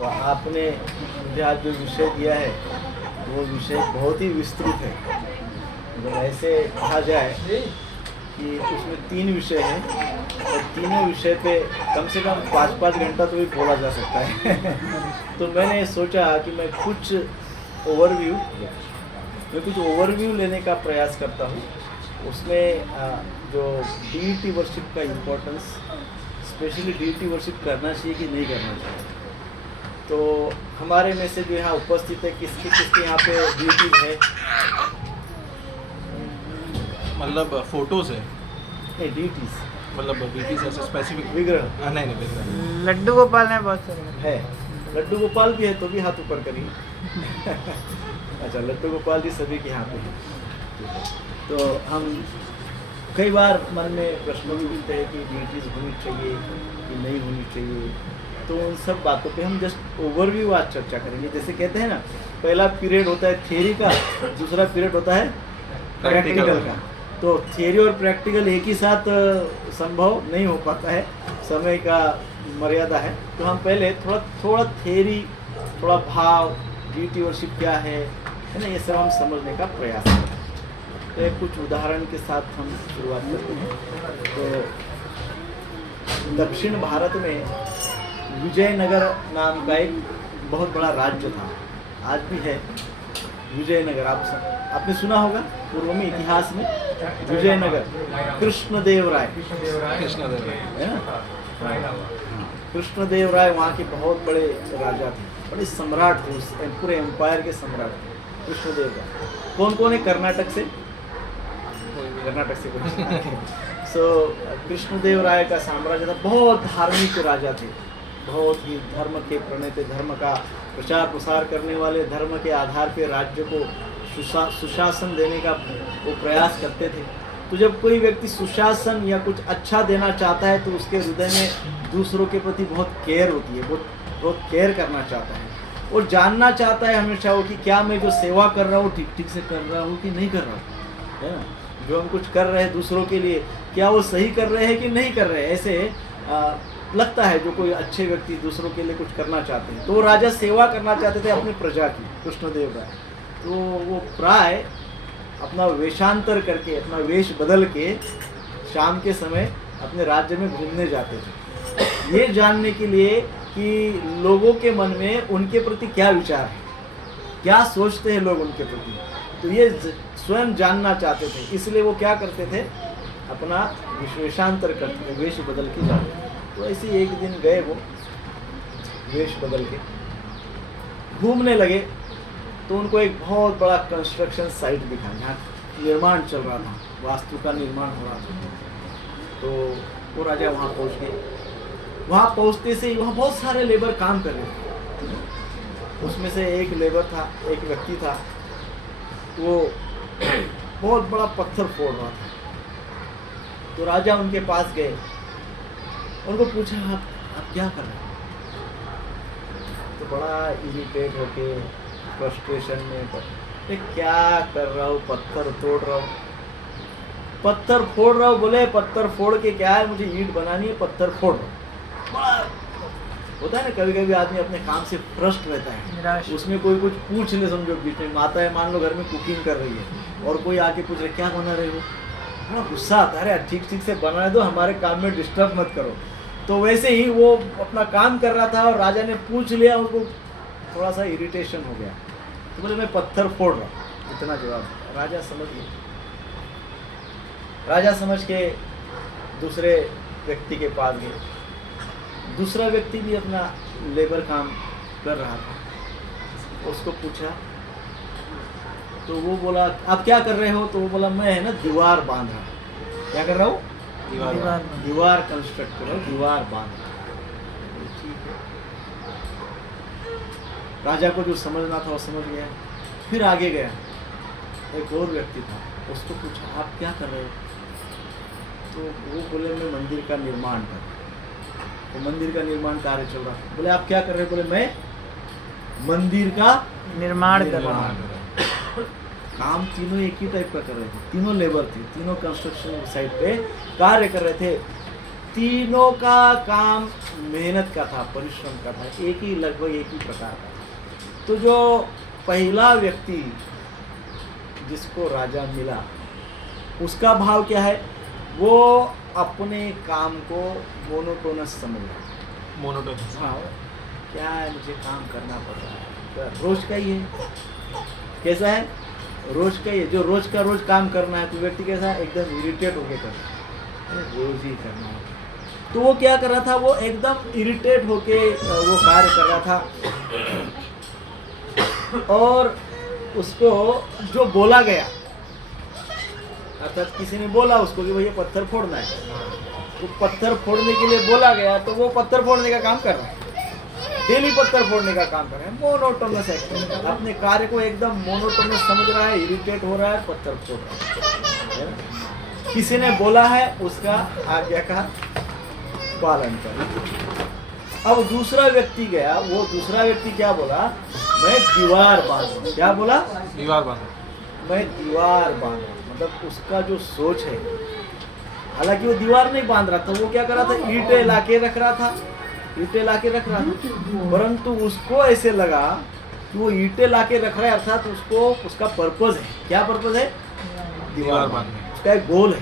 तो आपने मुझे आज जो विषय दिया है वो विषय बहुत ही विस्तृत है। अगर ऐसे कहा जाए कि उसमें 3 विषय हैं और तीनों विषय पे कम से कम 5-5 घंटा तो भी बोला जा सकता है। तो मैंने सोचा कि मैं कुछ ओवरव्यू लेने का प्रयास करता हूँ। उसमें जो डीईटी वर्शिप का इम्पोर्टेंस, स्पेशली डीईटी वर्शिप करना चाहिए कि नहीं करना चाहिए। तो हमारे में से जो यहाँ उपस्थित है किसके यहाँ पे डीईटी है? मतलब फोटोज है, नहीं, डीईटीज मतलब डीईटीज ऐसे स्पेसिफिक विग्रह नहीं विग्रह लड्डू गोपाल ने बहुत सारे है। लड्डू गोपाल भी है तो भी हाथ ऊपर करिए। अच्छा, लड्डू गोपाल जी सभी के यहाँ पे हैं। तो हम कई बार मन में प्रश्न भी मिलते हैं कि डीईटीज होनी चाहिए कि नहीं होनी चाहिए। तो उन सब बातों पे हम जस्ट ओवरव्यू आज चर्चा करेंगे। जैसे कहते हैं ना, पहला पीरियड होता है थ्योरी का, दूसरा पीरियड होता है प्रैक्टिकल का। तो थ्योरी और प्रैक्टिकल एक ही साथ संभव नहीं हो पाता है, समय का मर्यादा है। तो हम पहले थोड़ा थ्योरी, थोड़ा भाव, डीईटी वर्शिप क्या है ना, ये सब हम समझने का प्रयास करें। तो कुछ उदाहरण के साथ हम शुरुआत करते हैं। तो दक्षिण भारत में विजयनगर नाम का एक बहुत बड़ा राज्य था, आज भी है विजयनगर। आपने सुना होगा पूर्व में इतिहास में विजयनगर, कृष्णदेव राय है ना। कृष्णदेव राय वहाँ के बहुत बड़े राजा थे, बड़े सम्राट थे, उस पूरे एम्पायर के सम्राट थे कृष्णदेव राय। कौन कौन है कर्नाटक से? सो कृष्णदेव राय का साम्राज्य था, बहुत धार्मिक राजा थे, बहुत ही धर्म के प्रणेता, धर्म का प्रचार प्रसार करने वाले, धर्म के आधार पे राज्य को सुशासन देने का वो प्रयास करते थे। तो जब कोई व्यक्ति सुशासन या कुछ अच्छा देना चाहता है तो उसके हृदय में दूसरों के प्रति बहुत केयर होती है, बहुत केयर करना चाहता है और जानना चाहता है हमेशा वो कि क्या मैं जो सेवा कर रहा हूँ ठीक से कर रहा हूँ कि नहीं कर रहा हूँ, है ना। जो हम कुछ कर रहे हैं दूसरों के लिए, क्या वो सही कर रहे हैं कि नहीं कर रहे हैं। ऐसे लगता है जो कोई अच्छे व्यक्ति दूसरों के लिए कुछ करना चाहते हैं। तो वो राजा सेवा करना चाहते थे अपनी प्रजा की, कृष्णदेव राय। तो वो प्राय अपना वेशांतर करके, अपना वेश बदल के शाम के समय अपने राज्य में घूमने जाते थे, ये जानने के लिए कि लोगों के मन में उनके प्रति क्या विचार है, क्या सोचते हैं लोग उनके प्रति। तो ये स्वयं जानना चाहते थे, इसलिए वो क्या करते थे, अपना वेशांतर करते थे, वेश बदल के जाते थे। तो ऐसे एक दिन गए वो वेश बदल के घूमने लगे तो उनको एक बहुत बड़ा कंस्ट्रक्शन साइट दिखा, जहाँ निर्माण चल रहा था, वास्तु का निर्माण हो रहा था। तो वो राजा वहाँ पहुँच गए। वहाँ पहुँचते से वहाँ बहुत सारे लेबर काम कर रहे थे। उसमें से एक लेबर था, एक व्यक्ति था, वो बहुत बड़ा पत्थर फोड़ रहा था। तो राजा उनके पास गए, उनको पूछा आप क्या कर रहे हैं। तो बड़ा इरिटेट होके फ्रस्ट्रेशन में, क्या कर रहा हूँ, पत्थर तोड़ रहा हूँ, पत्थर फोड़ रहा हूँ। बोले पत्थर फोड़ के क्या है, मुझे ईंट बनानी है, पत्थर फोड़ रहा हूँ। बड़ा होता है ना, कभी कभी आदमी अपने काम से फ्रस्ट रहता है, उसमें कोई कुछ पूछ ले, समझो बीच में माता है, मान लो घर में कुकिंग कर रही है और कोई आके पूछ रहे क्या बना रहे हो, बड़ा गुस्सा आता है, अरे ठीक से बनाने दो, हमारे काम में डिस्टर्ब मत करो। तो वैसे ही वो अपना काम कर रहा था और राजा ने पूछ लिया, उसको थोड़ा सा इरिटेशन हो गया। तो बोले मैं पत्थर फोड़ रहा हूँ, इतना जवाब। राजा समझ गया। राजा समझ के दूसरे व्यक्ति के पास गए। दूसरा व्यक्ति भी अपना लेबर काम कर रहा था, उसको पूछा तो वो बोला आप क्या कर रहे हो। तो वो बोला मैं है ना दीवार बांध रहा हूँ। क्या कर रहा हूँ? दीवार कंस्ट्रक्ट कर रहा हूँ, दीवार बांध रहा हूँ। ठीक है। राजा को जो समझना था वो समझ गया। फिर आगे गया, एक और व्यक्ति था, उसको पूछा आप क्या कर रहे हो। तो वो बोले मैं मंदिर का निर्माण कर रहा हूँ। तो मंदिर का निर्माण कार्य चल रहा है। बोले आप क्या कर रहे हो। बोले मैं मंदिर का निर्माण कर रहा हूँ। काम तीनों एक ही टाइप का कर रहे थे, तीनों लेबर थे, तीनों कंस्ट्रक्शन साइट पे कार्य कर रहे थे। तीनों का काम मेहनत का था, परिश्रम का था, एक ही लगभग एक ही प्रकार का। तो जो पहला व्यक्ति जिसको राजा मिला उसका भाव क्या है? वो अपने काम को मोनोटोनस समझ रहा है। मोनोटोनस। हाँ, क्या है, मुझे काम करना पड़ रहा है, तो रोज का ही है। कैसा है? रोज का ही है। जो रोज का रोज काम करना है, तो व्यक्ति कैसा है? एकदम इरिटेट होके कर रहा है, अरे रोज ही करना है। तो वो क्या कर रहा था? वो एकदम इरिटेट होके वो कार्य कर रहा था, और उसको जो बोला गया, अर्थात किसी ने बोला उसको कि भैया पत्थर फोड़ना है, तो पत्थर फोड़ने के लिए बोला गया, तो वो पत्थर फोड़ने का काम कर रहा है, डेली पत्थर फोड़ने का काम कर रहा है। मोनोटोनस एक्टिविटी, अपने कार्य को एकदम मोनोटोनस समझ रहा है, इरिटेट हो रहा है, पत्थर फोड़ रहा है। किसी ने बोला है, उसका आज्ञा का पालन कर। अब दूसरा व्यक्ति गया, वो दूसरा व्यक्ति क्या बोला? मैं दीवार बांधूं। क्या बोला? दीवार बांधो। मैं दीवार बांधूं। मतलब उसका जो सोच है, हालांकि वो दीवार नहीं बांध रहा था, वो क्या कर रहा था? ईंटें लाके रख रहा था, ईंटें लाके रख रहा था। परंतु उसको ऐसे लगा कि वो ईंटें लाके रख रहा है, अर्थात उसको उसका पर्पज है। क्या पर्पज है? दीवार बांधने। उसका एक गोल है,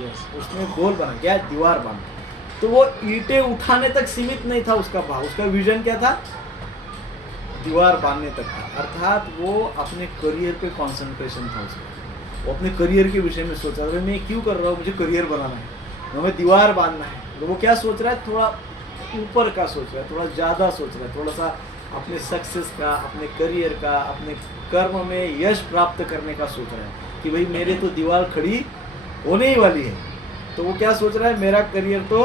यस। उसने गोल बना, क्या? दीवार बांधना। तो वो ईंटें उठाने तक सीमित नहीं था उसका भाव, उसका विजन क्या था? दीवार बांधने तक था। अर्थात वो अपने करियर पे कंसंट्रेशन था उसका, वो अपने करियर के विषय में सोच रहा था, मैं क्यों कर रहा हूँ, मुझे करियर बनाना है, हमें दीवार बांधना है। तो वो क्या सोच रहा है? थोड़ा ऊपर का सोच रहा है, थोड़ा ज़्यादा सोच रहा है, थोड़ा सा अपने सक्सेस का, अपने करियर का, अपने कर्म में यश प्राप्त करने का सोच रहा है कि भाई मेरे तो दीवार खड़ी होने ही वाली है। तो वो क्या सोच रहा है? मेरा करियर तो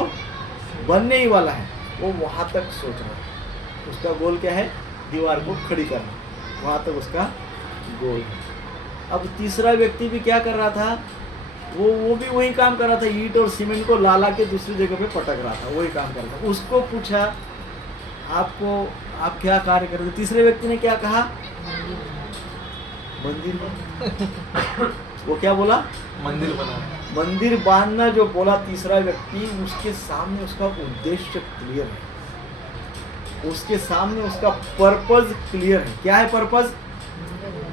बनने ही वाला है। वो वहाँ तक सोच रहा है, उसका गोल क्या है? दीवार को खड़ी करना, वहाँ तक उसका गोल है। अब तीसरा व्यक्ति भी क्या कर रहा था? वो भी वही काम कर रहा था, ईंट और सीमेंट को ला के दूसरी जगह पे पटक रहा था, वही काम कर रहा था। उसको पूछा, आप क्या कार्य कर रहे थे? तीसरे व्यक्ति ने क्या कहा? मंदिर बना। वो क्या बोला? मंदिर बना। मंदिबांधना जो बोला तीसरा व्यक्ति, उसके सामने उसका उद्देश्य क्लियर है, उसके सामने उसका पर्पज क्लियर है। क्या है पर्पज?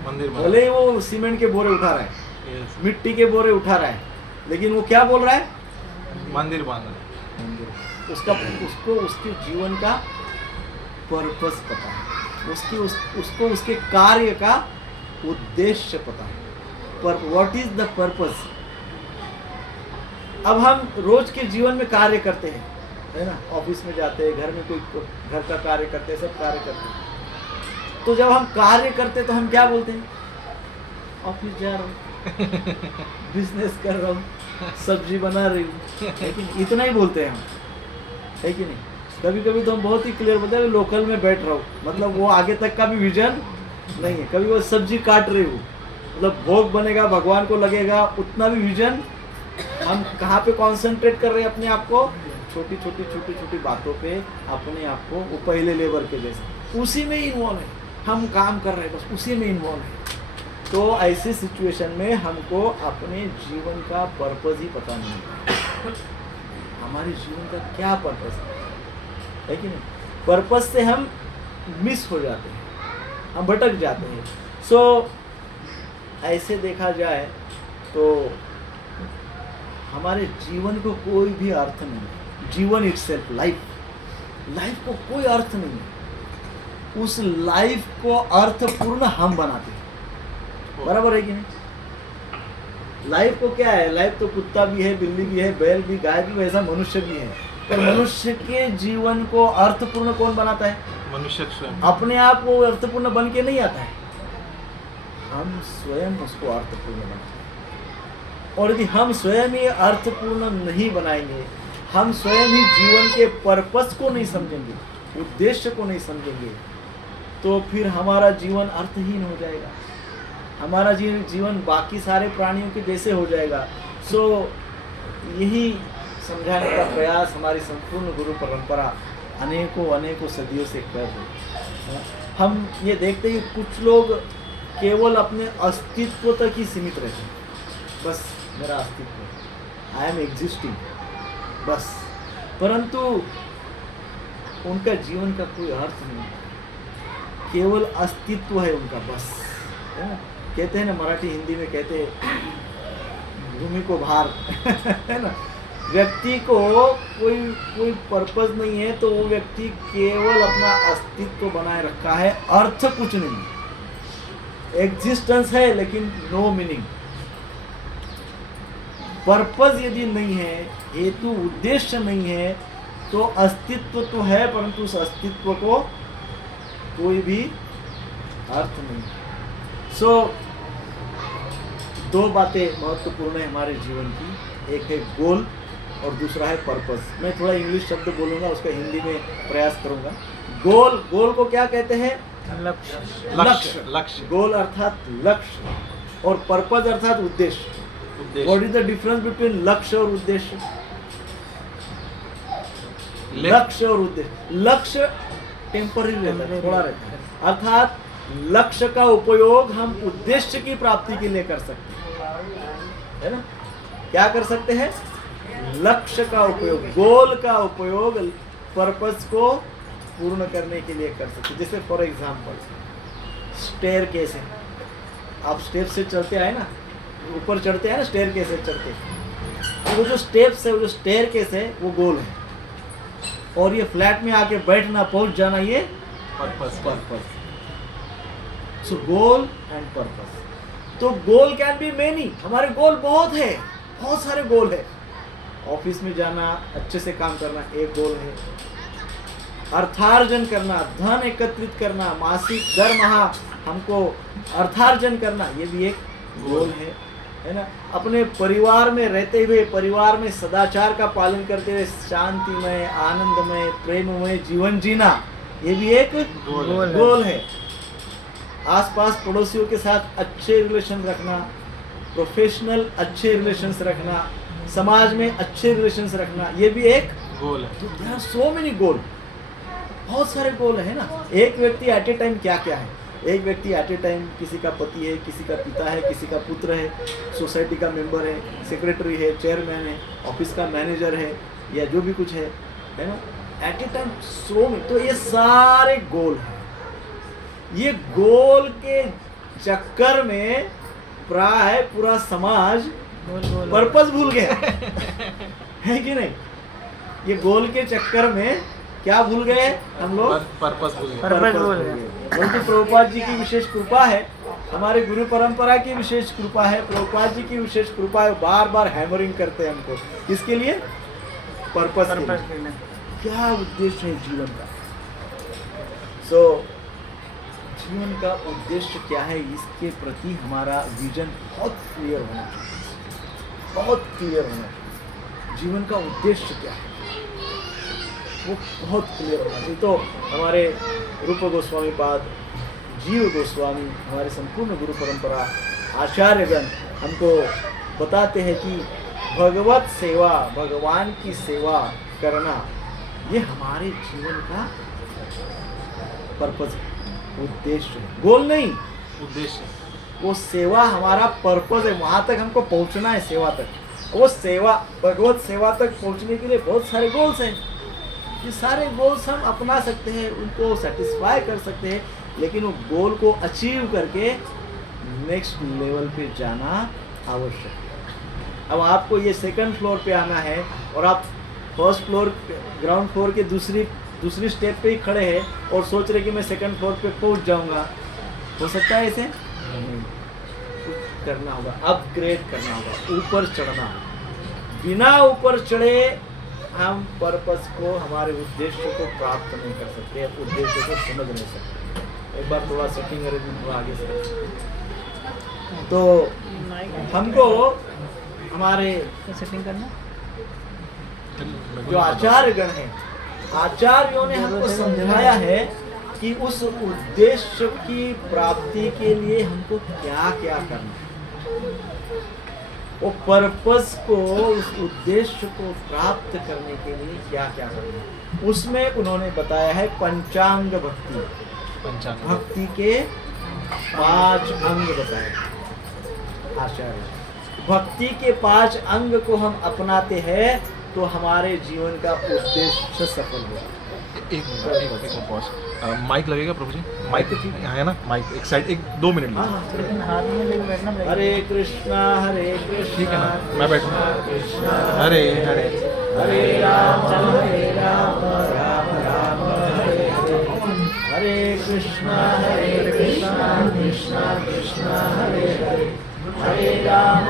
मंदिर बना। भले ही वो सीमेंट के बोरे उठा रहा है, यस। मिट्टी के बोरे उठा रहा है, लेकिन वो क्या बोल रहा है? मंदिर बांधना। उसको उसके जीवन का पर्पस पता है, उसको उसके कार्य का उद्देश्य पता है। पर व्हाट इज द पर्पस? अब हम रोज के जीवन में कार्य करते हैं, है ना, ऑफिस में जाते हैं, घर में कोई घर का कार्य करते हैं, सब कार्य करते हैं। तो जब हम कार्य करते हैं तो हम क्या बोलते हैं? ऑफिस जा रहा हूँ, बिजनेस कर रहा हूँ, सब्जी बना रही हूँ, है कि नहीं? इतना ही बोलते हैं हम, है कि नहीं? कभी कभी तो हम बहुत ही क्लियर बोलते हैं, लोकल में बैठ रहा हूँ, मतलब वो आगे तक का भी विजन नहीं है। कभी वो सब्जी काट रही हूँ, मतलब भोग बनेगा, भगवान को लगेगा, उतना भी विजन। हम कहाँ पे कॉन्सेंट्रेट कर रहे हैं अपने आप को? छोटी छोटी बातों पे अपने आप को, वो पहले लेबर के जैसे उसी में इन्वॉल्व है, हम काम कर रहे हैं बस उसी में इन्वॉल्व है। तो ऐसी सिचुएशन में हमको अपने जीवन का पर्पस ही पता नहीं है, हमारे जीवन का क्या पर्पस है कि नहीं? पर्पस से हम मिस हो जाते हैं, हम भटक जाते हैं। सो ऐसे देखा जाए तो हमारे जीवन को कोई भी अर्थ नहीं है। जीवन इटसेल्फ, लाइफ को कोई अर्थ नहीं है। उस लाइफ को अर्थपूर्ण हम बनाते हैं, बराबर है कि नहीं? लाइफ को क्या है? लाइफ तो कुत्ता भी है, बिल्ली भी है, बैल भी, गाय भी, वैसा मनुष्य भी है। पर मनुष्य के जीवन को अर्थपूर्ण कौन बनाता है? मनुष्य स्वयं। अपने आप वो अर्थपूर्ण बन के नहीं आता है, हम स्वयं उसको अर्थपूर्ण बनाते हैं। और यदि हम स्वयं ही अर्थपूर्ण नहीं बनाएंगे, हम स्वयं ही जीवन के पर्पस को नहीं समझेंगे, उद्देश्य को नहीं समझेंगे, तो फिर हमारा जीवन अर्थहीन हो जाएगा, हमारा जीवन बाकी सारे प्राणियों के जैसे हो जाएगा। सो यही समझाने का प्रयास हमारी संपूर्ण गुरु परंपरा अनेकों सदियों से कर रही है। हम ये देखते हैं कुछ लोग केवल अपने अस्तित्व तक ही सीमित रहते हैं, बस मेरा अस्तित्व, आई एम एग्जिस्टिंग, बस परंतु उनका जीवन का कोई अर्थ नहीं, केवल अस्तित्व है उनका बस, है ना। कहते हैं ना, मराठी हिंदी में कहते हैं भूमि को भार है ना। व्यक्ति को कोई पर्पस नहीं है, तो वो व्यक्ति केवल अपना अस्तित्व बनाए रखा है, अर्थ कुछ नहीं, एग्जिस्टेंस है लेकिन नो मीनिंग। पर्पस यदि नहीं है, हेतु उद्देश्य नहीं है, तो अस्तित्व तो है परंतु उस अस्तित्व को कोई भी अर्थ नहीं। सो दो बातें महत्वपूर्ण है हमारे जीवन की, एक है गोल और दूसरा है पर्पस। मैं थोड़ा इंग्लिश शब्द बोलूंगा, उसका हिंदी में प्रयास करूंगा। गोल को क्या कहते हैं? लक्ष्य। गोल अर्थात लक्ष्य और पर्पस अर्थात उद्देश्य। What is the difference between लक्ष्य और उद्देश्य? लक्ष्य और उद्देश्य, लक्ष्य टेम्पररी रहता है, थोड़ा रहता है, अर्थात लक्ष्य का उपयोग हम उद्देश्य की प्राप्ति के लिए कर सकते हैं, है ना। क्या कर सकते हैं? लक्ष्य का उपयोग, गोल का उपयोग पर्पस को पूर्ण करने के लिए कर सकते हैं। जैसे फॉर एग्जांपल स्टेयर केस है, आप स्टेप से चलते आए ना, ऊपर चढ़ते हैं ना, स्टेयर केस से चढ़ते, तो वो जो स्टेप्स है, वो जो स्टेयर केस है, वो गोल है, और ये फ्लैट में आके बैठना, पहुंच जाना, ये purpose. So goal and purpose. तो गोल कैन बी मेनी, हमारे गोल बहुत है, बहुत सारे गोल है। ऑफिस में जाना, अच्छे से काम करना एक गोल है, अर्थार्जन करना, धन एकत्रित करना, मासिक दरमाहा हमको अर्थार्जन करना, ये भी एक गोल है ना। अपने परिवार में रहते हुए, परिवार में सदाचार का पालन करते हुए शांतिमय, आनंदमय, प्रेममय जीवन जीना, ये भी एक गोल है। आसपास पड़ोसियों के साथ अच्छे रिलेशन रखना, प्रोफेशनल अच्छे रिलेशंस रखना, समाज में अच्छे रिलेशंस रखना, ये भी एक गोल है। तो देयर आर सो मेनी गोल, बहुत सारे गोल है ना। एक व्यक्ति एट ए टाइम क्या क्या है? एक व्यक्ति एट ए टाइम किसी का पति है, किसी का पिता है, किसी का पुत्र है, सोसाइटी का मेंबर है, सेक्रेटरी है, चेयरमैन है, ऑफिस का मैनेजर है, या जो भी कुछ है ना। एट ए टाइम सो में, तो ये सारे गोल हैं। ये गोल के चक्कर में प्राय पूरा समाज पर्पस भूल गया है कि नहीं? ये गोल के चक्कर में क्या भूल गए हम लोग? पर्पस भूल गए। तो प्रभुपाद जी की विशेष कृपा है, हमारे गुरु परंपरा की विशेष कृपा है, प्रभुपाद जी की विशेष कृपा है, बार बार हैमरिंग करते हैं हमको, किसके लिए? पर्पस के लिए। क्या उद्देश्य है जीवन का? सो जीवन का उद्देश्य क्या है, इसके प्रति हमारा विजन बहुत क्लियर होना चाहिए, बहुत क्लियर होना चाहिए। जीवन का उद्देश्य क्या है वो बहुत क्लियर होना चाहिए। तो हमारे रूप गोस्वामी पाद, जीव गोस्वामी, हमारे संपूर्ण गुरु परंपरा आचार्यगण हमको बताते हैं कि भगवत सेवा, भगवान की सेवा करना, ये हमारे जीवन का पर्पस है, उद्देश्य है, गोल नहीं, उद्देश्य। वो सेवा हमारा पर्पस है, वहाँ तक हमको पहुँचना है, सेवा तक। वो सेवा, भगवत सेवा तक पहुँचने के लिए बहुत सारे गोल्स हैं। ये सारे गोल्स हम अपना सकते हैं, उनको सेटिस्फाई कर सकते हैं, लेकिन वो गोल को अचीव करके नेक्स्ट लेवल पे जाना आवश्यक है। अब आपको ये सेकंड फ्लोर पे आना है और आप फर्स्ट फ्लोर, ग्राउंड फ्लोर के दूसरी स्टेप पे ही खड़े हैं और सोच रहे कि मैं सेकंड फ्लोर पे पहुंच जाऊंगा, हो सकता है ऐसे? कुछ करना होगा, अपग्रेड करना होगा, ऊपर चढ़ना होगा। बिना ऊपर चढ़े हम पर्पस को, हमारे उद्देश्य को प्राप्त नहीं कर सकते, उद्देश्य को समझ नहीं सकते। एक बार थोड़ा सेटिंग अरेंजमेंट थोड़ा आगे से, तो हमको हमारे सेटिंग करना, जो आचार्यगण हैं, आचार्यों ने हमको समझाया है कि उस उद्देश्य की प्राप्ति के लिए हमको क्या क्या करना है। वो पर्पस को, उस उद्देश्य को प्राप्त करने के लिए क्या क्या करना है, उसमें उन्होंने बताया है पंचांग भक्ति। भक्ति के 5 अंग बताए आचार्य। भक्ति के 5 अंग को हम अपनाते हैं तो हमारे जीवन का उद्देश्य सफल होगा। एक मिनट पॉज। माइक लगेगा प्रभु जी? माइक तो ठीक है ना? माइक एक साइड, 1-2 मिनट हाँ लीजिए। हाँ लेकिन हाथ में लेके बैठना पड़ेगा। हरे कृष्णा हरे कृष्णा ठीक है ना, मैं बैठूँ? कृष्णा हरे हरे हरे राम राम राम राम हरे हरे, हरे कृष्णा कृष्णा कृष्णा हरे हरे, हरे राम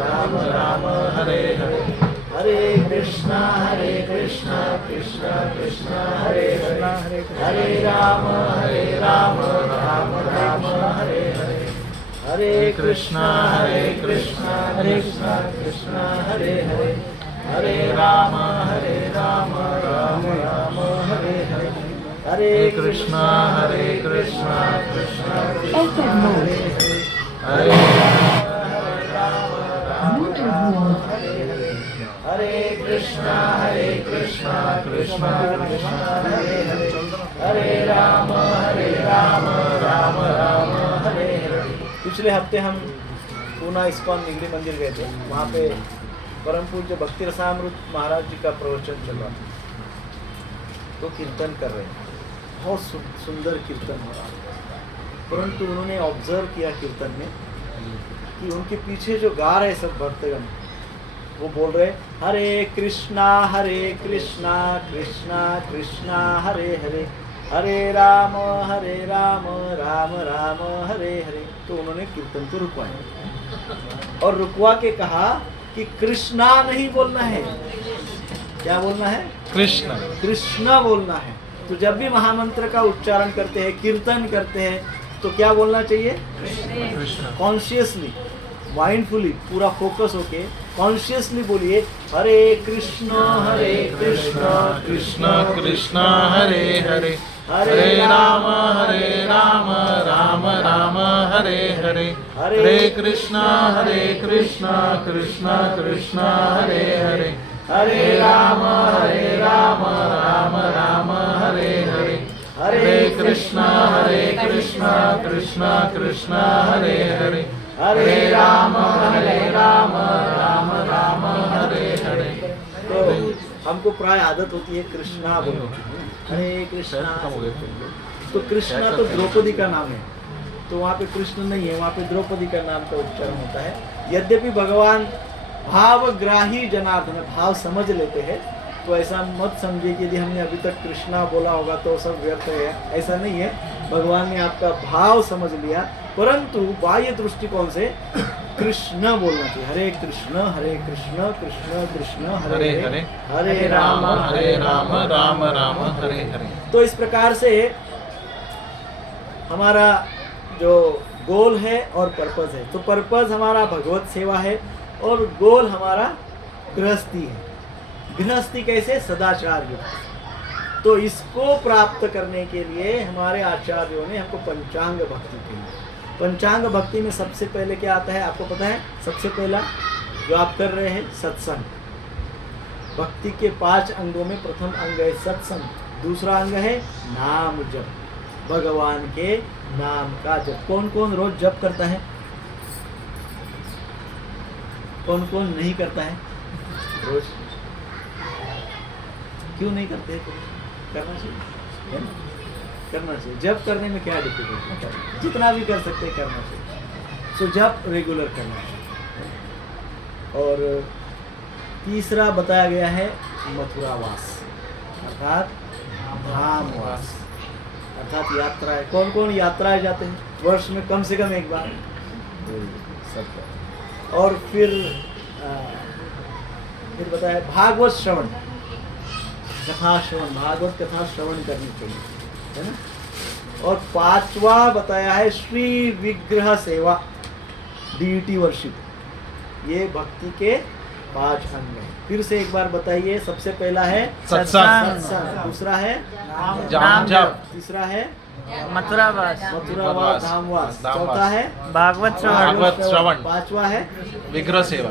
राम राम हरे हरे, हरे कृष्णा कृष्णा कृष्णा हरे हरे, हरे राम राम राम हरे हरे, हरे कृष्णा कृष्णा कृष्णा हरे हरे, हरे राम राम राम हरे हरे, हरे कृष्णा कृष्णा कृष्णा हरे हरे, हरे राम राम हरे हरे, हरे कृष्णा कृष्णा कृष्णा हरे हरे, हरे राम राम हरे हरे। पिछले हफ्ते हम पूना इस्कॉन निगड़ी मंदिर गए थे। वहाँ पे परम पूज्य भक्ति रसामृत महाराज जी का प्रवचन चल रहा था, तो कीर्तन कर रहे हैं, बहुत सुंदर कीर्तन हो रहा है। परंतु उन्होंने ऑब्जर्व किया कीर्तन में कि उनके पीछे जो गा रहे सब भक्तगण, वो बोल रहे हरे कृष्णा कृष्णा कृष्णा हरे हरे, हरे राम राम राम हरे हरे। तो उन्होंने कीर्तन को रुकवाया और रुकवा के कहा कि कृष्णा नहीं बोलना है। क्या बोलना है? कृष्ण कृष्णा बोलना है। तो जब भी महामंत्र का उच्चारण करते हैं, कीर्तन करते हैं, तो क्या बोलना चाहिए? कृष्ण कॉन्शियसली, माइंडफुली, पूरा फोकस होके कॉन्शियसली बोलिए हरे कृष्णा कृष्ण कृष्ण हरे हरे, हरे राम राम राम हरे हरे, हरे कृष्ण कृष्ण कृष्ण हरे हरे, हरे राम राम राम हरे हरे, हरे कृष्ण कृष्ण कृष्ण हरे हरे, हरे राम राम हरे हरे। तो हमको प्राय आदत होती है कृष्णा बोलने की, हरे कृष्णा। खत्म हो गया। तो कृष्णा तो द्रौपदी का नाम है, तो वहाँ पे कृष्ण नहीं है, वहाँ पे द्रौपदी का नाम का उच्चारण होता है। यद्यपि भगवान भावग्राही जनार्दन, भाव समझ लेते हैं, तो ऐसा मत समझिए कि यदि हमने अभी तक कृष्णा बोला होगा तो सब व्यर्थ है, ऐसा नहीं है। भगवान ने आपका भाव समझ लिया, परंतु बाह्य दृष्टिकोण से कृष्ण बोलना चाहिए। हरे कृष्ण कृष्ण कृष्ण हरे हरे, हरे राम राम राम हरे हरे। तो इस प्रकार से हमारा जो गोल है और पर्पस है, तो पर्पस हमारा भगवत सेवा है और गोल हमारा गृहस्थी है। गृहस्थी कैसे? सदाचार युक्त। तो इसको प्राप्त करने के लिए हमारे आचार्यों ने हमको पंचांग भक्ति की। पंचांग भक्ति में सबसे पहले क्या आता है आपको पता है? सबसे पहला जो आप कर रहे हैं सत्संग। भक्ति के 5 अंगों में प्रथम अंग है सत्संग, दूसरा अंग है नाम जप, भगवान के नाम का जप। कौन कौन रोज जप करता है? कौन कौन नहीं करता है रोज? क्यों नहीं करते हैं? करना चाहिए, है ना? करना चाहिए। जप करने में क्या डिफिकल्टी है? जितना भी कर सकते हैं करना चाहिए। सो जप रेगुलर करना चाहिए। और तीसरा बताया गया है मथुरावास, अर्थात धामवास, अर्थात यात्राएं। कौन कौन यात्राएं जाते हैं वर्ष में कम से कम एक बार? सब। और फिर बताया भागवत श्रवण, कथा श्रवण, भागवत कथा श्रवण करनी चाहिए, है ना? और 5वां बताया है श्री विग्रह सेवा, डीटी वर्शिप। ये भक्ति के 5 अंग हैं। फिर से एक बार बताइए। सबसे पहला है सत्संग, दूसरा है नाम जप, तीसरा है मथुरावास, धामवास, चौथा है भागवत श्रवण, 5वां है विग्रह सेवा।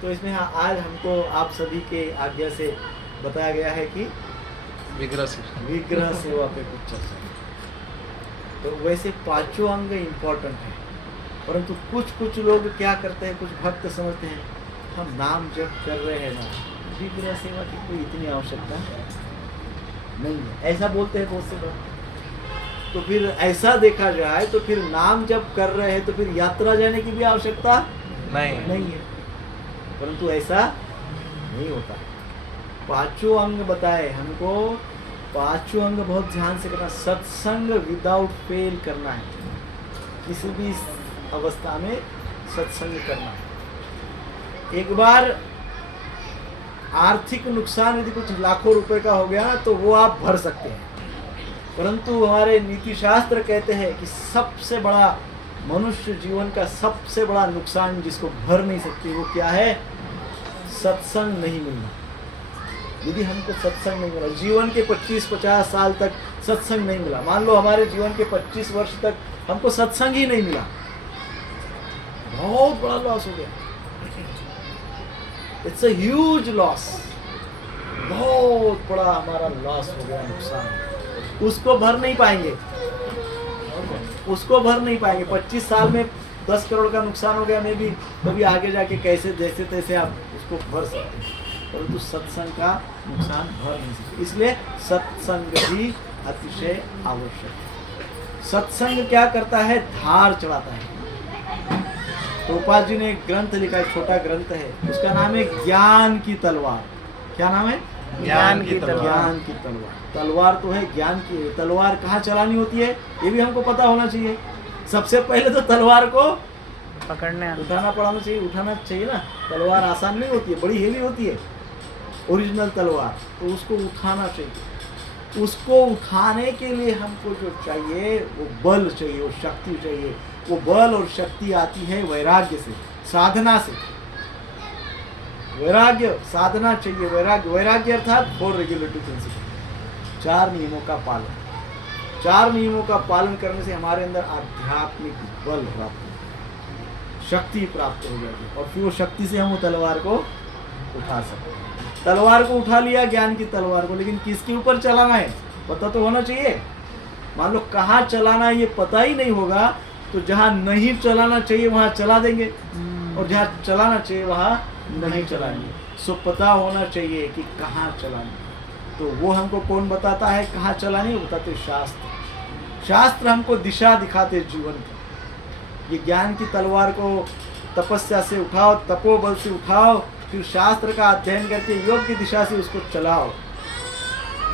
तो इसमें आज हमको आप सभी के आज्ञा से बताया गया है कि विग्रह सेवा, विग्रह सेवा पे कुछ चर्चा। तो वैसे 5 अंग इम्पोर्टेंट है, परंतु कुछ लोग क्या करते हैं, कुछ भक्त समझते हैं हम नाम जप कर रहे हैं ना, विग्रह सेवा की कोई इतनी आवश्यकता नहीं है, ऐसा बोलते हैं बहुत से लोग। तो फिर ऐसा देखा जाए तो फिर नाम जप कर रहे हैं तो फिर यात्रा जाने की भी आवश्यकता नहीं है, परंतु ऐसा नहीं होता। पांचों अंग बताए हमको, पांचों अंग बहुत ध्यान से करना। सत्संग विदाउट फेल करना है, किसी भी अवस्था में सत्संग करना है। एक बार आर्थिक नुकसान यदि कुछ लाखों रुपए का हो गया तो वो आप भर सकते हैं, परंतु हमारे नीति शास्त्र कहते हैं कि सबसे बड़ा मनुष्य जीवन का सबसे बड़ा नुकसान जिसको भर नहीं सकती वो क्या है? सत्संग नहीं मिलना। यदि हमको सत्संग नहीं मिला, जीवन के 25-50 साल तक सत्संग नहीं मिला, मान लो हमारे जीवन के 25 वर्ष तक हमको सत्संग ही नहीं मिला, बहुत बड़ा लॉस हो गया। इट्स अ ह्यूज लॉस, बहुत बड़ा हमारा लॉस हो गया, नुकसान। उसको भर नहीं पाएंगे, उसको भर नहीं पाएंगे। 25 साल में 10 करोड़ का नुकसान हो गया, मैं भी कभी आगे जाके कैसे जैसे तैसे आप उसको भर सकते हैं, परंतु सत्संग का नुकसान भर नहीं सकते। इसलिए सत्संग भी अतिशय आवश्यक है। सत्संग क्या करता है? धार चढ़ाता है। प्रभुपाद जी ने एक ग्रंथ लिखा है, छोटा ग्रंथ है, उसका नाम है ज्ञान की तलवार। क्या नाम है? ज्ञान की तलवार। ज्ञान की तलवार। तलवार तो है ज्ञान की, तलवार कहाँ चलानी होती है ये भी हमको पता होना चाहिए। सबसे पहले तो तलवार को पकड़ने उठाना उठाना चाहिए ना। तलवार आसान नहीं होती है, बड़ी हेवी होती है ओरिजिनल तलवार, तो उसको उठाना चाहिए। उसको उठाने के लिए हमको जो चाहिए वो बल चाहिए, वो शक्ति चाहिए। वो बल और शक्ति आती है वैराग्य से, साधना से। वैराग्य साधना चाहिए। वैराग्य अर्थात 4 रेगुलेटरी प्रिंसिपल, 4 नियमों का पालन। 4 नियमों का पालन करने से हमारे अंदर आध्यात्मिक बल प्राप्त हो, शक्ति प्राप्त हो जाती है, और फिर वो शक्ति से हम वो तलवार को उठा सकते हैं। तलवार को उठा लिया, ज्ञान की तलवार को, लेकिन किसके ऊपर चलाना है पता तो होना चाहिए। मान लो कहाँ चलाना है ये पता ही नहीं होगा तो जहाँ नहीं चलाना चाहिए वहाँ चला देंगे, और जहाँ चलाना चाहिए वहाँ नहीं चलाएंगे। सो पता होना चाहिए कि कहाँ चलाना। तो वो हमको कौन बताता है कहाँ चलानी? बताते शास्त्र। शास्त्र हमको दिशा दिखाते जीवन की। ये ज्ञान की तलवार को तपस्या से उठाओ, तपोबल से उठाओ, फिर शास्त्र का अध्ययन करके योग्य दिशा से उसको चलाओ।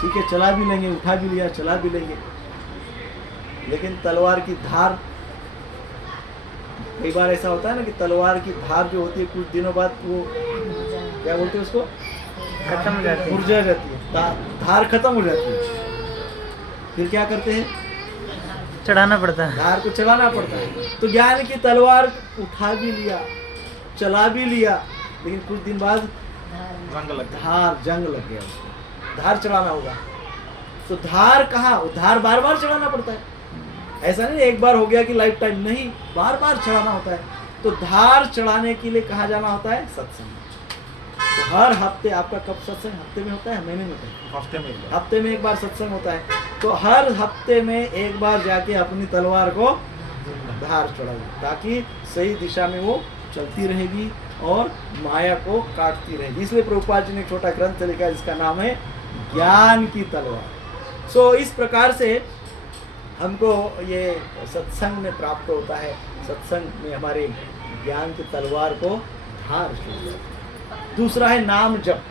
ठीक है, चला भी लेंगे, उठा भी लिया, चला भी लेंगे, लेकिन तलवार की धार, कई बार ऐसा होता है ना कि तलवार की धार जो होती है कुछ दिनों बाद वो क्या बोलते हैं उसको, खत्म हो जाती है, मुरझा जाती है, धार खत्म हो जाती है। फिर क्या करते हैं? चढ़ाना पड़ता है, धार को चलाना पड़ता है। तो ज्ञान की तलवार उठा भी लिया, चला भी लिया, लेकिन कुछ दिन बाद धार जंग लग गया, उसको धार चढ़ाना होगा। तो धार कहाँ? धार बार बार चढ़ाना पड़ता है। ऐसा नहीं एक बार हो गया कि लाइफ टाइम, नहीं, बार बार चढ़ाना होता है। तो धार चढ़ाने के लिए कहाँ जाना होता है? सत्संग। तो हर हफ्ते आपका कब सत्संग? हफ्ते में होता है, महीने में होता है? हफ्ते में एक बार सत्संग होता है। तो हर हफ्ते में एक बार जाके अपनी तलवार को धार चढ़ाइए, ताकि सही दिशा में वो चलती रहेगी और माया को काटती रहेगी। इसलिए प्रभुपाद जी ने एक छोटा ग्रंथ लिखा है जिसका नाम है ज्ञान की तलवार। सो इस प्रकार से हमको ये सत्संग में प्राप्त होता है। सत्संग में हमारे ज्ञान की तलवार को धार चढ़ाते हैं। दूसरा है नाम जप।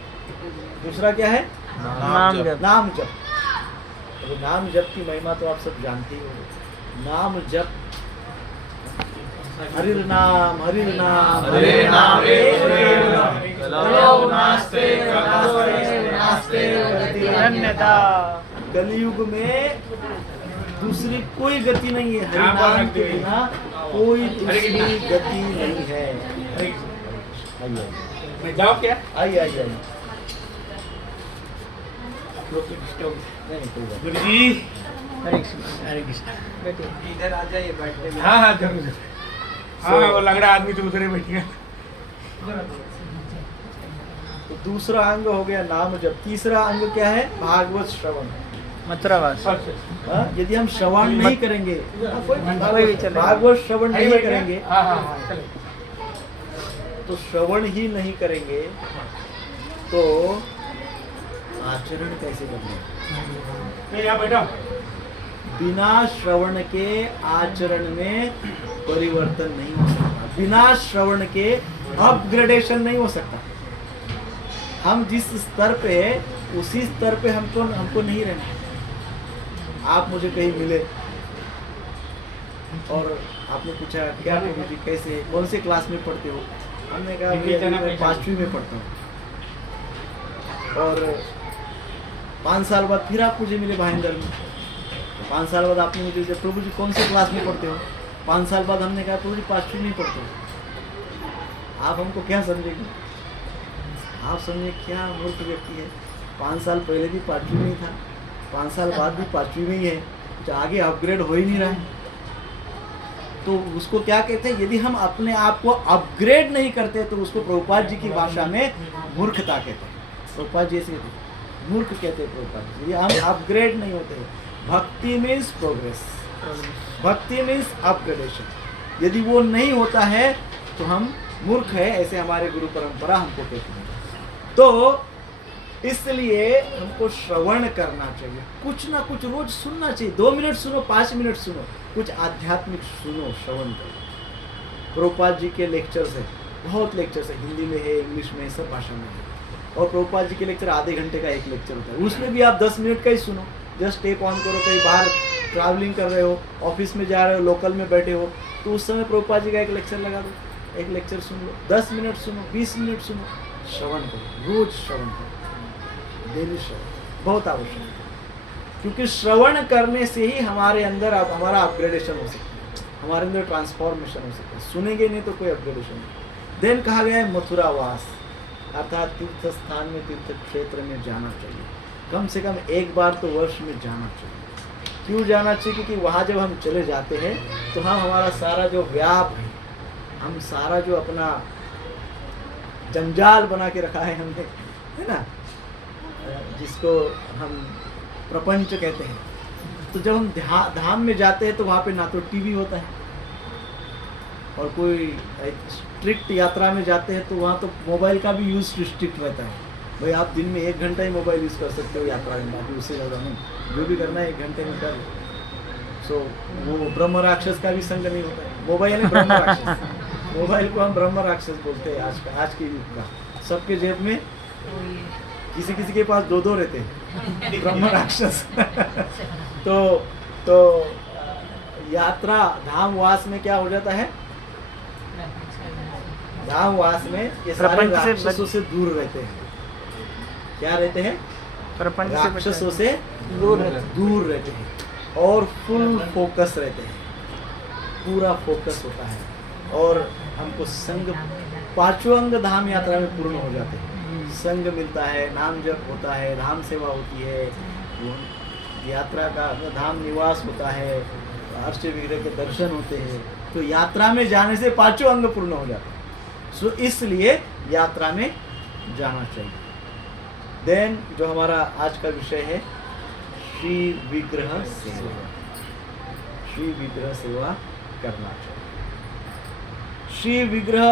दूसरा क्या है? नाम जप। नाम जप। तो नाम जप की महिमा तो आप सब जानते ही होंगे। नाम जप, हरि नाम, हरि नाम, हरे नाम, धन्यता। कलयुग में दूसरी कोई गति नहीं है, हरि नाम के बिना कोई दूसरी गति नहीं है। मैं जाऊँ क्या? आइए आइए आइए। नहीं, कोई बात गुरु जी, हरे कृष्ण। हरे कृष्ण। बैठिए, इधर आ जाइए, बैठने। हाँ हाँ जरूर। हाँ वो लग रहा आदमी तो उधर ही बैठेगा। तो दूसरा अंग हो गया नाम जप। तीसरा अंग क्या है? भागवत श्रवण। मथुरावास। हाँ, यदि हम श्रवण नहीं करेंगे, कोई भी चलेगा। भागवत श्रवण नहीं करेंगे हाँ हाँ हाँ चले। तो श्रवण ही नहीं करेंगे तो आचरण कैसे बदलेगा? यहाँ बैठो। बिना श्रवण के आचरण में परिवर्तन नहीं हो सकता, बिना श्रवण के अपग्रेडेशन नहीं हो सकता। हम जिस स्तर पे है उसी स्तर पे हमको नहीं रहना। आप मुझे कहीं मिले और आपने पूछा क्या प्रभु जी कैसे, कौन से क्लास में पढ़ते हो? हमने कहा हिंदी अभी जाना मैं पहचान। 5वीं में पढ़ता हूँ। और 5 साल बाद फिर आप मुझे मिले भाईंदर में, 5 साल बाद आपने मुझे पूछा प्रभु जी कौन से क्लास में पढ़ते हो? 5 साल बाद हमने कहा प्रभु जी 5वीं में पढ़ते हो। आप हमको क्या समझेंगे? आप समझे क्या मूर्ख व्यक्ति है। 5 साल पहले भी 5वीं में ही था, 5 साल बाद भी 5वीं में ही है, तो आगे अपग्रेड हो ही नहीं रहा है। तो उसको क्या कहते हैं? यदि हम अपने आप को अपग्रेड नहीं करते तो उसको प्रभुपाद जी की भाषा में मूर्खता कहते हैं। प्रभुपाद जी ऐसे कहते हैं, मूर्ख कहते हैं प्रभुपाद जी। यदि हम अपग्रेड नहीं होते, भक्ति मीन्स प्रोग्रेस, भक्ति मीन्स अपग्रेडेशन। यदि वो नहीं होता है तो हम मूर्ख है, ऐसे हमारे गुरु परंपरा हमको कहती है। तो इसलिए हमको श्रवण करना चाहिए, कुछ ना कुछ रोज सुनना चाहिए। 2 मिनट सुनो, 5 मिनट सुनो, कुछ आध्यात्मिक सुनो, श्रवण करो। प्रभुपाद जी के लेक्चर्स है, बहुत लेक्चर्स है, हिंदी में है, इंग्लिश में है, सब भाषा में है। और प्रभुपाद जी के लेक्चर आधे घंटे का एक लेक्चर होता है, उसमें भी आप 10 मिनट का ही सुनो। जस्ट टेप ऑन करो, कहीं बाहर ट्रैवलिंग कर रहे हो, ऑफिस में जा रहे हो, लोकल में बैठे हो, तो उस समय प्रभुपाद जी का एक लेक्चर लगा दो, एक लेक्चर सुन लो। 10 मिनट सुनो, 20 मिनट सुनो, श्रवण करो, रोज श्रवण करो, डेली श्रवण बहुत आवश्यक है। क्योंकि श्रवण करने से ही हमारे अंदर हमारा अपग्रेडेशन हो सकता है, हमारे अंदर ट्रांसफॉर्मेशन हो सकता है। सुनेंगे नहीं तो कोई अपग्रेडेशन नहीं। देन कहा गया है मथुरावास, अर्थात तीर्थ स्थान में, तीर्थ क्षेत्र में जाना चाहिए। कम से कम एक बार तो वर्ष में जाना चाहिए। क्यों जाना चाहिए? क्योंकि वहाँ जब हम चले जाते हैं तो हम हमारा सारा जो व्याप है, हम सारा जो अपना जंजाल बना के रखा है हमने, है ना, जिसको हम प्रपंच कहते हैं, तो जब हम धाम में जाते हैं तो वहाँ पे ना तो टीवी होता है, और कोई स्ट्रिक्ट यात्रा में जाते हैं तो वहाँ तो मोबाइल का भी यूज़ स्ट्रिक्ट रहता है। भाई आप दिन में 1 घंटा ही मोबाइल यूज़ कर सकते हो यात्रा में, बाकी उससे ज़्यादा नहीं, जो भी करना है 1 घंटे में कर। सो वो ब्रह्म राक्षस का भी संग नहीं होता है। मोबाइल है ब्रह्म राक्षस, मोबाइल को हम ब्रह्म राक्षस बोलते हैं आज के युग का। सबके जेब में किसी किसी के पास 2-2 रहते हैं ब्रह्म राक्षस। तो यात्रा धामवास में क्या हो जाता है? धामवास में ये सारे प्रपंच से राक्षसों से दूर रहते हैं। क्या रहते हैं? प्रपंच राक्षसों से दूर रहते हैं और फुल फोकस रहते हैं, पूरा फोकस होता है। और हमको संग 5 अंग धाम यात्रा में पूर्ण हो जाते हैं। संग मिलता है, नाम जप होता है, धाम सेवा होती है, यात्रा का धाम निवास होता है, अर्च विग्रह के दर्शन होते हैं। तो यात्रा में जाने से 5 अंग पूर्ण हो जाते हैं। सो इसलिए यात्रा में जाना चाहिए। देन जो हमारा आज का विषय है, श्री विग्रह सेवा, श्री विग्रह सेवा करना चाहिए। श्री विग्रह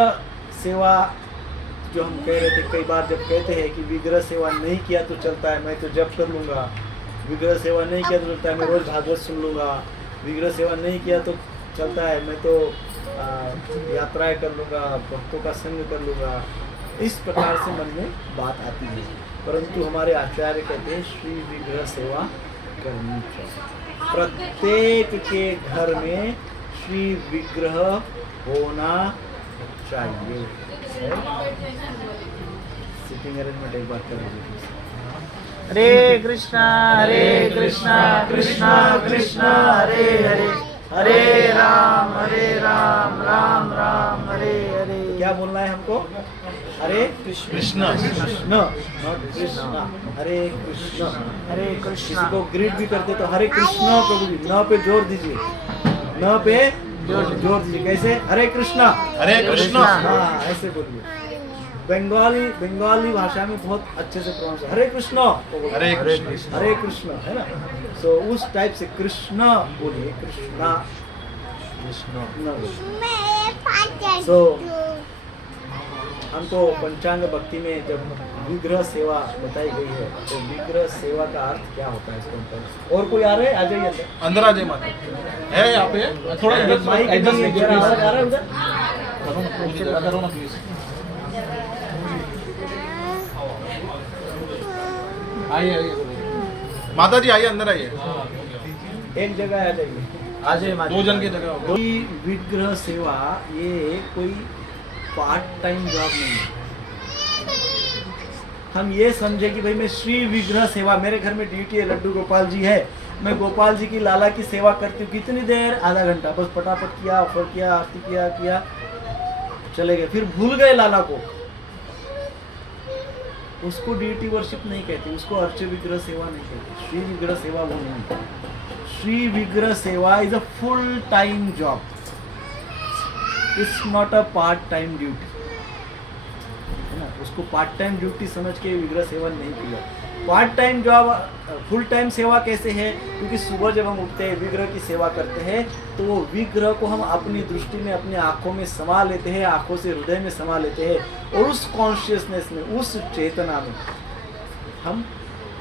सेवा जो हम कह रहे थे, कई बार जब कहते हैं कि विग्रह सेवा नहीं किया तो चलता है, मैं तो जप कर लूँगा, विग्रह सेवा नहीं किया तो चलता है, मैं रोज़ भागवत सुन लूँगा, विग्रह सेवा नहीं किया तो चलता है, मैं तो यात्राएं कर लूँगा, भक्तों का संग कर लूँगा। इस प्रकार से मन में बात आती है, परंतु हमारे आचार्य कहते हैं श्री विग्रह सेवा करनी चाहिए। प्रत्येक के घर में श्री विग्रह होना चाहिए। सिटिंग अरेंजमेंट एक बार कर लीजिए। हरे कृष्णा कृष्णा कृष्णा हरे हरे, हरे राम राम राम हरे हरे। क्या बोलना है हमको? हरे कृष्णा कृष्ण, नॉट कृष्णा, हरे कृष्ण। हरे किसी कृष्णा को ग्रीट भी करते तो हरे कृष्ण प्रभु जी, न पे जोर दीजिए, न पे जोर दीजिए। कैसे? हरे कृष्णा, हरे कृष्णा। हाँ ऐसे बोलिए। बंगाली भाषा में बहुत अच्छे से प्रोनाउंस हरे कृष्ण, हरे कृष्ण, हरे कृष्ण, है ना। सो उस टाइप से कृष्ण बोलिए, कृष्णा कृष्ण। सो हमको पंचांग भक्ति में जब विग्रह सेवा बताई गई है तो विग्रह सेवा का अर्थ क्या होता है इसके ऊपर? और कोई आ रहे हैं? आ जाइए अंदर। अंदर आ जाए माता है यहाँ पे थोड़ा इधर माइक एडजस्ट नहीं है, आवाज आ रहा है उधर? करो ना प्लीज आइए माता जी आइए अंदर आइए एक जगह आ जाइए। आ जाइए दो जन की जगह होगा। कोई विग्रह सेवा ये कोई पार्ट टाइम जॉब नहीं है। हम ये समझे कि भाई मैं श्री विग्रह सेवा, मेरे घर में ड्यूटी है, लड्डू गोपाल जी है, मैं गोपाल जी की लाला की सेवा करती हूँ। कितनी देर? आधा घंटा, बस फटाफट किया, ऑफर किया, आरती किया चले गए, फिर भूल गए लाला को। उसको ड्यूटी वर्शिप नहीं कहते, उसको अर्च विग्रह सेवा नहीं कहते, श्री विग्रह सेवा वो नहीं। श्री विग्रह सेवा is a full time job, it's not a part time duty, है ना। उसको पार्ट टाइम ड्यूटी समझ के विग्रह सेवा नहीं किया। Part time job, full time सेवा कैसे है? क्योंकि सुबह जब हम उठते हैं विग्रह की सेवा करते हैं तो वो विग्रह को हम अपनी दृष्टि में, अपनी आंखों में समा लेते हैं, आंखों से हृदय में समा लेते हैं, और उस कॉन्शियसनेस में, उस चेतना में हम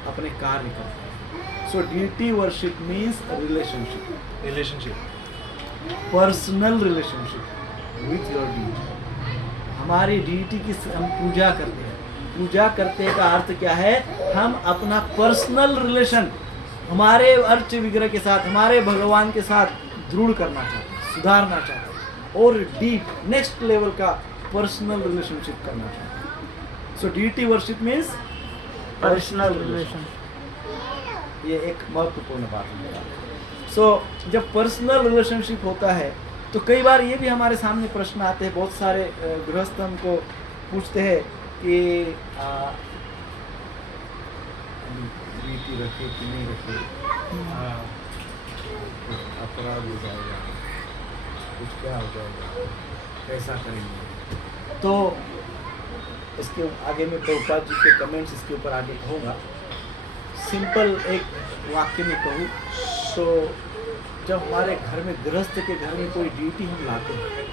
अपने कार्य करते हैं। सो duty worship means relationship, personal relationship with your duty. हमारी ड्यूटी की हम पूजा करते हैं। पूजा करते का अर्थ क्या है? हम अपना पर्सनल रिलेशन हमारे अर्च विग्रह के साथ, हमारे भगवान के साथ दृढ़ करना चाहते हैं, सुधारना चाहते हैं, और डीप नेक्स्ट लेवल का पर्सनल रिलेशनशिप करना चाहते हैं। सो duty worship means personal relation. ये एक महत्वपूर्ण बात है। सो जब पर्सनल रिलेशनशिप होता है तो कई बार ये भी हमारे सामने प्रश्न आते हैं, बहुत सारे गृहस्थ हमको पूछते हैं कि ड्यूटी रखे कि नहीं रखे, कुछ अपराध हो जाएगा, कुछ क्या हो जाएगा, कैसा करेंगे। तो इसके आगे मैं प्रभुपाद जी के कमेंट्स इसके ऊपर आगे कहूँगा। सिंपल एक वाक्य में कहूँ तो जब हमारे घर में, गृहस्थ के घर में कोई ड्यूटी हम लाते हैं,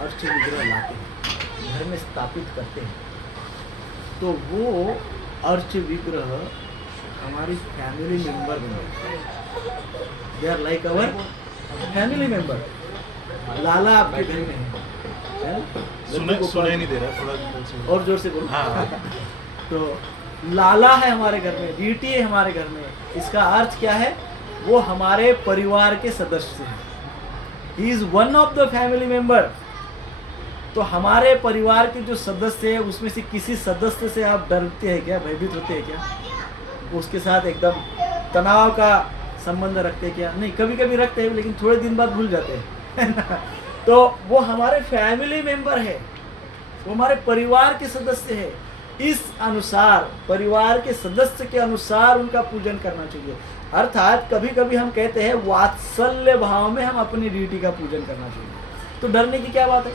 अर्च विग्रह लाते हैं, घर में स्थापित करते हैं, तो वो अर्च विग्रह हमारी फैमिली मेंबर बन जाते हैं। They are like our family member. Lala आपके घर में है? सुनाई नहीं दे रहा, थोड़ा और जोर से बोलो। हाँ। तो लाला है हमारे घर में, ड्यूटी है हमारे घर में। इसका अर्थ क्या है? वो हमारे परिवार के सदस्य हैं। He is one of the family member. तो हमारे परिवार के जो सदस्य हैं उसमें से किसी सदस्य से आप डरते हैं क्या, भयभीत होते हैं क्या, उसके साथ एकदम तनाव का संबंध रखते हैं क्या? नहीं, कभी कभी रखते हैं लेकिन थोड़े दिन बाद भूल जाते हैं। तो वो हमारे फैमिली मेंबर है, वो हमारे परिवार के सदस्य है। इस अनुसार, परिवार के सदस्य के अनुसार उनका पूजन करना चाहिए। अर्थात कभी कभी हम कहते हैं वात्सल्य भाव में हम अपनी ड्यूटी का पूजन करना चाहिए। तो डरने की क्या बात है?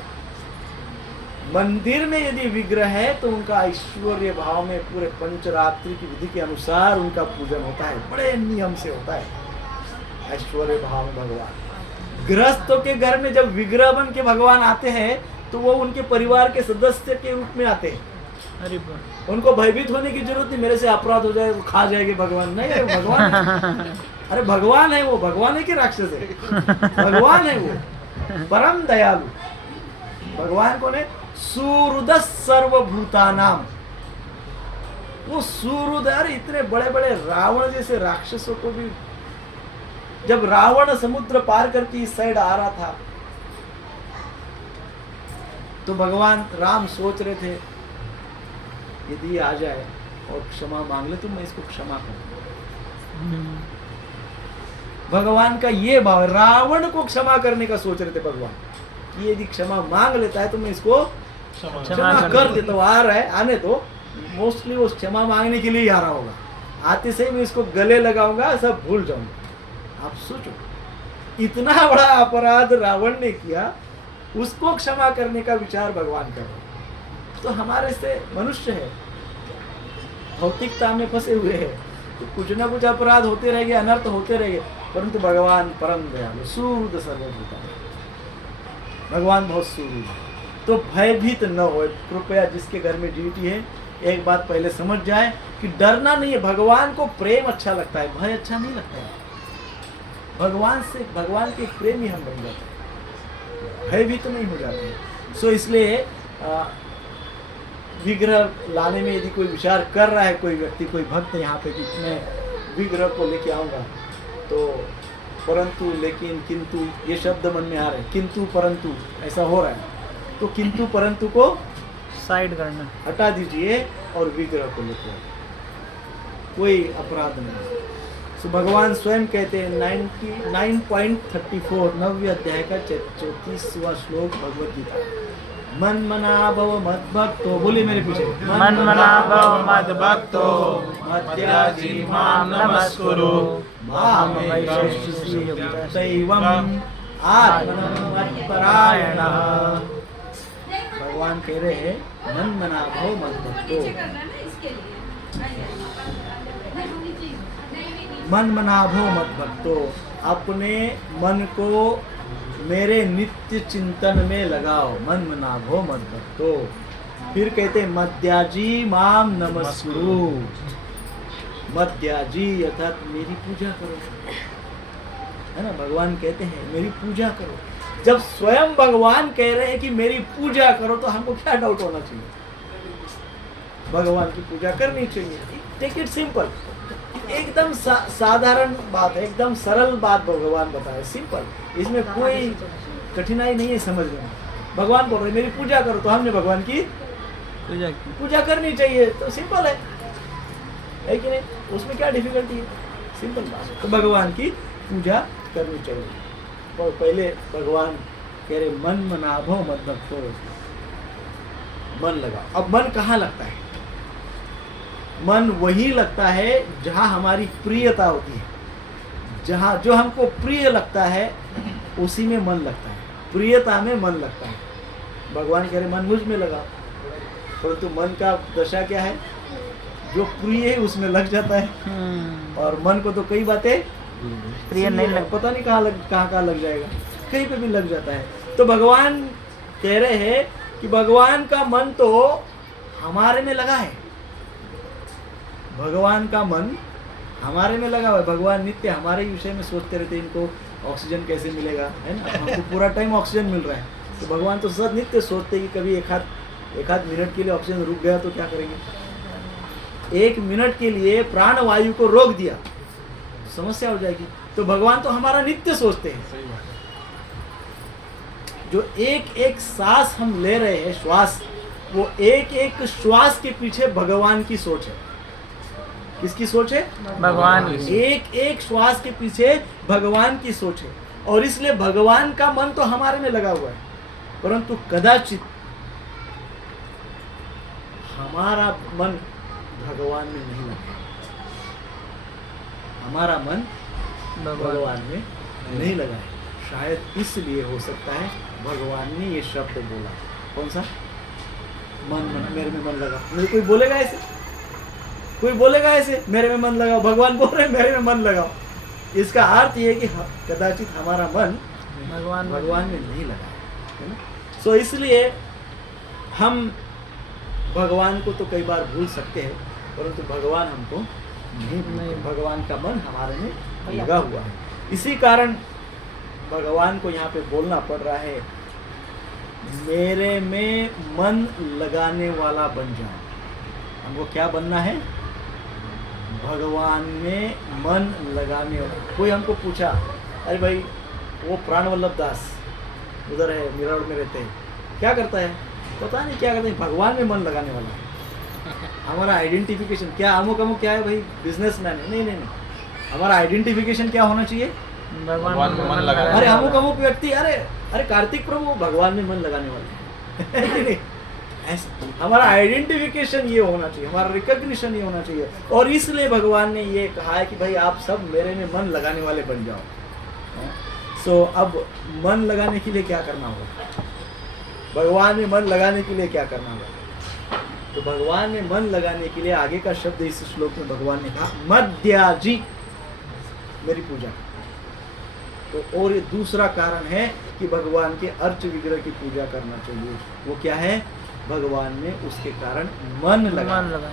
मंदिर में यदि विग्रह है तो उनका ऐश्वर्य भाव में पूरे पंचरात्रि की विधि के अनुसार उनका पूजन होता है, बड़े नियम से होता है ऐश्वर्य भाव में भगवान। गृहस्थों के घर में जब विग्रह बन के भगवान आते हैं तो वो उनके परिवार के सदस्य के रूप में आते हैं। अरे उनको भयभीत होने की जरूरत नहीं, मेरे से अपराध हो जाए वो खा जाएंगे भगवान। नहीं, अरे भगवान है। अरे भगवान है वो, भगवान है कि राक्षस है? भगवान है वो, परम दयालु। भगवान कौन है? सुहृद सर्वभूतानाम। वो सुहृद, अरे इतने बड़े बड़े रावण जैसे राक्षसों को भी, जब रावण समुद्र पार करके इस साइड आ रहा था तो भगवान राम सोच रहे थे यदि आ जाए और क्षमा मांग ले तो मैं इसको क्षमा करूं। भगवान का ये भाव, रावण को क्षमा करने का सोच रहे थे भगवान कि यदि क्षमा मांग लेता है तो मैं इसको क्षमा कर देता हूं। आ रहा है, आने तो मोस्टली वो क्षमा मांगने के लिए ही आ रहा होगा। आते से ही मैं इसको गले लगाऊंगा, सब भूल जाऊंगा। आप सोचो, इतना बड़ा अपराध रावण ने किया, उसको क्षमा करने का विचार भगवान कर रहे। तो हमारे से मनुष्य है, भौतिकता में फंसे हुए हैं, तो कुछ ना कुछ अपराध होते रहेंगे, अनर्थ होते रहेंगे, परंतु भगवान परम दयालु, सुहृद सर्वभूतानां। भगवान बहुत सुहृद, तो भयभीत न हो। कृपया जिसके घर में ड्यूटी है एक बात पहले समझ जाए कि डरना नहीं है। भगवान को प्रेम अच्छा लगता है, भय अच्छा नहीं लगता है। भगवान के प्रेमी हम बन जाते हैं, भयभीत नहीं हो जाते हैं। सो इसलिए विग्रह लाने में यदि कोई विचार कर रहा है, कोई व्यक्ति, कोई भक्त यहाँ पे कि मैं विग्रह को लेके आऊँगा, तो परंतु, लेकिन, किंतु ये शब्द मन में आ रहे हैं, किंतु परंतु ऐसा हो रहा है, तो किंतु परंतु को साइड करना। हटा दीजिए और विग्रह को लेकर आइए। कोई अपराध नहीं। सो भगवान स्वयं कहते हैं 99.34 9वें अध्याय का 34वां श्लोक भगवद गीता, मन मना भव मद भक्तो, बोलिए मेरे पीछे, मन मना भव मद भक्तो मद्याजी मां नमस्कुरु माम दैवम आत्मनमत्परायणः। भगवान कह रहे हैं मन मना भव मद भक्तो, मन मना भव मद भक्तो, अपने मन को मेरे नित्य चिंतन में लगाओ, मन मना भव मद भक्तो। फिर कहते हैं मद्याजी माम नमस्कुरु, मद्याजी अर्थात मेरी पूजा करो, है ना। भगवान कहते हैं मेरी पूजा करो। जब स्वयं भगवान कह रहे हैं कि मेरी पूजा करो, तो हमको क्या डाउट होना चाहिए? भगवान की पूजा करनी चाहिए। टेक इट सिंपल, एकदम साधारण बात है, एकदम सरल बात भगवान बताए, सिंपल। इसमें कोई कठिनाई नहीं है समझने में। भगवान बोल रहे मेरी पूजा करो, तो हमने भगवान की पूजा करनी चाहिए, तो सिंपल है कि नहीं? उसमें क्या डिफिकल्टी है? सिंपल बात है। तो भगवान की पूजा करनी चाहिए। और पहले भगवान कह रहे मन मना भव मद भक्तो, मन लगाओ। अब मन कहाँ लगता है? मन वही लगता है जहाँ हमारी प्रियता होती है, जहाँ जो हमको प्रिय लगता है उसी में मन लगता है, प्रियता में मन लगता है। भगवान कह रहे मन मुझ में लगाओ, परंतु मन का दशा क्या है? जो प्रिय है उसमें लग जाता है, और मन को तो कई बातें प्रिय नहीं लग, पता नहीं कहाँ लग जाएगा, कहीं पे भी लग जाता है। तो भगवान कह रहे हैं कि भगवान का मन तो हमारे में लगा है, भगवान का मन हमारे में लगा हुआ है। भगवान नित्य हमारे विषय में सोचते रहते, इनको ऑक्सीजन कैसे मिलेगा, है ना। हमको पूरा टाइम ऑक्सीजन मिल रहा है, तो भगवान तो सदा नित्य सोचते कि कभी एक आध मिनट के लिए ऑक्सीजन रुक गया तो क्या करेंगे। 1 मिनट के लिए प्राण वायु को रोक दिया, समस्या हो जाएगी। तो भगवान तो हमारा नित्य सोचते हैं। जो एक एक सांस हम ले रहे हैं, श्वास, वो एक एक श्वास के पीछे भगवान की सोच है। किसकी सोच है? भगवान की। एक एक श्वास के पीछे भगवान की सोच है, और इसलिए भगवान का मन तो हमारे में लगा हुआ है, परंतु कदाचित हमारा मन भगवान में नहीं लगा। हमारा मन भगवान में नहीं लगा है। शायद इसलिए हो सकता है भगवान ने ये शब्द बोला। कौन सा? मन मेरे में मन लगा। नहीं कोई बोलेगा ऐसे? कोई बोलेगा ऐसे मेरे में मन लगाओ? भगवान बोल रहे मेरे में मन लगाओ। इसका अर्थ ये है कि कदाचित हमारा मन भगवान में नहीं लगा है ना। सो इसलिए हम भगवान को तो कई बार भूल सकते हैं, परंतु भगवान हमको नहीं। भगवान का मन हमारे में लगा हुआ है। इसी कारण भगवान को यहाँ पे बोलना पड़ रहा है, मेरे में मन लगाने वाला बन जाओ। हमको क्या बनना है? भगवान में मन लगाने वाला। कोई हमको पूछा, अरे भाई वो प्राण वल्लभ दास उधर है, मिराड़ में रहते हैं, क्या करता है? पता नहीं क्या करते हैं, भगवान में मन लगाने वाला है। हमारा आइडेंटिफिकेशन क्या? अमुक अमुक क्या है भाई? बिजनेसमैन है। नहीं नहीं नहीं, हमारा आइडेंटिफिकेशन क्या होना चाहिए? भगवान में मन लगाने अरे अमुक अमुक व्यक्ति, अरे कार्तिक प्रभु भगवान में मन लगाने वाले हैं। नहीं, ऐसा हमारा आइडेंटिफिकेशन ये होना चाहिए, हमारा रिकॉग्निशन ये होना चाहिए। और इसलिए भगवान ने ये कहा है कि भाई आप सब मेरे में मन लगाने वाले बन जाओ। सो अब मन लगाने के लिए क्या करना होगा? भगवान में मन लगाने के लिए क्या करना होगा? तो भगवान में मन लगाने के लिए आगे का शब्द इस श्लोक में भगवान ने कहा, मद्याजी, मेरी पूजा। तो और ये दूसरा कारण है कि भगवान के अर्च विग्रह की पूजा करना चाहिए। वो क्या है? भगवान में उसके कारण मन लगा। मन लगा।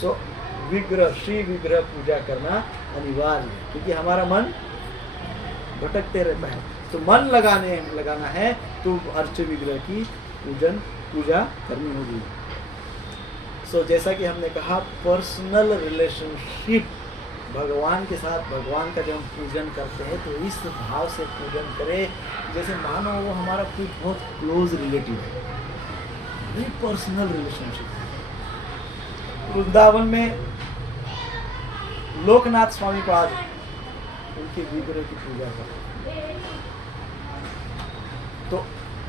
सो विग्रह, श्री विग्रह पूजा करना अनिवार्य है, क्योंकि हमारा मन भटकते रहता है। तो मन लगाना है तो अर्च विग्रह की पूजा करनी होगी। सो जैसा कि हमने कहा, पर्सनल रिलेशनशिप भगवान के साथ, भगवान का जब हम पूजन करते हैं तो इस भाव से पूजन करें जैसे मानो वो हमारा कोई बहुत क्लोज रिलेटिव है, वेरी पर्सनल रिलेशनशिप। वृंदावन में लोकनाथ स्वामी पाद उनके विग्रह की पूजा करते, तो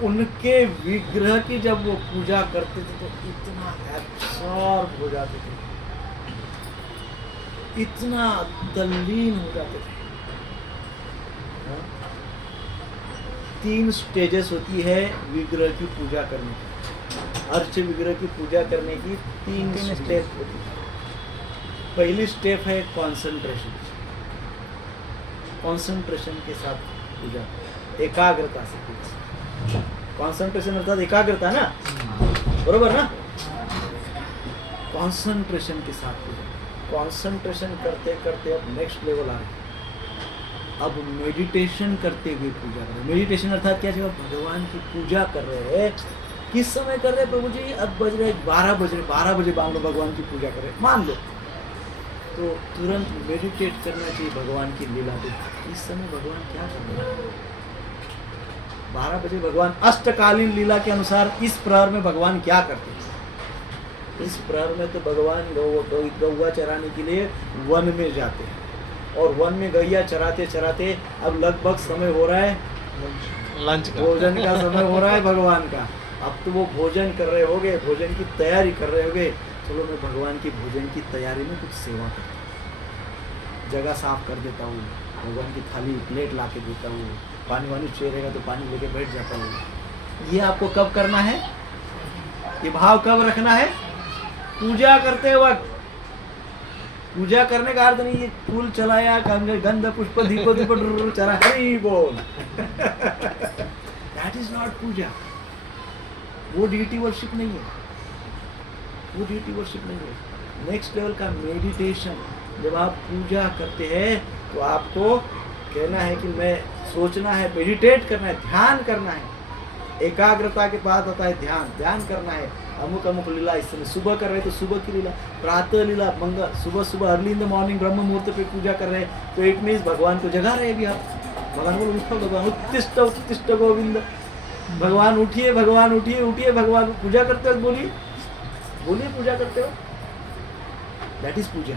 उनके विग्रह की जब वो पूजा करते थे तो इतना एब्सॉर्ब हो जाते थे, इतना तल्लीन हो जाते थे। 3 स्टेजेस होती है विग्रह की पूजा करने की, अर्च विग्रह की पूजा करने की 3 स्टेप होती है। पहली स्टेप है कंसंट्रेशन, कंसंट्रेशन के साथ पूजा, एकाग्रता से पूजा। कंसंट्रेशन अर्थात एकाग्रता ना, बरोबर ना? कंसंट्रेशन के साथ पूजा। कंसंट्रेशन करते करते अब नेक्स्ट लेवल आ रहे, अब मेडिटेशन करते हुए पूजा करें। मेडिटेशन अर्थात क्या? जब भगवान की पूजा कर रहे हैं, किस समय कर रहे हैं प्रभु जी? अब बज रहे 12 बजे मान लो भगवान की पूजा करें, मान लो, तो तुरंत मेडिटेट करना चाहिए भगवान की लीला पे। इस समय भगवान क्या कर रहे हैं? 12 बजे भगवान अष्टकालीन लीला के अनुसार इस प्रहर में भगवान क्या करते हैं? इस प्रहर में तो भगवान गौवा चराने के लिए वन में जाते हैं, और वन में गैया चराते चराते अब लगभग समय हो रहा है लंच का, भोजन का समय हो रहा है भगवान का। अब तो वो भोजन कर रहे होंगे, भोजन की तैयारी कर रहे होंगे। चलो मैं भगवान की भोजन की तैयारी में कुछ सेवा करता हूँ, जगह साफ कर देता हूँ, भगवान की थाली प्लेट ला के देता हूँ, पानी वानी चाहिएगा तो पानी लेके बैठ जाता हूँ। ये आपको कब करना है? ये भाव कब रखना है? पूजा करते वक्त। पूजा करने का अर्थ नहीं ये फूल चलाया, गंध पुष्प दीप चला, हरि बोल। दैट इज नॉट पूजा। वो डिटी वर्शिप नहीं है, वो डिटी वर्शिप नहीं है। नेक्स्ट लेवल का मेडिटेशन। जब आप पूजा करते हैं तो आपको कहना है कि मैं सोचना है, मेडिटेट करना है, ध्यान करना है। एकाग्रता के बाद आता है ध्यान करना है। अमुक अमुक लीला इस समय सुबह कर रहे हैं तो सुबह की लीला, प्रातः लीला, मंगल, सुबह अर्ली इन द मॉर्निंग ब्रह्म मुहूर्त पे पूजा कर रहे हैं तो इट मीन्स भगवान को जगा रहे हैं अभी आप। भगवान बोलो उठो, भगवान उत्तिष्ठ उत्तिष्ठ गोविंद, भगवान उठिए, भगवान उठिए, उठिए भगवान। पूजा करते हो, बोलिए पूजा करते हो, दैट इज पूजा।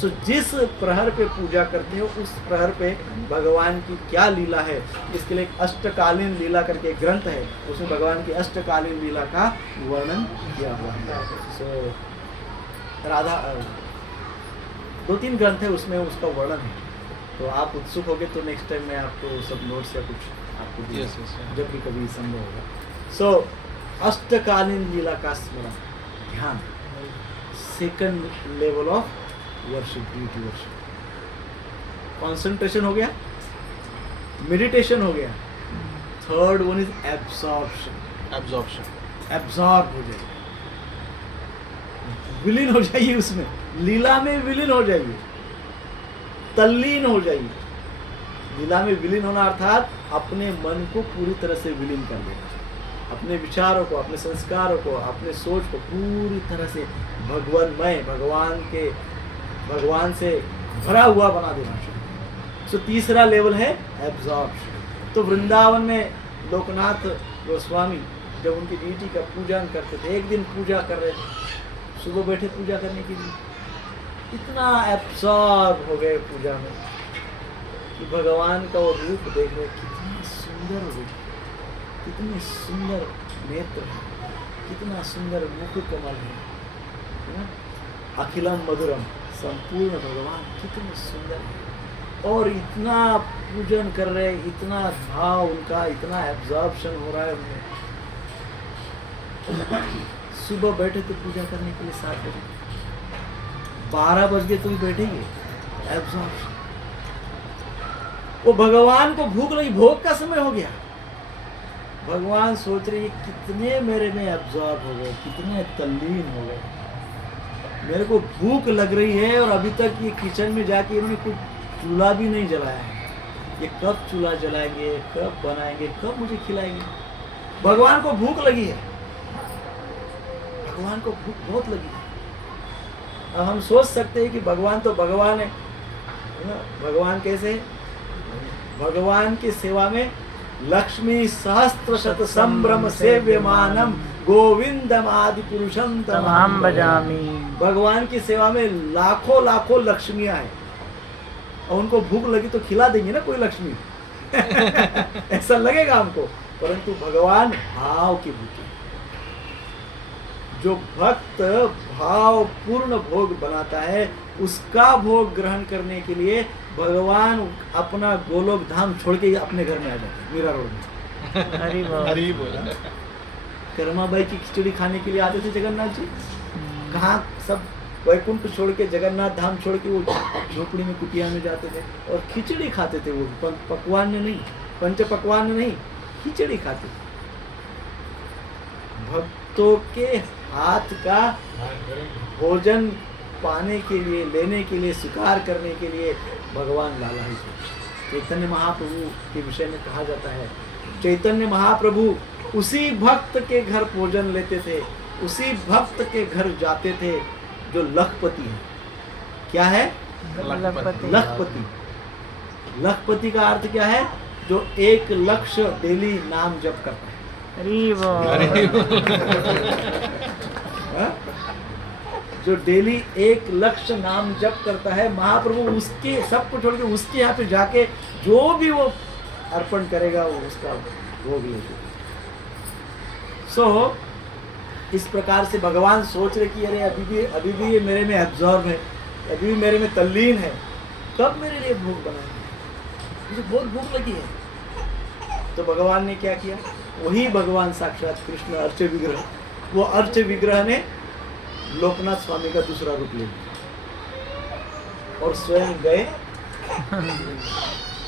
सो जिस प्रहर पे पूजा करते हो उस प्रहर पे भगवान की क्या लीला है, इसके लिए एक अष्टकालीन लीला करके ग्रंथ है, उसमें भगवान की अष्टकालीन लीला का वर्णन किया हुआ है। सो राधा 2-3 ग्रंथ है उसमें उसका वर्णन है, तो आप उत्सुक होगे तो नेक्स्ट टाइम मैं आपको सब नोट्स या कुछ आपको Yes, yes, yeah. जब भी कभी संभव होगा। सो अष्टकालीन लीला का स्मरण, ध्यान, second level of worship, duty worship. Concentration हो गया, मेडिटेशन हो गया, third one is absorption. Absorb हो जाइए, विलीन हो जाइए उसमें, लीला में विलीन हो जाइए, तल्लीन हो जाइए। लीला में विलीन होना अर्थात अपने मन को पूरी तरह से विलीन कर देना, अपने विचारों को, अपने संस्कारों को, अपने सोच को पूरी तरह से भगवानमय, भगवान से भरा हुआ बना देना चाहिए। सो तीसरा लेवल है एब्जॉर्प्शन। तो वृंदावन में लोकनाथ गोस्वामी जब उनकी ड्यूटी का पूजन करते थे, एक दिन पूजा कर रहे थे, सुबह बैठे पूजा करने के लिए, इतना एब्सॉर्ब हो गए पूजा में कि भगवान का वो रूप देख रहे, कितना सुंदर रूप, कितने सुंदर नेत्र है, कितना सुंदर मुख कमल है, अखिलम मधुरम, संपूर्ण भगवान कितने सुंदर है। और इतना पूजन कर रहे, इतना भाव उनका, इतना एब्जॉर्प्शन हो रहा है उनमें। सुबह बैठे तो पूजा करने के लिए 7 बजे, 12 बज गए तो भी बैठेंगे, एब्जॉर्प्शन। वो भगवान को भूख लगी, भोग का समय हो गया। भगवान सोच रहे कितने मेरे में एब्जॉर्ब हो गए, कितने तल्लीन हो गए, मेरे को भूख लग रही है और अभी तक ये किचन में जाके इन्होंने कुछ चूल्हा भी नहीं जलाया है। ये कब चूल्हा जलाएंगे, कब बनाएंगे, कब मुझे खिलाएंगे। भगवान को भूख लगी है, भगवान को भूख बहुत लगी है। अब हम सोच सकते हैं कि भगवान तो भगवान है ना? भगवान कैसे है? भगवान की सेवा में लक्ष्मी सहस्त्र शत संभ्रम सेव्यमानम गोविंदम आदि पुरुषम तमाम बजामी। भगवान की सेवा में लाखों लाखों लक्ष्मियां हैं और उनको भूख लगी तो खिला देंगे ना कोई लक्ष्मी ऐसा लगेगा हमको, परंतु भगवान भाव की भूखे। जो भक्त भाव पूर्ण भोग बनाता है उसका भोग ग्रहण करने के लिए भगवान अपना गोलोक धाम छोड़ के अपने घर में आ जाते हैं, मीरा रोड में। हरि बोल। हरी बोला। कर्माबाई की खिचड़ी खाने के लिए आते थे जगन्नाथ जी। कहाँ सब वैकुंठ छोड़ के, जगन्नाथ धाम छोड़ के वो झोपड़ी में कुटिया में जाते थे और खिचड़ी खाते थे। वो पकवान में नहीं, पंच पकवान में नहीं, खिचड़ी खाते थे। भक्तों के हाथ का भोजन पाने के लिए, लेने के लिए, स्वीकार करने के लिए भगवान लालायित थे। चैतन्य महाप्रभु के विषय में कहा जाता है, चैतन्य महाप्रभु उसी भक्त के घर भोजन लेते थे, उसी भक्त के घर जाते थे जो लखपति है। क्या है? लखपति। लखपति। लखपति का अर्थ क्या है? जो 1 लक्ष डेली नाम जप करता है। हरि बोल। हाँ? जो डेली 1 लक्ष नाम जप करता है, महाप्रभु उसके सब कुछ छोड़ के उसके यहाँ पे जाके जो भी वो अर्पण करेगा वो उसका भोग लेगा। इस प्रकार से भगवान सोच रहे कि अरे अभी भी ये मेरे में एब्जॉर्ब है, अभी भी मेरे में तल्लीन है, कब मेरे लिए भोग बनाएंगे, मुझे बहुत भूख लगी है। तो भगवान ने क्या किया? वही भगवान साक्षात कृष्ण अर्च विग्रह, वो अर्च विग्रह ने लोकनाथ स्वामी का दूसरा रूप ले लिया और स्वयं गए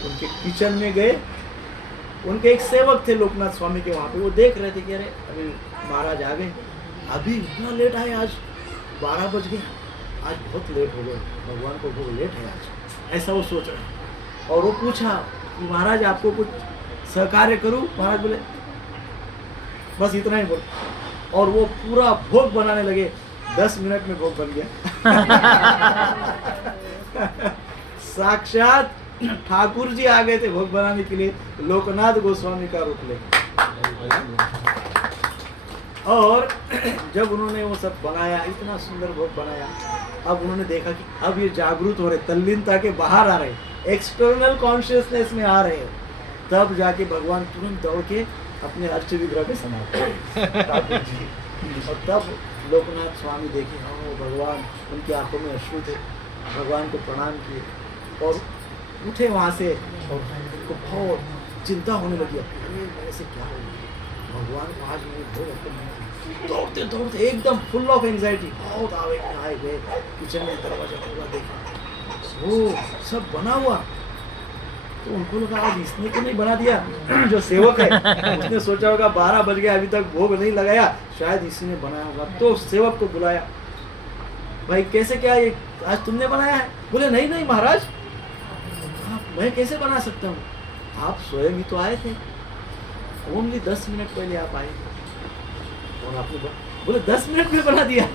उनके किचन में गए। उनके एक सेवक थे लोकनाथ स्वामी के, वहाँ पे वो देख रहे थे कि अरे अभी महाराज आ गए, अभी इतना लेट आए, आज 12 बज गए, आज बहुत लेट हो गए, भगवान को बहुत लेट है आज, ऐसा वो सोच रहे। और वो पूछा कि महाराज आपको कुछ सहकार्य करूं? महाराज बोले बस इतना ही बोल, और वो पूरा भोग बनाने लगे। 10 मिनट में भोग बन गया। साक्षात ठाकुर जी आ गए थे भोग बनाने के लिए, लोकनाथ गोस्वामी का रूप लेके। और जब उन्होंने वो सब बनाया, इतना सुंदर भोग बनाया, अब उन्होंने देखा कि अब ये जागरूक हो रहे, तल्लीनता के बाहर आ रहे, एक्सटर्नल कॉन्शियसनेस में आ रहे हैं। तब जाके भगवान तुरंत दौड़ के अपने अर्च विग्रह पे समा गए ठाकुर जी। और तब लोकनाथ स्वामी देखे, हाँ भगवान, उनकी आंखों में अश्रु थे, भगवान को प्रणाम किए और उठे वहाँ से। और उनको बहुत चिंता होने लगी, अरे मेरे से क्या हो गया, भगवान को आज मेरे भोग अर्पण नहीं। दौड़ते दौड़ते एकदम फुल ऑफ एंजाइटी, बहुत आए गए किचन में, दरवाजा पूरा देखा, वो सब बना हुआ। तो उनको लगा आज इसने तो नहीं बना दिया, जो सेवक है उसने सोचा होगा 12 बज गए अभी तक भोग नहीं लगाया, शायद इसी ने बनाया होगा। तो सेवक को बुलाया, भाई कैसे, क्या ये आज तुमने बनाया है? बोले नहीं नहीं महाराज, मैं कैसे बना सकता हूँ, आप स्वयं ही तो आए थे, ओनली 10 मिनट पहले आप आए थे और आपने बोले 10 मिनट में बना दिया।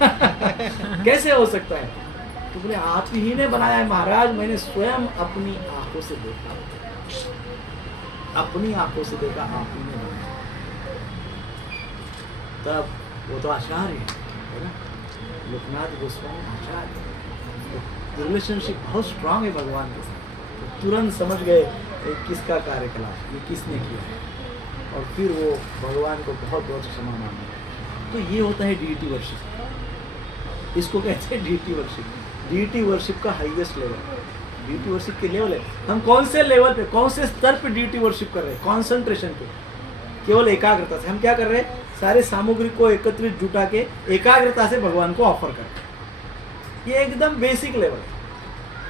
कैसे हो सकता है? तो बोले आप ही ने बनाया है महाराज, मैंने स्वयं अपनी आंखों से देखा, अपनी आंखों से देखा, आप ही ने बनाया। तब वो तो आचार्य है ना, लोकनाथ गोस्वामी आचार्य, रिलेशनशिप बहुत स्ट्रांग है भगवान के साथ। तो तुरंत समझ गए किसका कार्यकलाप, ये किसने किया है, और फिर वो भगवान को बहुत बहुत क्षमा मांगे। तो ये होता है डीटी वर्शिप, इसको कहते हैं डीटी वर्शिप। डीटी वर्शिप का हाईएस्ट लेवल, डीटी वर्शिप के लेवल है। हम कौन से लेवल पे, कौन से स्तर पे डीटी वर्शिप कर रहे हैं? कॉन्सेंट्रेशन पे, केवल एकाग्रता से। हम क्या कर रहे हैं? सारे सामग्री को एकत्रित जुटा के एकाग्रता से भगवान को ऑफर कर रहे हैं। ये एकदम बेसिक लेवल है,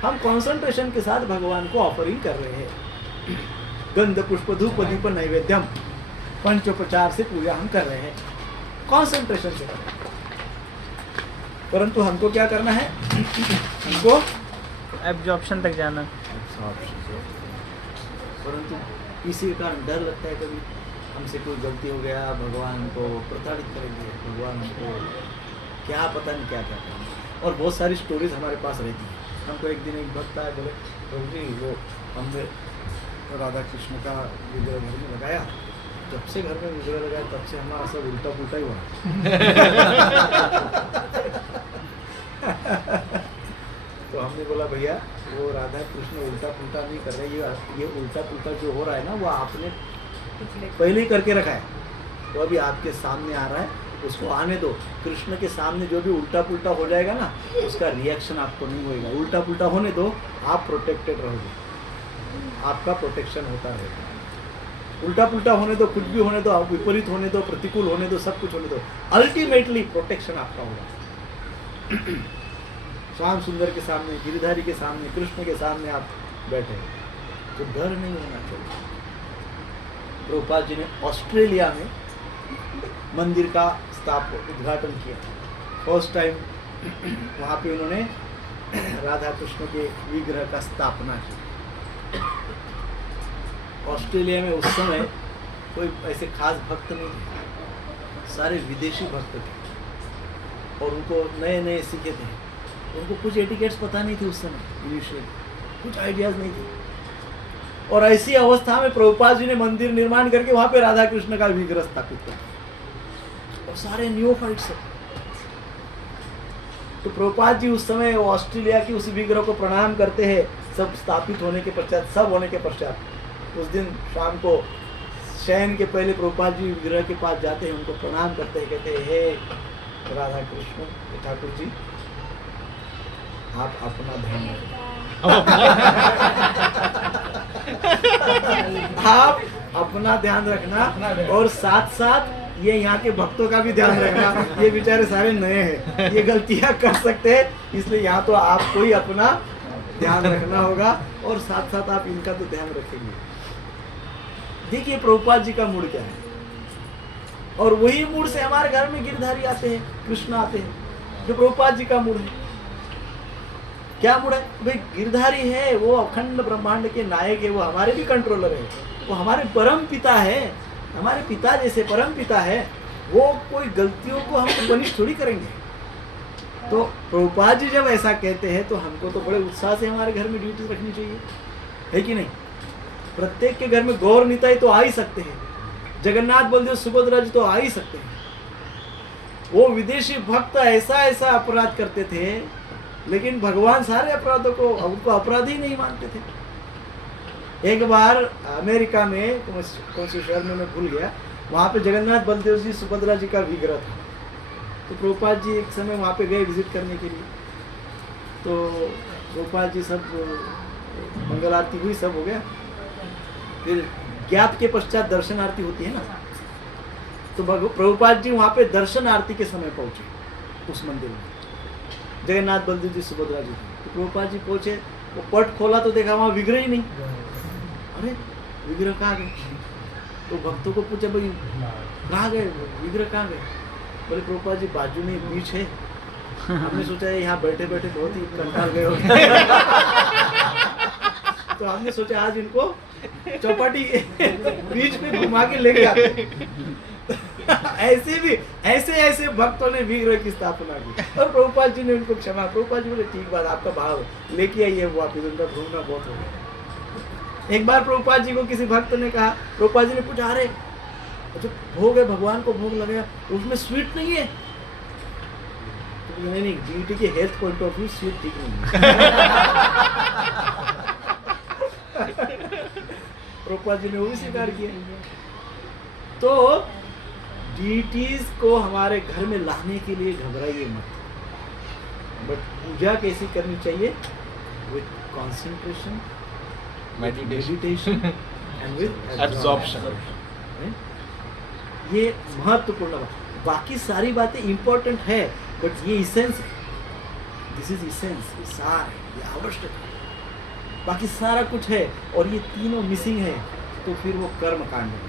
हम कॉन्सेंट्रेशन के साथ भगवान को ऑफरिंग कर रहे हैं। गंध पुष्प धूप दीप नैवेद्यम पंचोपचार से पूजा हम कर रहे हैं, कॉन्सेंट्रेशन से कर रहे हैं। परंतु हमको क्या करना है, हमको एब्जॉर्प्शन तक जाना। परंतु इसी के कारण डर लगता है, कभी हमसे कोई गलती हो गया, भगवान हमको प्रताड़ित करेंगे, भगवान हमको क्या पता नहीं क्या क्या करेंगे। और बहुत सारी स्टोरीज हमारे पास रहती हैं। हमको एक दिन एक भक्त आया, बोले प्रभु जी वो हमने राधा कृष्ण का विग्रह घर में लगाया, जब से घर में विग्रह लगाया तब से हमारा सब उल्टा पुल्टा ही हुआ। तो हमने बोला भैया वो राधा कृष्ण उल्टा पुल्टा नहीं कर रहे, ये उल्टा पुल्टा जो हो रहा है ना वो आपने पहले ही करके रखा है, तो अभी आपके सामने आ रहा है, उसको आने दो। कृष्ण के सामने जो भी उल्टा पुल्टा हो जाएगा ना उसका रिएक्शन आपको नहीं होएगा, उल्टा पुल्टा होने दो, आप प्रोटेक्टेड रहोगे, आपका प्रोटेक्शन होता रहेगा। उल्टा पुल्टा होने दो, कुछ भी होने दो, विपरीत होने दो, प्रतिकूल होने दो, सब कुछ होने दो, अल्टीमेटली प्रोटेक्शन आपका होगा। श्याम सुंदर के सामने, गिरधारी के सामने, कृष्ण के सामने आप बैठे, तो डर नहीं होना चाहिए। प्रभुपाद जी ने ऑस्ट्रेलिया में मंदिर का उद्घाटन किया, फर्स्ट टाइम वहाँ पे उन्होंने राधा कृष्ण के विग्रह का स्थापना की। ऑस्ट्रेलिया में उस समय कोई ऐसे खास भक्त नहीं थे, सारे विदेशी भक्त थे और उनको नए नए सीखे थे, उनको कुछ एटिकेट्स पता नहीं थी उस समय, इनिशियली कुछ आइडियाज नहीं थे। और ऐसी अवस्था में प्रभुपाद जी ने मंदिर निर्माण करके वहाँ पे राधा कृष्ण का विग्रह स्थापित किया और सारे न्यूफाइट्स है। तो प्रभुपाद जी उस समय ऑस्ट्रेलिया की उस विग्रह को प्रणाम करते हैं, सब स्थापित होने के पश्चात, सब होने के पश्चात उस दिन शाम को शयन के पहले प्रभुपाद जी विग्रह के पास जाते हैं, उनको प्रणाम करते हैं, कहते हैं हे राधा कृष्ण ठाकुर जी आप अपना ध्यान रखें, आप अपना ध्यान रखना और साथ साथ ये यहाँ के भक्तों का भी ध्यान रखना, ये बेचारे सारे नए हैं, ये गलतियाँ कर सकते हैं, इसलिए यहाँ तो आपको ही अपना ध्यान रखना होगा और साथ साथ आप इनका तो ध्यान रखेंगे। देखिए प्रभुपाद जी का मूड क्या है, और वही मूड से हमारे घर में गिरधारी आते हैं, कृष्ण आते हैं, जो प्रभुपाद जी का मूड है। क्या मूड है भाई, गिरधारी है, वो अखंड ब्रह्मांड के नायक है, वो हमारे भी कंट्रोलर है, वो हमारे परम पिता है, हमारे पिता जैसे परम पिता है, वो कोई गलतियों को हम पनिश थोड़ी करेंगे। तो प्रभुपाद जी जब ऐसा कहते हैं तो हमको तो बड़े उत्साह से हमारे घर में ड्यूटी रखनी चाहिए, है कि नहीं। प्रत्येक के घर में गौर निताई तो आ ही सकते हैं, जगन्नाथ बलदेव सुभद्रा जी तो आ ही सकते हैं। वो विदेशी भक्त ऐसा ऐसा अपराध करते थे, लेकिन भगवान सारे अपराधों को उनको अपराध ही नहीं मानते थे। एक बार अमेरिका में कौन से शहर में मैं भूल गया, वहाँ पे जगन्नाथ बलदेव जी सुभद्रा जी का विग्रह था। तो प्रभुपाद जी एक समय वहाँ पे गए विजिट करने के लिए, तो प्रभुपाद जी सब मंगल आरती हुई, सब हो गया, फिर ज्ञात के पश्चात दर्शन आरती होती है ना, तो प्रभुपाद जी वहाँ पे दर्शन आरती के समय पहुँचे उस मंदिर में, जगन्नाथ बलदेव जी सुभद्रा जी। तो प्रभुपाद जी पहुँचे, वो पट खोला तो देखा वहाँ विग्रह ही नहीं। अरे विग्रह कहाँ गए? तो भक्तों को पूछा भाई कहाँ गए विग्रह, कहाँ गए? बोले प्रभुपाद जी बाजू में बीच है। हमने सोचा यहाँ बैठे बैठे बहुत ही कंटाल गए हो तो हमने सोचा आज इनको चौपाटी बीच में घुमा के लेके आते। ऐसे भी ऐसे भक्तों ने विग्रह की स्थापना की और प्रभुपाद जी ने उनको क्षमा। प्रभुपाद जी बोले ठीक बात, आपका भाव लेके आइए वापिस, उनका घूमना बहुत हो गया। एक बार प्रभुपाद जी को किसी भक्त ने कहा, प्रभुपाद जी ने पूछा अरे जो भोग है भगवान को भोग लगाया उसमें स्वीट नहीं है? तो नहीं, डीटी के health point of view sweet ठीक नहीं है। प्रभुपाद जी ने वो भी स्वीकार किया। तो डीटीज को हमारे घर में लाने के लिए घबराइए मत, बट पूजा कैसी करनी चाहिए? With concentration, meditation and with absorption. ये महत्वपूर्ण बात। बाकी सारी बातें इंपॉर्टेंट है, बट ये इसेंस है, दिस इज इसेंस, ये सार है, ये आवश्यक है। बाकी सारा कुछ है और ये तीनों मिसिंग है, तो फिर वो कर्म कांड है।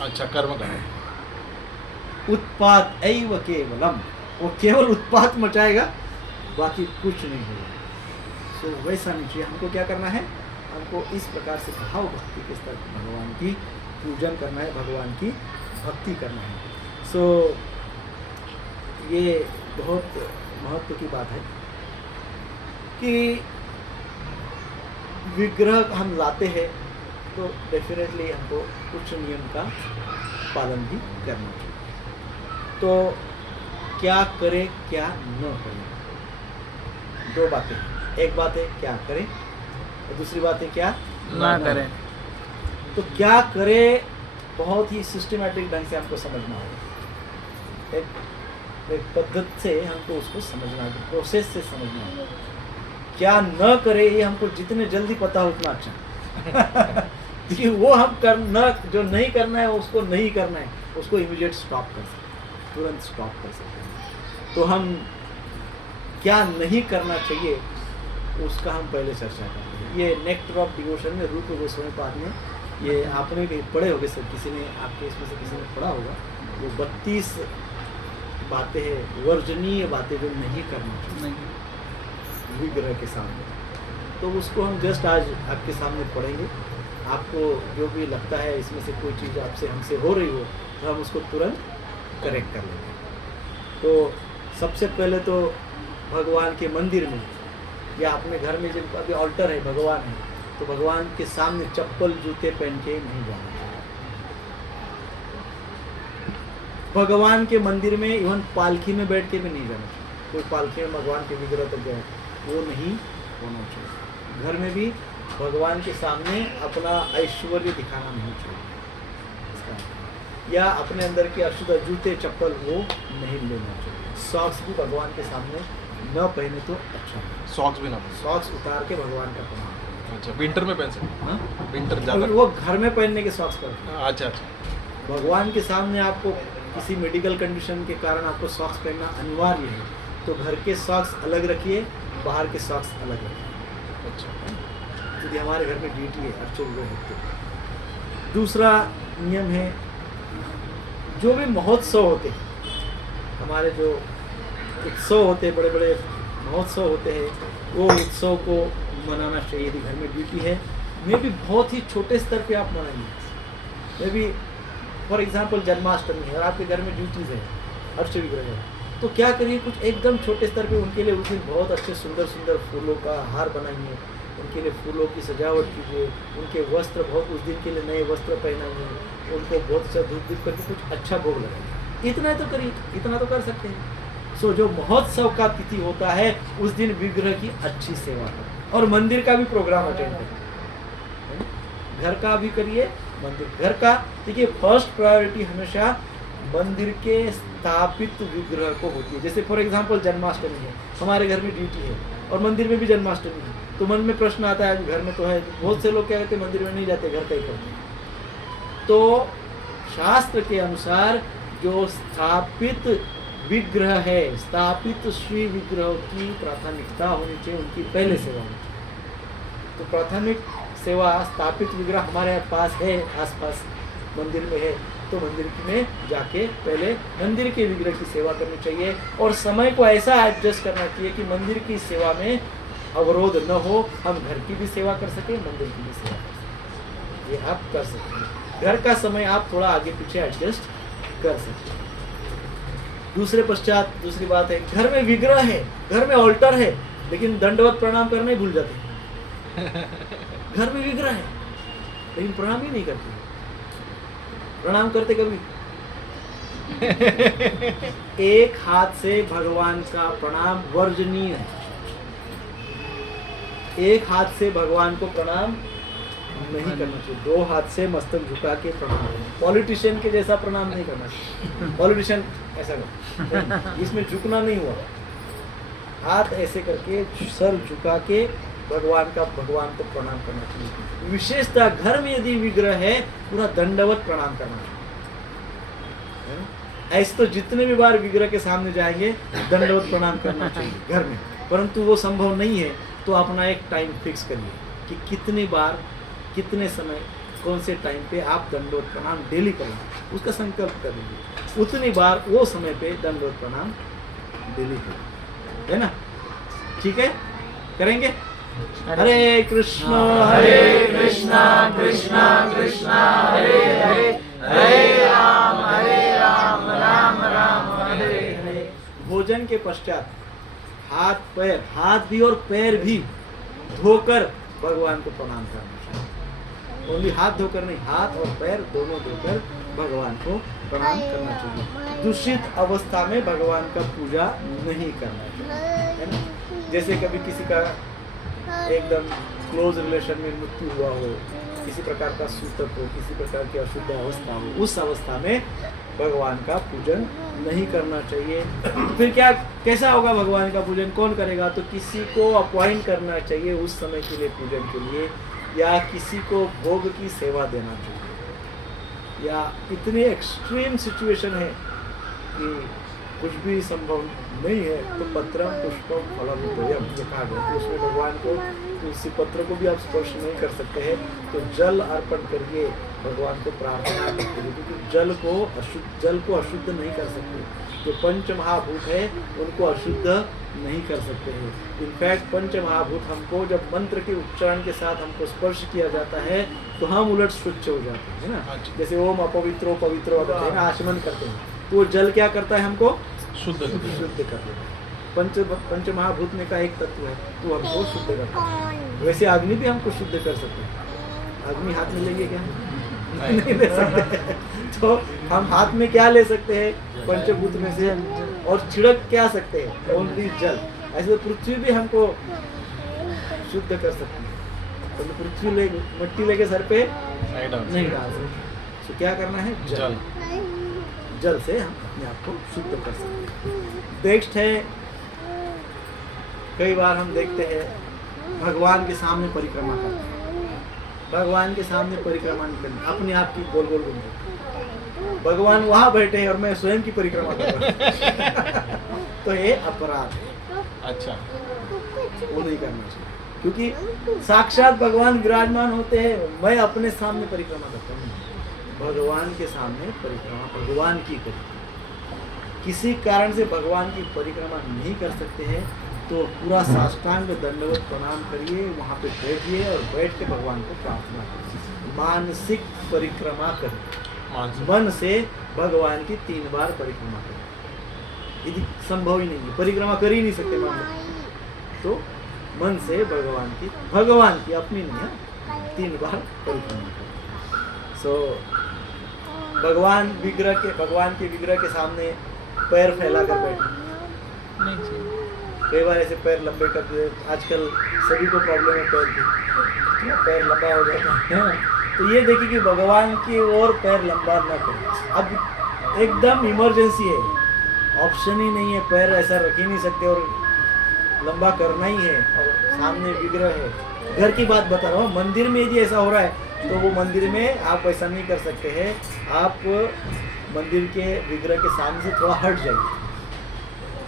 अच्छा, कर्म कांड। उत्पात एव केवलम, वो केवल उत्पात मचाएगा, बाकी कुछ नहीं होगा। सो वैसा नहीं चाहिए। हमको क्या करना है, हमको इस प्रकार से भाव भक्ति के स्तर पर भगवान की पूजन करना है, भगवान की भक्ति करना है। सो ये बहुत महत्व की बात है कि विग्रह हम लाते हैं तो डेफिनेटली हमको कुछ नियम का पालन भी करना चाहिए। तो क्या करें क्या न करें, दो बातें हैं। एक बात है क्या करें और दूसरी बात है क्या ना करें। तो क्या करें बहुत ही सिस्टमैटिक ढंग से हमको समझना होगा। एक पद्धति से हमको उसको समझना होगा, प्रोसेस से समझना होगा। क्या न करे ये हमको जितने जल्दी पता हो उतना अच्छा क्योंकि वो हम करना जो नहीं करना है उसको नहीं करना है, उसको इमीडिएट स्टॉप कर सकते हैं, तुरंत स्टॉप कर सकते हैं। तो हम क्या नहीं करना चाहिए उसका हम पहले चर्चा करते हैं। ये नेक्टर ऑफ डिवोशन में रूप गोस्वामी पाद में, ये आपने भी पढ़े होंगे सब, किसी ने आपके इसमें से किसी ने पढ़ा होगा, वो 32 बातें हैं, वर्जनीय बातें जो नहीं करना चाहिए विग्रह के सामने। तो उसको हम जस्ट आज आपके सामने पढ़ेंगे। आपको जो भी लगता है इसमें से कोई चीज़ आपसे हमसे हो रही हो तो हम उसको तुरंत करेक्ट कर लेंगे। तो सबसे पहले तो भगवान के मंदिर में या अपने घर में जब अभी ऑल्टर है, भगवान है, तो भगवान के सामने चप्पल जूते पहन के नहीं जाना चाहिए। भगवान के मंदिर में इवन पालकी में बैठ के भी नहीं जाना चाहिए। कोई पालकी में भगवान के विग्रह तक जाए वो नहीं होना चाहिए। घर में भी भगवान के सामने अपना ऐश्वर्य दिखाना नहीं चाहिए, या अपने अंदर के अशुद्ध जूते चप्पल वो नहीं लेना चाहिए। सॉक्स भी भगवान के सामने न पहने तो अच्छा है। सॉक्स भी ना पहने। सॉक्स उतार के भगवान का प्रणाम करें। अच्छा, विंटर में पहन सकते हाँ? हैं? विंटर और ज़्यादा। वो घर में पहनने के सॉक्स पर, अच्छा अच्छा। भगवान के सामने आपको किसी मेडिकल कंडीशन के कारण आपको सॉक्स पहनना अनिवार्य है, तो घर के सॉक्स अलग रखिए, बाहर के सॉक्स अलग रखिए। अच्छा, क्योंकि हमारे घर में ड्यूटी है अर्चन वो है। दूसरा नियम है, जो भी महोत्सव होते हैं, हमारे जो उत्सव होते हैं, बड़े बड़े महोत्सव होते हैं, वो उत्सव को मनाना चाहिए। यदि घर में ड्यूटी है, मैं भी बहुत ही छोटे स्तर पे आप मनाइए। मैं भी फॉर एग्जांपल जन्माष्टमी है और आपके घर में ड्यूटीज है, अर्च विग्रह है, तो क्या करिए, कुछ एकदम छोटे स्तर पे उनके लिए उस दिन बहुत अच्छे सुंदर सुंदर फूलों का हार बनाइए, उनके लिए फूलों की सजावट कीजिए, उनके वस्त्र बहुत उस दिन के लिए नए वस्त्र पहनाइए, उनको बहुत अच्छा धूप दीप करके कुछ अच्छा भोग लगाइए। इतना तो करिए, इतना तो कर सकते हैं। सो जो महोत्सव का तिथि होता है उस दिन विग्रह की अच्छी सेवा करें और मंदिर का भी प्रोग्राम अटेंड करें। घर का भी करिए, मंदिर घर का। देखिए, फर्स्ट प्रायोरिटी हमेशा मंदिर के स्थापित विग्रह को होती है। जैसे फॉर एग्जांपल जन्माष्टमी है, हमारे घर में ड्यूटी है और मंदिर में भी जन्माष्टमी है, तो मन में प्रश्न आता है घर में तो है, बहुत से लोग क्या कहते हैं मंदिर में नहीं जाते, घर का ही करते हैं। तो शास्त्र के अनुसार जो स्थापित विग्रह है, स्थापित श्री विग्रह की प्राथमिकता होनी चाहिए, उनकी पहले सेवा होनी चाहिए। तो प्राथमिक सेवा स्थापित विग्रह हमारे पास है, आसपास मंदिर में है, तो मंदिर में जाके पहले मंदिर के विग्रह की सेवा करनी चाहिए और समय को ऐसा एडजस्ट करना चाहिए कि मंदिर की सेवा में अवरोध न हो, हम घर की भी सेवा कर सकें, मंदिर की भी सेवा कर सकें। ये आप कर सकते हैं। घर का समय आप थोड़ा आगे पीछे एडजस्ट कर सकते हैं। दूसरी बात है, घर में विग्रह है, घर में ऑल्टर है, लेकिन दंडवत प्रणाम करना ही भूल जाते हैं। घर में विग्रह है लेकिन प्रणाम ही नहीं करते। प्रणाम करते कभी एक हाथ से भगवान का प्रणाम वर्जनीय है। एक हाथ से भगवान को प्रणाम नहीं करना चाहिए, दो हाथ से मस्तक झुका के प्रणाम करना। पॉलिटिशियन के जैसा प्रणाम नहीं करना चाहिए। पॉलिटिशियन ऐसा कर, इसमें झुकना नहीं हुआ, हाथ ऐसे करके सर झुका के भगवान को प्रणाम करना चाहिए। विशेषतः घर में यदि विग्रह है, पूरा दंडवत प्रणाम करना चाहिए। ऐसे तो जितने भी बार विग्रह के सामने जाएंगे दंडवत प्रणाम करना चाहिए घर में, परंतु वो संभव नहीं है तो अपना एक टाइम फिक्स करिए कि कितनी बार, कितने समय, कौन से टाइम पे आप दंडवत प्रणाम डेली करेंगे, उसका संकल्प कर लीजिए। उतनी बार वो समय पे दंडवत प्रणाम डेली करें, है ना? ठीक है, करेंगे। हरे कृष्णा कृष्णा कृष्णा हरे हरे, हरे राम राम राम हरे हरे। भोजन के पश्चात हाथ पैर, हाथ भी और पैर भी धोकर भगवान को प्रणाम करना चाहिए। ओनली हाथ धोकर नहीं, हाथ और पैर दोनों धोकर भगवान को प्रणाम करना चाहिए। दूषित अवस्था में भगवान का पूजा नहीं करना चाहिए, है ना? जैसे कभी किसी का एकदम क्लोज रिलेशन में मृत्यु हुआ हो, किसी प्रकार का सूतक हो, किसी प्रकार की अशुद्ध अवस्था हो, उस अवस्था में भगवान का पूजन नहीं करना चाहिए। फिर क्या, कैसा होगा भगवान का पूजन, कौन करेगा? तो किसी को अपॉइंट करना चाहिए उस समय के लिए पूजन के लिए, या किसी को भोग की सेवा देना चाहिए। या इतनी एक्सट्रीम सिचुएशन है कि कुछ भी संभव नहीं है तो पत्रम पुष्पम फलम तोयम जो कहा गया, तो उसमें भगवान को तुलसी पत्र को भी आप स्पर्श नहीं कर सकते हैं, तो जल अर्पण करिए, भगवान को प्रार्थना करते, क्योंकि जल को अशुद्ध नहीं कर सकते। जो पंच महाभूत है उनको अशुद्ध नहीं कर सकते हैं। इनफैक्ट पंच महाभूत हमको जब मंत्र के उच्चारण के साथ हमको स्पर्श किया जाता है तो हम उलट स्वच्छ हो जाते हैं, है ना? जैसे ओम अपवित्रो पवित्रो होता है ना, आचमन करते हैं, तो वो जल क्या करता है, हमको शुद्ध कर देता है। पंच महाभूत में का एक तत्व है तो हमको शुद्ध करता है। वैसे अग्नि भी हमको शुद्ध कर सकते हैं। अग्नि हाथ में लेंगे क्या? नहीं ले सकते। तो हम हाथ में क्या ले सकते हैं? पंचभूत में से, और छिड़क क्या सकते हैं? ओनली जल। ऐसे पृथ्वी भी हमको शुद्ध कर सकती है, तो पृथ्वी मिट्टी लेके सर पे नहीं डाल सकते। तो क्या करना है? जल से हम अपने आप को शुद्ध कर सकते हैं। नेक्स्ट है, कई बार हम देखते हैं भगवान के सामने परिक्रमा करते हैं। भगवान के सामने परिक्रमा नहीं करनी, अपने आप की गोल गोल घूमते। भगवान वहाँ बैठे हैं और मैं स्वयं की परिक्रमा कर रहा हूँ तो ये अपराध है। अच्छा, वो नहीं करना चाहिए, क्योंकि साक्षात भगवान विराजमान होते हैं। मैं अपने सामने परिक्रमा करता हूँ, भगवान के सामने परिक्रमा भगवान की करें। किसी कारण से भगवान की परिक्रमा नहीं कर सकते हैं तो पूरा साष्टांग दंडवत प्रणाम करिए, वहाँ पे बैठिए और बैठ के भगवान को प्रार्थना करिए। मानसिक परिक्रमा करें, मन से भगवान की 3 बार परिक्रमा करें। यदि संभव ही नहीं है, परिक्रमा कर ही नहीं सकते मन से, तो मन से भगवान की अपनी नहीं है, 3 बार परिक्रमा करें। सो भगवान के विग्रह के सामने पैर फैला कर बैठे नहीं चाहिए। कई बार ऐसे पैर लंबे करते हैं। आजकल सभी को प्रॉब्लम है पैर की, पैर लंबा हो जाता है ना? तो ये देखिए कि भगवान की ओर पैर लंबा ना करें। अब एकदम इमरजेंसी है, ऑप्शन ही नहीं है, पैर ऐसा रख ही नहीं सकते और लंबा करना ही है, और सामने विग्रह है। घर की बात बता रहा हूँ, मंदिर में यदि ऐसा हो रहा है तो वो मंदिर में आप ऐसा नहीं कर सकते हैं। आप मंदिर के विग्रह के सामने से थोड़ा हट जाइए,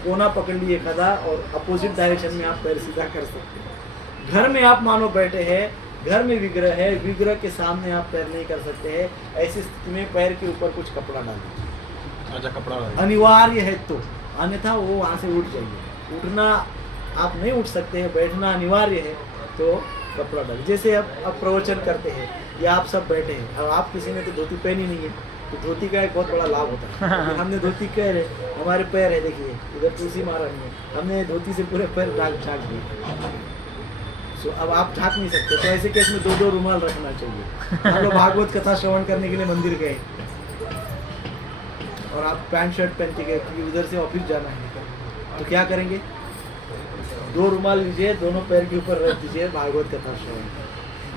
कोना पकड़ लिए खड़ा, और अपोजिट डायरेक्शन में आप पैर सीधा कर सकते हैं। घर में आप मानो बैठे हैं, घर में विग्रह है, विग्रह के सामने आप पैर नहीं कर सकते हैं। ऐसी स्थिति में पैर के ऊपर कुछ कपड़ा डालिए। अच्छा, कपड़ा अनिवार्य है तो, अन्यथा वो वहाँ से उठ जाइए। उठना आप नहीं उठ सकते हैं, बैठना अनिवार्य है तो कपड़ा डालिए। जैसे अब प्रवचन करते हैं या आप सब बैठे हैं, अब आप किसी ने तो धोती पहनी नहीं है, तो धोती का एक बहुत बड़ा लाभ होता है। हमने धोती कह रहे, हमारे पैर है, देखिए इधर तुलसी महाराज में, हमने धोती से पूरे पैर ढाक दिए। सो अब आप ढाक नहीं सकते, तो ऐसे केस में 2-2 रुमाल रखना चाहिए। हम लोग भागवत कथा श्रवण करने के लिए मंदिर गए और आप पैंट शर्ट पहन के गए क्योंकि उधर से ऑफिस जाना है, तो क्या करेंगे? 2 रुमाल लीजिए, दोनों पैर के ऊपर रख दीजिए, भागवत कथा श्रवण।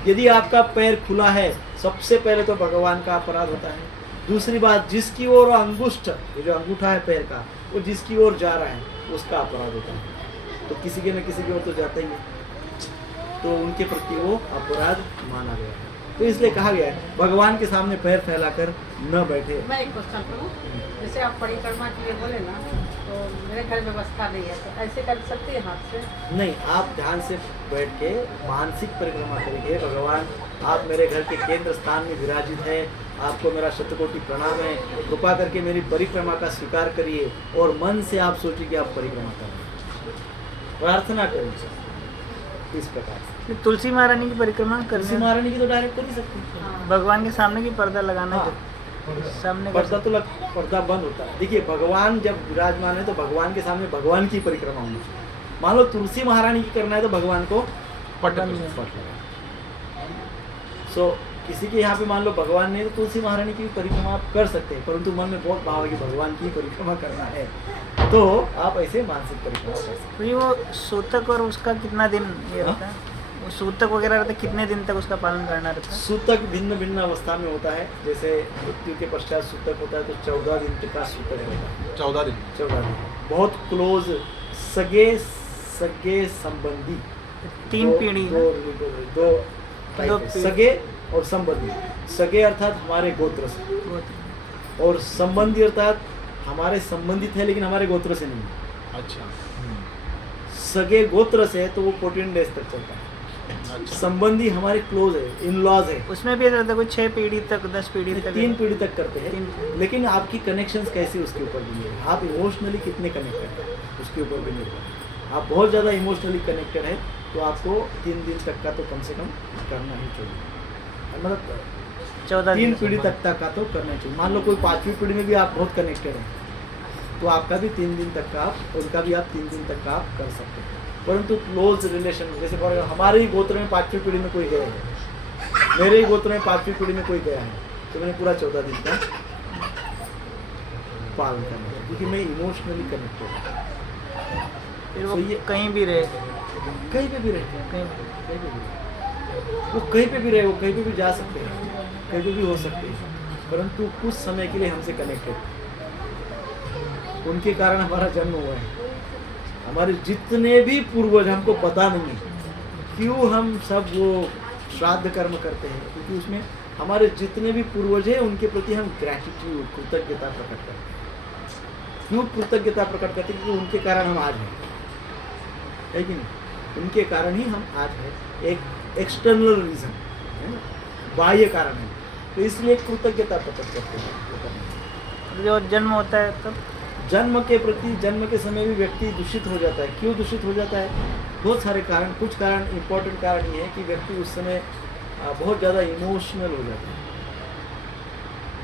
यदि आपका पैर खुला है, सबसे पहले तो भगवान का अपराध होता है। दूसरी बात, जिसकी ओर अंगुष्ठ, ये जो अंगूठा है पैर का, वो जिसकी ओर जा रहा है उसका अपराध होता है। तो किसी के न किसी की ओर तो जाता ही है, तो उनके प्रति वो अपराध माना गया है। तो इसलिए कहा गया है भगवान के सामने पैर फैलाकर न बैठे। मैं एक क्वेश्चन करूं, जैसे आप परिक्रमा के लिए बोले ना, तो मेरे घर व्यवस्था नहीं है, तो ऐसे कर सकते हैं हाथ से? नहीं, आप ध्यान से बैठ के मानसिक परिक्रमा करेंगे। भगवान आप मेरे घर के केंद्र स्थान में विराजित है, आपको मेरा शतकोटि प्रणाम है, कृपा करके मेरी परिक्रमा का स्वीकार करिए। और मन से आप सोचिए कि आप परिक्रमा कर रहे हैं, प्रार्थना करिए इस प्रकार से। तुलसी महारानी की परिक्रमा तुलसी करनी महारानी की तो डायरेक्ट कर ही सकते हैं। हाँ। भगवान के सामने की पर्दा लगाना हाँ। है सामने का। पर्दा तो पर्दा बंद होता है। देखिए, भगवान जब विराजमान है तो भगवान के सामने भगवान की परिक्रमा होनी चाहिए। मान लो तुलसी महारानी की करना है तो भगवान को पट बंद है। पट लगा। सो किसी के यहाँ पे मान लो भगवान ने तो तुलसी महारानी की भी परिक्रमा आप कर सकते हैं, परंतु मन में बहुत भाव है कि भगवान की परिक्रमा करना है, तो आप ऐसे मानसिक परिक्रमा कर सकते हैं। तो ये वो सूतक और उसका कितना दिन ये हाँ? रहता है? वो सूतक वगैरह रहता है, कितने दिन तक उसका पालन करना रहता है? सूतक भिन्न भिन्न अवस्था में होता है। जैसे मृत्यु के पश्चात सूतक होता है तो 14 दिन तक का सूतक होता है। 14 दिन 14 दिन बहुत क्लोज सगे संबंधी, तीन दो- पीढ़ी दो है। दो टाइप दो है, पीढ़ी। सगे और संबंधी। सगे अर्थात हमारे गोत्र से, वो और संबंधी अर्थात हमारे संबंधित है लेकिन हमारे गोत्र से नहीं है। अच्छा सगे गोत्र से है तो वो 14 डेज तक चलता है। अच्छा संबंधी हमारे क्लोज है, इन लॉज है, उसमें भी रहता है कोई 6 पीढ़ी तक 10 पीढ़ी तक 3 पीढ़ी तक करते हैं। तीन- लेकिन आपकी कनेक्शंस कैसी उसके ऊपर भी निर्भर है। आप इमोशनली कितने कनेक्टेड हैं उसके ऊपर भी निर्भर है। आप बहुत ज़्यादा इमोशनली कनेक्टेड है तो आपको 3 दिन तक का तो कम से कम करना ही चाहिए। मतलब 14 3 दिन पीढ़ी तक का तो करना चाहिए। मान लो कोई 5वीं पीढ़ी में भी आप बहुत कनेक्टेड हैं तो आपका भी 3 दिन तक का उनका भी आप 3 दिन तक का आप कर सकते हैं। परंतु क्लोज रिलेशन, जैसे फॉर हमारे ही गोत्र में 5वीं पीढ़ी में कोई गया है, मेरे ही गोत्र में 5वीं पीढ़ी में कोई गया है, तो मैंने पूरा 14 दिन का पालन करना है क्योंकि मैं इमोशनली कनेक्टेड हूँ। फिर वो तो ये कहीं भी रहे, कहीं पे भी रहते हैं, कहीं कहीं पे भी रहे। वो कहीं पे भी रहे, वो कहीं पे भी जा सकते हैं, कहीं पे भी हो सकते हैं, परंतु कुछ समय के लिए हमसे कनेक्टेड, उनके कारण हमारा जन्म हुआ है। हमारे जितने भी पूर्वज, हमको पता नहीं है क्यों हम सब वो श्राद्ध कर्म करते हैं, क्योंकि उसमें हमारे जितने भी पूर्वज हैं उनके प्रति हम ग्रैटिट्यूड, कृतज्ञता प्रकट करते हैं। क्यों कृतज्ञता प्रकट करते हैं? क्योंकि उनके कारण हम आज हैं, है कि नहीं? उनके कारण ही हम आज हैं। एक एक्सटर्नल रीज़न है ना, बाह्य कारण है, तो इसलिए कृतज्ञता प्रकट करते हैं वो करने में। जो जन्म होता है तब जन्म के प्रति, जन्म के समय भी व्यक्ति दूषित हो जाता है। क्यों दूषित हो जाता है? बहुत सारे कारण, कुछ कारण, इम्पोर्टेंट कारण ये है कि व्यक्ति उस समय बहुत ज़्यादा इमोशनल हो जाता है,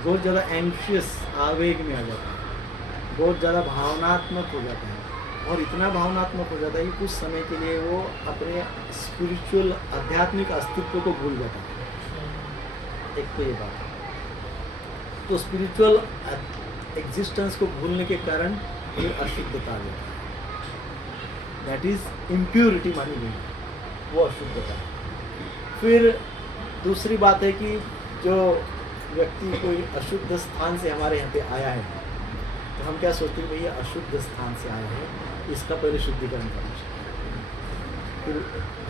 बहुत ज़्यादा एंग्शियस, आवेग में आ जाता है, बहुत ज़्यादा भावनात्मक हो जाता है, और इतना भावनात्मक हो जाता है कि कुछ समय के लिए वो अपने स्पिरिचुअल, आध्यात्मिक अस्तित्व को भूल जाता है। एक तो ये बात है। तो स्पिरिचुअल एग्जिस्टेंस को भूलने के कारण फिर अशुद्धता आ जाती है, दैट इज इम्प्योरिटी मानी गई, वो अशुद्धता। फिर दूसरी बात है कि जो व्यक्ति कोई अशुद्ध स्थान से हमारे यहाँ पे आया है तो हम क्या सोचते हैं, भैया अशुद्ध स्थान से आया है, इसका पहले शुद्धिकरण करना चाहिए। फिर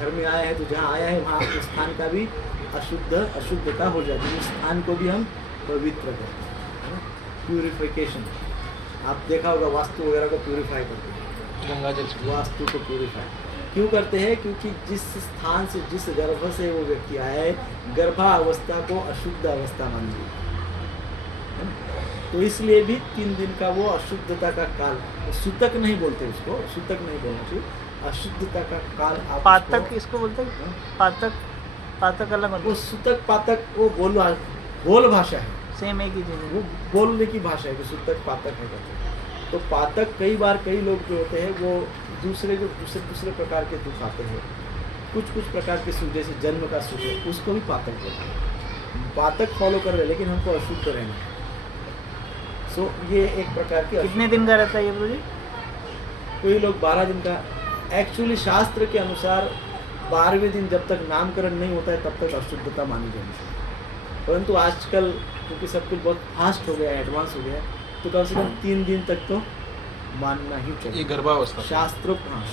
घर में आया है तो जहाँ आया है वहाँ उस स्थान का भी अशुद्धता हो जाती है, उस स्थान को भी हम पवित्र करते हैं, प्यूरिफिकेशन। आप देखा होगा वास्तु वगैरह को प्यूरिफाई करते हैं, गंगा जल वास्तु को प्यूरिफाई क्यों करते हैं? क्योंकि जिस स्थान से, जिस गर्भ से वो व्यक्ति आया है, गर्भावस्था को अशुद्ध अवस्था मानी गई है ना? तो इसलिए भी 3 दिन का वो अशुद्धता का काल, सूतक नहीं बोलते उसको, सूतक नहीं बोलना चाहिए, अशुद्धता का काल आप पातक उसको- इसको बोलते हैं। हाँ? पातक अलग होता वो है, सूतक पातक वो बोल भाषा है, सेम एक ही चीज़ वो है। बोलने की भाषा है कि सूतक पातक है कहते हैं। तो पातक कई बार कई लोग जो होते हैं वो दूसरे प्रकार के दुख आते हैं, कुछ प्रकार के सुख, जैसे जन्म का सुख है, उसको भी पातक बोलते हैं। पातक फॉलो कर रहे हैं लेकिन हमको अशुद्ध रहना है। सो ये एक प्रकार की कितने दिन का रहता है ये प्रभु जी? कोई लोग 12 दिन का, एक्चुअली शास्त्र के अनुसार 12वें दिन जब तक नामकरण नहीं होता है तब तक अशुद्धता मानी जानी चाहिए। परंतु आजकल क्योंकि सब कुछ बहुत फास्ट हो गया है, एडवांस हो गया है, तो कम से कम 3 दिन तक तो मानना ही ये चाहिए। गर्भावस्था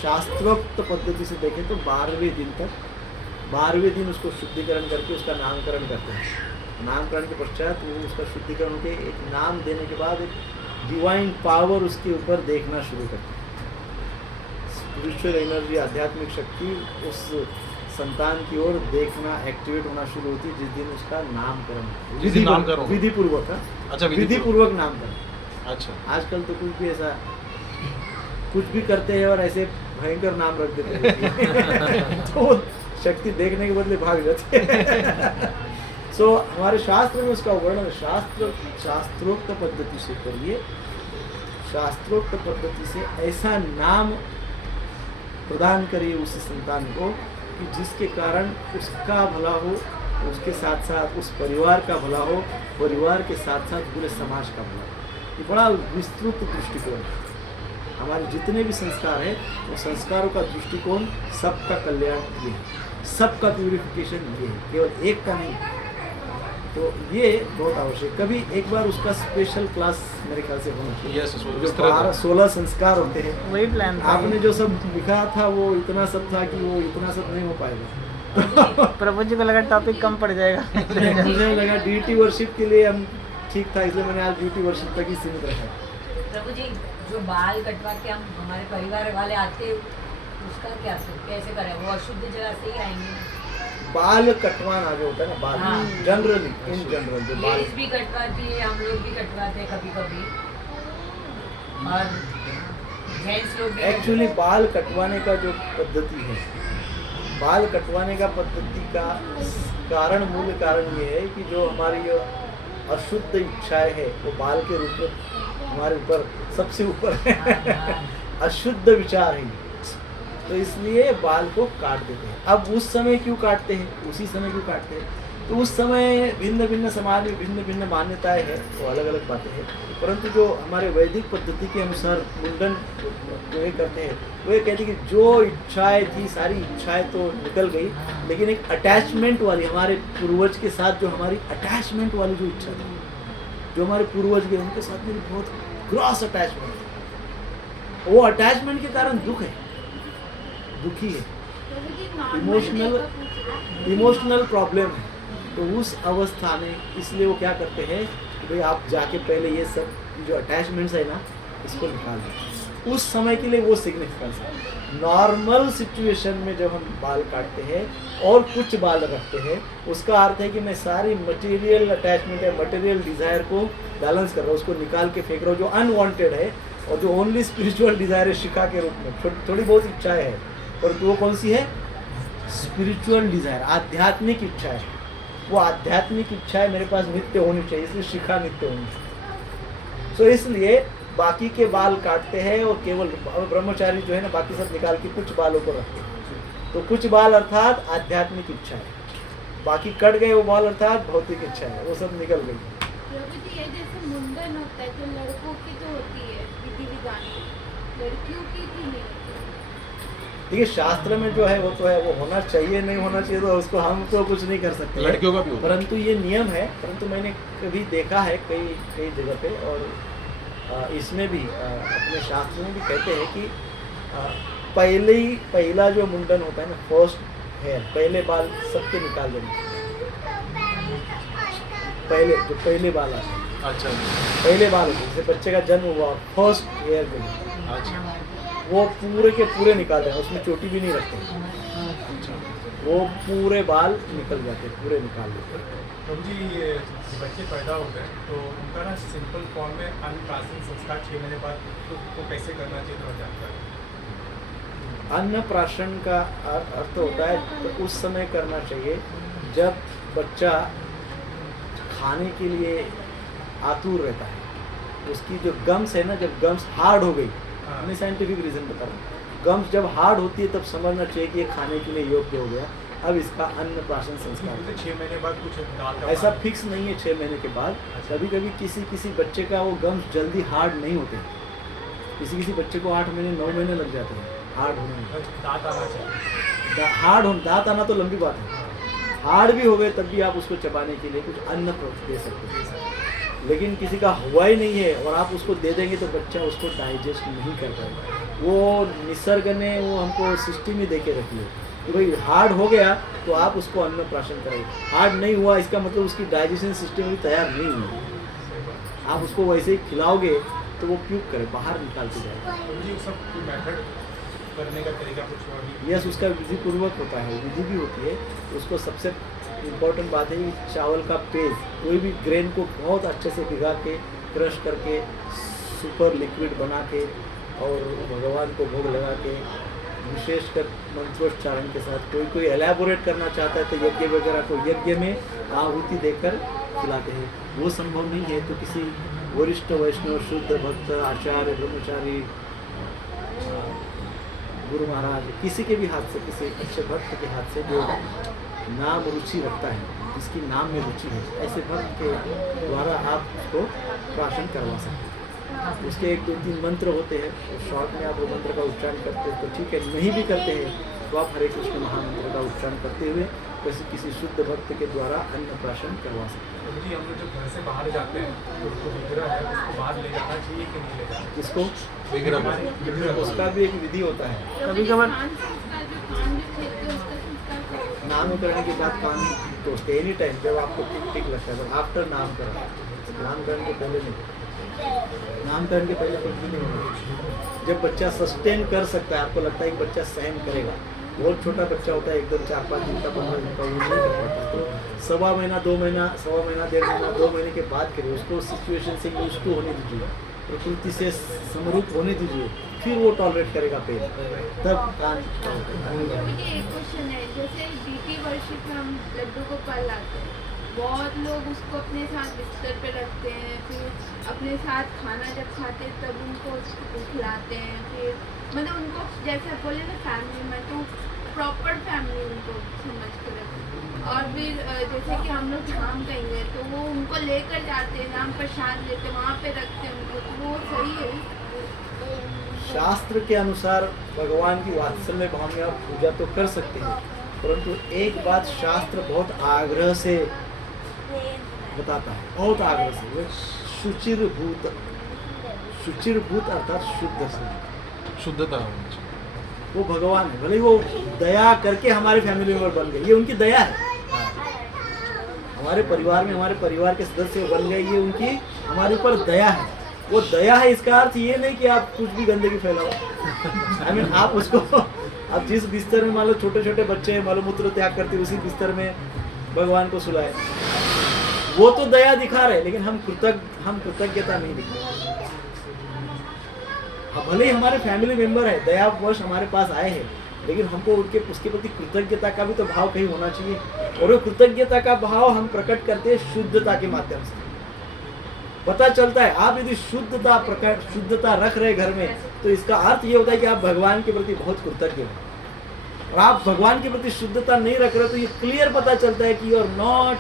शास्त्रोक्त पद्धति से देखें तो 12वें दिन तक, 12वें दिन उसको शुद्धिकरण करके उसका नामकरण करते हैं। नामकरण के पश्चात वो उसका शुद्धिकरण होकर एक नाम देने के बाद एक डिवाइन पावर उसके ऊपर देखना शुरू करते हैं। स्पिरिचुअल एनर्जी, आध्यात्मिक शक्ति उस संतान की ओर देखना, एक्टिवेट होना शुरू होती है जिस दिन उसका नामकरण होता है। जिस दिन नामकरण होता है। विधि पूर्वक, हाँ? अच्छा, विधि पूर्वक नामकरण। अच्छा, आजकल तो कुछ भी ऐसा कुछ भी करते हैं और ऐसे भयंकर नाम रख देते हैं तो वो शक्ति देखने के बदले भाग जाती है। सो हमारे शास्त्र में उसका वर्णन शास्त्रोक्त पद्धति से करिए, शास्त्रोक्त पद्धति से ऐसा नाम प्रदान करिए उस संतान को कि जिसके कारण उसका भला हो, उसके साथ साथ उस परिवार का भला हो, परिवार के साथ साथ पूरे समाज का भला हो। ये बड़ा विस्तृत दृष्टिकोण है। हमारे जितने भी संस्कार हैं वो संस्कारों का दृष्टिकोण सबका कल्याण ये है, सबका प्यूरिफिकेशन ये है, केवल एक का नहीं। तो ये बहुत आवश्यक। कभी एक बार उसका स्पेशल क्लास मेरे ख्याल से होना चाहिए। यस, जो इस तरह 12-16 संस्कार होते हैं, वही प्लान था। आपने जो सब लिखा था वो इतना सब था कि वो इतना सब नहीं हो पाएगा। प्रभु जी को लगा टॉपिक कम पड़ जाएगा। मुझे लगा ड्यूटी वर्शिप के लिए हम ठीक था, इसलिए मैंने आज ड्यूटी वर्शिप तक ही सीमित रखा। प्रभु जी, जो बाल कटवा के हम हमारे परिवार वाले आते उसका क्या कैसे करें? वो अशुद्ध जगह से ही आएंगे। बाल कटवाना जो होता है ना, बाल हाँ। जनरली इन जनरल जो बाल लेडीज भी कटवाती है, हम लोग भी कटवाते हैं कभी कभी, और जेंट्स लोग भी एक्चुअली बाल कटवाने का जो पद्धति है, बाल कटवाने का पद्धति का कारण, मूल कारण ये है कि जो हमारी जो अशुद्ध इच्छाएं है वो बाल के रूप में हमारे ऊपर सबसे ऊपर है। अशुद्ध विचार है, तो इसलिए बाल को काट देते हैं। अब उस समय क्यों काटते हैं, उसी समय क्यों काटते हैं? तो उस समय भिन्न भिन्न समाज में भिन्न भिन्न मान्यताएं हैं, तो अलग अलग बातें हैं। परंतु जो हमारे वैदिक पद्धति के अनुसार मुंडन जो ये करते हैं, वो ये कहते हैं कि जो इच्छाएं थी सारी इच्छाएं तो निकल गई, लेकिन एक अटैचमेंट वाली, हमारे पूर्वज के साथ जो हमारी अटैचमेंट वाली जो इच्छा थी, जो हमारे पूर्वज के उनके साथ मेरी बहुत क्रॉस अटैचमेंट है, वो अटैचमेंट के कारण दुख है, दुखी है, इमोशनल प्रॉब्लम है। तो उस अवस्था में इसलिए वो क्या करते हैं कि भाई आप जाके पहले ये सब जो अटैचमेंट्स है ना, इसको निकाल दें। उस समय के लिए वो सिग्निफिकेंस है। नॉर्मल सिचुएशन में जब हम बाल काटते हैं और कुछ बाल रखते हैं, उसका अर्थ है कि मैं सारी मटेरियल अटैचमेंट या मटेरियल डिज़ायर को बैलेंस कर रहा हूँ, उसको निकाल के फेंक रहा हूँ जो अनवांटेड है, और जो ओनली स्पिरिचुअल डिज़ायर है शिखा के रूप में, थोड़ी बहुत इच्छाएं है, और वो कौन सी है? स्पिरिचुअल डिज़ायर, आध्यात्मिक इच्छा है। वो आध्यात्मिक इच्छाएं मेरे पास नित्य होनी चाहिए, इसलिए शिखा नित्य होनी चाहिए। सो इसलिए बाकी के बाल काटते हैं और केवल ब्रह्मचारी जो है ना, बाकी सब निकाल के कुछ बालों को रखते हैं। तो कुछ बाल अर्थात आध्यात्मिक इच्छा है, बाकी कट गए वो बाल अर्थात भौतिक इच्छा है, वो सब निकल गई। प्रभु जी, ये जैसे मुंडन होता है तो लड़कों की तो होती है विधि विधान, लड़कियों की भी नहीं होती। देखिए शास्त्र में जो है वो तो है, वो होना चाहिए नहीं होना चाहिए तो उसको हम तो कुछ नहीं कर सकते, लड़कियों का भी होता है। परंतु ये नियम है। परंतु मैंने कभी देखा है कई कई जगह पे, और इसमें भी अपने शास्त्र में भी कहते हैं कि पहला जो मुंडन होता है ना, फर्स्ट हेयर, पहले बाल सबके निकाल देने, पहले बाल आते हैं, अच्छा पहले बाल होते हैं, जैसे बच्चे का जन्म हुआ फर्स्ट हेयर जो अच्छा वो पूरे के पूरे निकाल दें, उसमें चोटी भी नहीं रखते, अच्छा। वो पूरे बाल निकल जाते, पूरे निकाल देते। प्रभु जी, ये बच्चे पैदा होते हैं तो उनका ना सिंपल फॉर्म में अन्नप्राशन संस्कार 6 महीने बाद तो कैसे करना चाहिए थोड़ा जानकारी। अन्नप्राशन का अर्थ होता है तो उस समय करना चाहिए जब बच्चा खाने के लिए आतुर रहता है, उसकी जो गम्स है ना, जब गम्स हार्ड हो गई, मैं साइंटिफिक रीज़न बता रहा हूँ, गम्स जब हार्ड होती है तब समझना चाहिए कि ये खाने के लिए योग्य हो गया, अब इसका अन्नप्राशन संस्कार। 6 महीने बाद कुछ दाल का ऐसा फिक्स नहीं है 6 महीने के बाद, कभी कभी किसी बच्चे का वो गम्स जल्दी हार्ड नहीं होते, किसी बच्चे को 8 महीने 9 महीने लग जाते हैं हार्ड होने में। दांत आना चाहिए, दांत आना तो लंबी बात है, हार्ड भी हो गए तब भी आप उसको चबाने के लिए कुछ अन्न दे सकते हैं। लेकिन किसी का हुआ ही नहीं है और आप उसको दे देंगे तो बच्चा उसको डाइजेस्ट नहीं कर पाएगा। वो निसर्ग ने वो हमको सिस्टम ही दे के रखी है कि भाई हार्ड हो गया तो आप उसको अन्नप्राशन करें, हार्ड नहीं हुआ इसका मतलब उसकी डाइजेशन सिस्टम भी तैयार नहीं हुई, आप उसको वैसे ही खिलाओगे तो वो प्यूक करे, बाहर निकाल के जाए। प्रभु जी सब मेथड करने का तरीका कुछ और भी यस, उसका विधि पूर्वक होता है, विधि भी होती है। उसको सबसे इम्पोर्टेंट बात है कि चावल का पेज, कोई भी ग्रेन को बहुत अच्छे से भिगा के क्रश करके सुपर लिक्विड बना के और भगवान को भोग लगा के विशेषकर मंत्रोच्चारण के साथ, कोई एलैबोरेट करना चाहता है तो यज्ञ वगैरह को यज्ञ में आहुति देकर खिलाते हैं। वो संभव नहीं है तो किसी वरिष्ठ वैष्णव शुद्ध भक्त आचार्य ब्रह्मचारी गुरु महाराज किसी के भी हाथ से, किसी अच्छे भक्त के हाथ से जो नाम रुचि रखता है, जिसकी नाम में रुचि है, ऐसे भक्त के द्वारा आप उसको प्राशन करवा सकते हैं। उसके 1-2-3 मंत्र होते हैं, शॉर्ट में आप वो मंत्र का उच्चारण करते हैं तो ठीक है, नहीं भी करते हैं तो आप हरे कृष्ण महामंत्र का उच्चारण करते हुए किसी शुद्ध भक्त के द्वारा अन्न प्राशन करवा सकते हैं। प्रभु जी हम लोग जब घर से बाहर जाते हैं तो जो विग्रह है उसको बाहर ले जाना चाहिए कि नहीं ले जाना किसको विग्रह उसका भी एक विधि होता है। कभी कभार खान संस्कार जो खान जो खेलते हैं उसका संस्कार कैसे? नामकरण के बाद कान तोड़ते एनी टाइम जब आपको ठीक लगता है, बट आफ्टर नामकरण, नामकरण के पहले नहीं, नामकरण के पहले कुछ भी नहीं होगा। जब बच्चा सस्टेन कर सकता है, आपको लगता है कि बच्चा सहन करेगा, बहुत छोटा बच्चा होता है एकदम 4-5 दिन का 15 दिन का, वो नहीं कर पाता, तो 1.25 महीना 2 महीना 1.25 महीना 1.5 महीना 2 महीने के बाद करिए, उसको सिचुएशन से यूज टू होने दीजिए, प्रकृति से समरूप होने दीजिए, फिर वो टॉलरेट करेगा पेन, तब कान। मुझे एक क्वेश्चन है, जैसे डीटी वर्शिप में हम लड्डू गोपाल लाते हैं, बहुत लोग उसको अपने साथ बिस्तर पे रखते हैं, फिर अपने साथ खाना जब खाते हैं तब उनको उसको खिलाते हैं, फिर मतलब उनको जैसे आप बोले ना फैमिली में, तो प्रॉपर फैमिली उनको समझ कर रखते। और फिर जैसे कि हम लोग धाम कहीं गए तो वो उनको लेकर जाते हैं, नाम प्रसाद लेते हैं, वहाँ पे रखते हैं उनको, तो वो सही है? शास्त्र के अनुसार भगवान की वात्सल्य भाव में आप पूजा तो कर सकते हैं, परंतु एक बात शास्त्र बहुत आग्रह से बताता है, बहुत आग्रह से, वो शुचिर्भूत, शुचिर्भूत अर्थात शुद्ध से, शुद्धता होनी चाहिए। वो भगवान है, भले ही वो दया करके हमारे फैमिली मेंबर बन गए, ये उनकी दया है। हमारे परिवार में हमारे परिवार के सदस्य बन गए, ये उनकी हमारे ऊपर दया है। वो दया है, इसका अर्थ ये नहीं कि आप कुछ भी गंदगी फैलाओ। I mean, आप उसको, आप जिस बिस्तर में मान लो छोटे छोटे बच्चे हैं, मालूम मूत्र त्याग करते, उसी बिस्तर में भगवान को सुलाए, वो तो दया दिखा रहे, लेकिन हम कृतज्ञता नहीं दिखा। भले ही हमारे फैमिली मेंबर है, दयावश हमारे पास आए हैं, लेकिन हमको उसके प्रति कृतज्ञता का भी तो भाव कहीं होना चाहिए, और वो कृतज्ञता का भाव हम प्रकट करते हैं शुद्धता के माध्यम से। पता चलता है आप यदि शुद्धता रख रहे घर में, तो इसका अर्थ ये होता है कि आप भगवान के प्रति बहुत कृतज्ञ हैं, और आप भगवान के प्रति शुद्धता नहीं रख रहे तो ये क्लियर पता चलता है कि you are not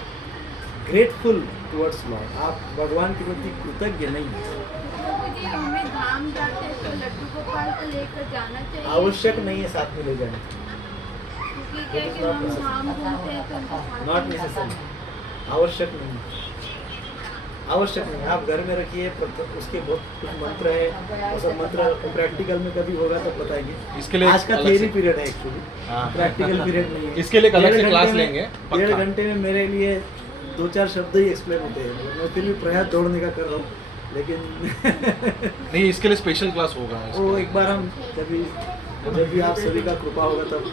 grateful towards Lord, आप भगवान के प्रति कृतज्ञ नहीं हैं। मुझे हमें धाम जाते हैं तो लड्डू गोपाल को लेकर जाना चाहिए? आवश्यक नहीं है साथ में ले जाने, क्योंकि क्या है कि हम धाम घूमते हैं तो उनको साथ नॉट में नेसेसरी, आवश्यक नहीं, आवश्यक नहीं। आप घर में रखिए, उसके बहुत कुछ मंत्र है, वो सब मंत्र प्रैक्टिकल में कभी होगा तो बताएंगे। इसके लिए आज का अलग थियरी से- पीरियड है एक्चुअली, हाँ। प्रैक्टिकल पीरियड नहीं है। इसके लिए एक अलग से 1.5 क्लास घंटे में- लेंगे, 1.5 पक्का। घंटे में मेरे लिए 2-4 शब्द ही एक्सप्लेन होते हैं, मैं फिर भी प्रयास दौड़ने का कर रहा हूँ, लेकिन नहीं, इसके लिए स्पेशल क्लास होगा। वो एक बार हम जब भी आप सभी का कृपा होगा तब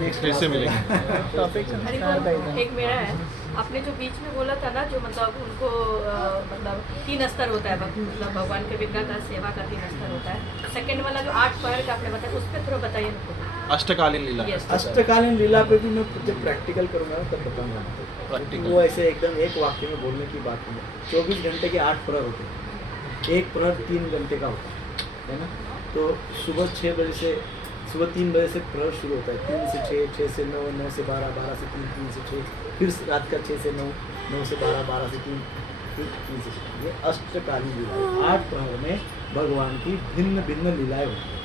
नेक्स्ट फिर से मिलेंगे। टॉपिक संस्कार का ही था। एक मेरा है, आपने जो बीच में बोला था ना, जो मतलब उनको मतलब 3 स्तर होता है, मतलब भगवान के विग्रह का सेवा का 3 स्तर होता है। सेकंड वाला जो 8 पहर का आपने बताया, उस पर थोड़ा बताइए हमको। अष्टकालीन लीला। Yes. अष्टकालीन लीला पे भी मैं जब प्रैक्टिकल करूँगा तब बताऊँगा। Practical. वो ऐसे एकदम एक वाक्य में बोलने की बात नहीं है। 24 घंटे के 8 प्रहर होते हैं, एक प्रहर 3 घंटे का होता है ना। तो सुबह 6 बजे से, सुबह 3 बजे से प्रहर शुरू होता है, 3 से 6, 6 से 9, 9 से 12, 12 से 3, 3 से 6, फिर रात का 6 से 9, 9 से 12, 12 से 3, फिर 3 से 6। ये अष्टकालीन लीला है। 8 प्रहर में भगवान की भिन्न भिन्न लीलाएँ होती हैं।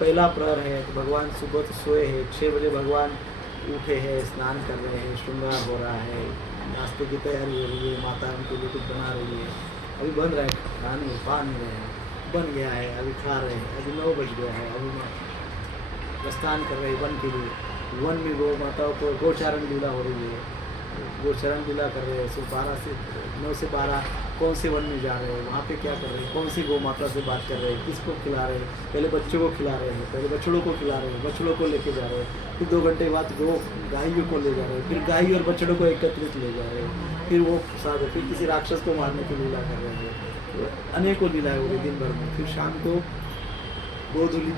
पहला प्रहर है तो भगवान सुबह सोए हैं, 6 बजे भगवान उठे हैं, स्नान कर रहे हैं, श्रृंगार हो रहा है, नाश्ते की तैयारी हो रही है, माता उनके लिए कुछ बना रही है, अभी बन रहा है, खाने पा नहीं रहे हैं, बन गया है, अभी खा रहे हैं, अभी 9 बज गया है, अभी प्रस्थान कर रहे हैं वन के लिए। वन में गौ माताओं को गोचारण लीला हो रही है, गोचरण लीला कर रहे हैं। सो 9 से 12 कौन से वन में जा रहे हैं, वहाँ पे क्या कर रहे हैं, कौन सी गौ माता से बात कर रहे हैं, किसको खिला रहे हैं, पहले बच्चों को खिला रहे हैं, पहले बछड़ों को खिला रहे हैं, बछड़ों को लेके जा रहे हैं, फिर 2 घंटे बाद गायों को ले जा रहे हैं, फिर गाय और बछड़ों को एकत्रित ले जा रहे हैं, फिर वो प्रसाद, फिर किसी राक्षस को मारने की लीला कर रहे हैं, तो अनेकों लीलाएं हो गई दिन भर में। फिर शाम को गोधुली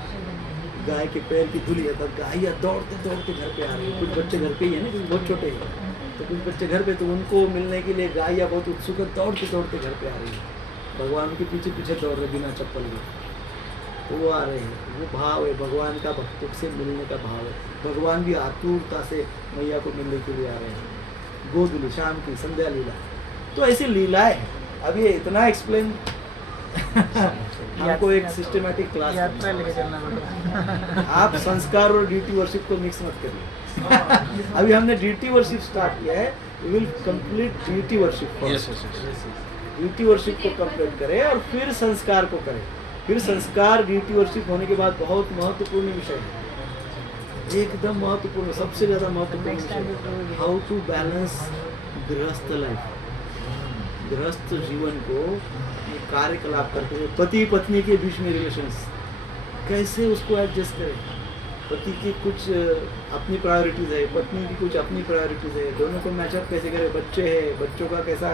गाय के पैर की धुली है, तब गाय दौड़ते दौड़ते घर पे आ रही है। कुछ बच्चे घर पे ही है ना, कुछ बहुत छोटे हैं, तो कुछ बच्चे घर पे, तो उनको मिलने के लिए गाय बहुत उत्सुक है, दौड़ते दौड़ते घर पे आ रही है, भगवान के पीछे पीछे दौड़ रहे बिना चप्पल के, तो वो आ रहे हैं। वो भाव है भगवान का, भक्तों से मिलने का भाव है। भगवान भी आतुरता से मैया को मिलने के लिए आ रहे हैं। गोधुली शाम की संध्या लीला, तो ऐसी लीलाएं हैं। अब ये इतना एक्सप्लेन हमको एक सिस्टमेटिक क्लास यात्रा लेके चलना पड़ेगा। आप संस्कार और ड्यूटी वर्शिप को मिक्स मत करिए। अभी हमने ड्यूटी वर्शिप स्टार्ट किया है, we will complete duty worship. Duty worship को कंप्लीट करें और फिर संस्कार को करें। फिर संस्कार ड्यूटी वर्शिप होने के बाद बहुत महत्वपूर्ण विषय है, एकदम महत्वपूर्ण, सबसे ज़्यादा महत्वपूर्ण विषय, हाउ टू बैलेंस गृहस्थ लाइफ, गृहस्थ जीवन को कार्यकलाप करते हुए पति पत्नी के बीच में रिलेशंस कैसे उसको एडजस्ट करें। पति की कुछ अपनी प्रायोरिटीज़ है, पत्नी की कुछ अपनी प्रायोरिटीज़ है, दोनों को मैचअप कैसे करें, बच्चे हैं, बच्चों का कैसा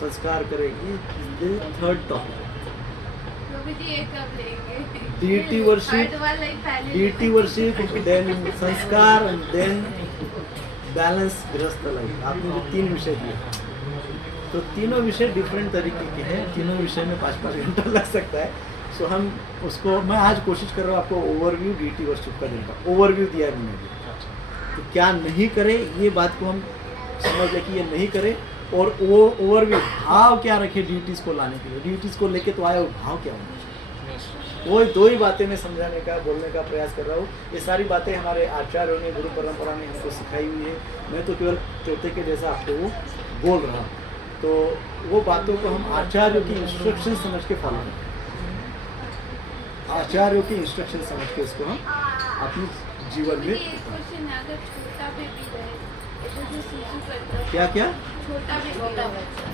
संस्कार करें, ये 3rd टॉपिक। प्रभु जी ये कब लेंगे? डीटी वर्शिप, Third वाला ही पहले डीटी वर्शिप, देन संस्कार एंड देन बैलेंस गृहस्थ लाइफ। आपने जो 3 विषय दिए, तो तीनों विषय डिफरेंट तरीके के हैं, तीनों विषय में 5-5 घंटा लग सकता है। सो हम उसको, मैं आज कोशिश कर रहा हूँ आपको ओवरव्यू डीटी वर्शिप का देने का। ओवरव्यू दिया है मैंने, तो क्या नहीं करे ये बात को हम समझ लें कि ये नहीं करे, और वो ओवरव्यू भाव क्या रखे ड्यूटीज को लाने के लिए, ड्यूटीज को लेके तो आए, वो भाव क्या होना चाहिए, वो 2 ही बातें मैं समझाने का, बोलने का प्रयास कर रहा हूँ। ये सारी बातें हमारे आचार्यों ने, गुरु परंपरा ने हमको सिखाई हुई है। मैं तो केवल तोते के जैसा आपको वो बोल रहा हूँ, तो वो बातों को हम आचार्यों की इंस्ट्रक्शन समझ के फॉलो करें, आचार्यों की इंस्ट्रक्शन समझ के इसको हम अपने जीवन में। क्वेश्चन है, अगर छोटा बेबी रहे, जैसे सुसु करता है, क्या क्या छोटा बेबी,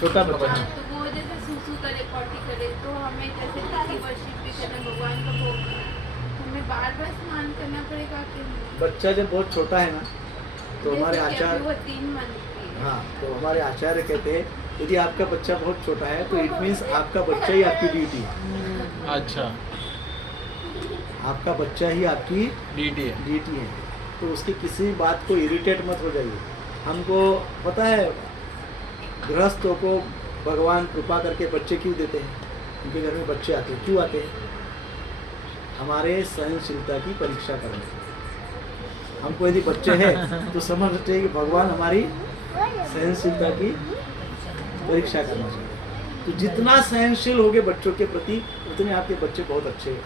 छोटा बच्चा, हाँ, तो वो जैसे सुसु करे, पॉटी करे, तो हमें जैसे डीटी वर्शिप भी करना, भगवान का भोग करना, हमें बार-बार स्नान करना पड़ेगा कि नहीं? बच्चा जब बहुत छोटा है ना, तो हमारे जैसे कि अभी आचार्य, वो 3 मंथ की है। हाँ, तो हमारे आचार्य कहते हैं यदि आपका बच्चा बहुत छोटा है तो इट मीन्स आपका बच्चा ही आपकी ड्यूटी है। अच्छा, आपका बच्चा ही आपकी ड्यूटी है। ड्यूटी है, तो उसकी किसी बात को इरिटेट मत हो जाइए। हमको पता है गृहस्थों को भगवान कृपा करके बच्चे क्यों देते हैं, उनके घर में बच्चे आते हैं, क्यों आते हैं? हमारे सहनशीलता की परीक्षा करने। हमको यदि बच्चे हैं तो समझते हैं कि भगवान हमारी सहनशीलता की परीक्षा करना चाहिए। तो जितना सहनशील होगे बच्चों के प्रति, उतने आपके बच्चे बहुत अच्छे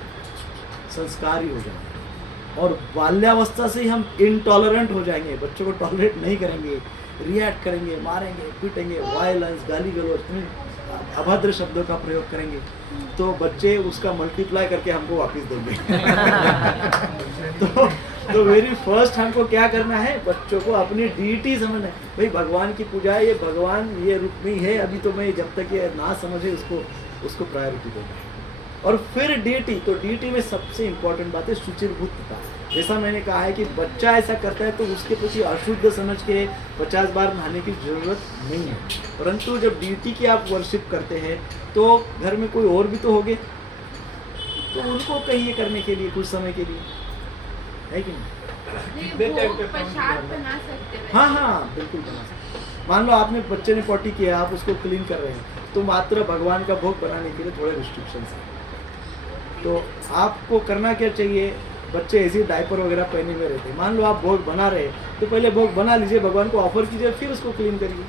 संस्कारी हो जाएंगे। और बाल्यावस्था से ही हम इनटॉलरेंट हो जाएंगे, बच्चों को टॉलरेट नहीं करेंगे, रिएक्ट करेंगे, मारेंगे, पीटेंगे, वायलेंस, गाली गलौज, अभद्र शब्दों का प्रयोग करेंगे, तो बच्चे उसका मल्टीप्लाई करके हमको वापस देंगे। तो वेरी फर्स्ट हमको क्या करना है, बच्चों को अपनी डीटी समझना है। भाई भगवान की पूजा है, ये भगवान ये रूप में है, अभी तो मैं जब तक ये ना समझे उसको प्रायोरिटी देना है। और फिर डीटी, तो डीटी में सबसे इम्पोर्टेंट बात है शुचिर्भूतता। जैसा मैंने कहा है कि बच्चा ऐसा करता है तो उसके प्रति अशुद्ध समझ के 50 बार नहाने की जरूरत नहीं है। परंतु जब डीटी की आप वर्शिप करते हैं तो घर में कोई और भी तो होंगे, तो उनको कहिए करने के लिए कुछ समय के लिए, है कि नहीं? वो प्रसाद बना सकते हैं। हाँ हाँ बिल्कुल बना सकते। मान लो आपने बच्चे ने पॉटी किया, आप उसको क्लीन कर रहे हैं, तो मात्र भगवान का भोग बनाने के लिए थोड़े रिस्ट्रिक्शंस हैं। तो आपको करना क्या चाहिए, बच्चे ऐसे डायपर वगैरह पहने हुए रहते हैं, मान लो आप भोग बना रहे हैं तो पहले भोग बना लीजिए, भगवान को ऑफर कीजिए, फिर उसको क्लीन करिए।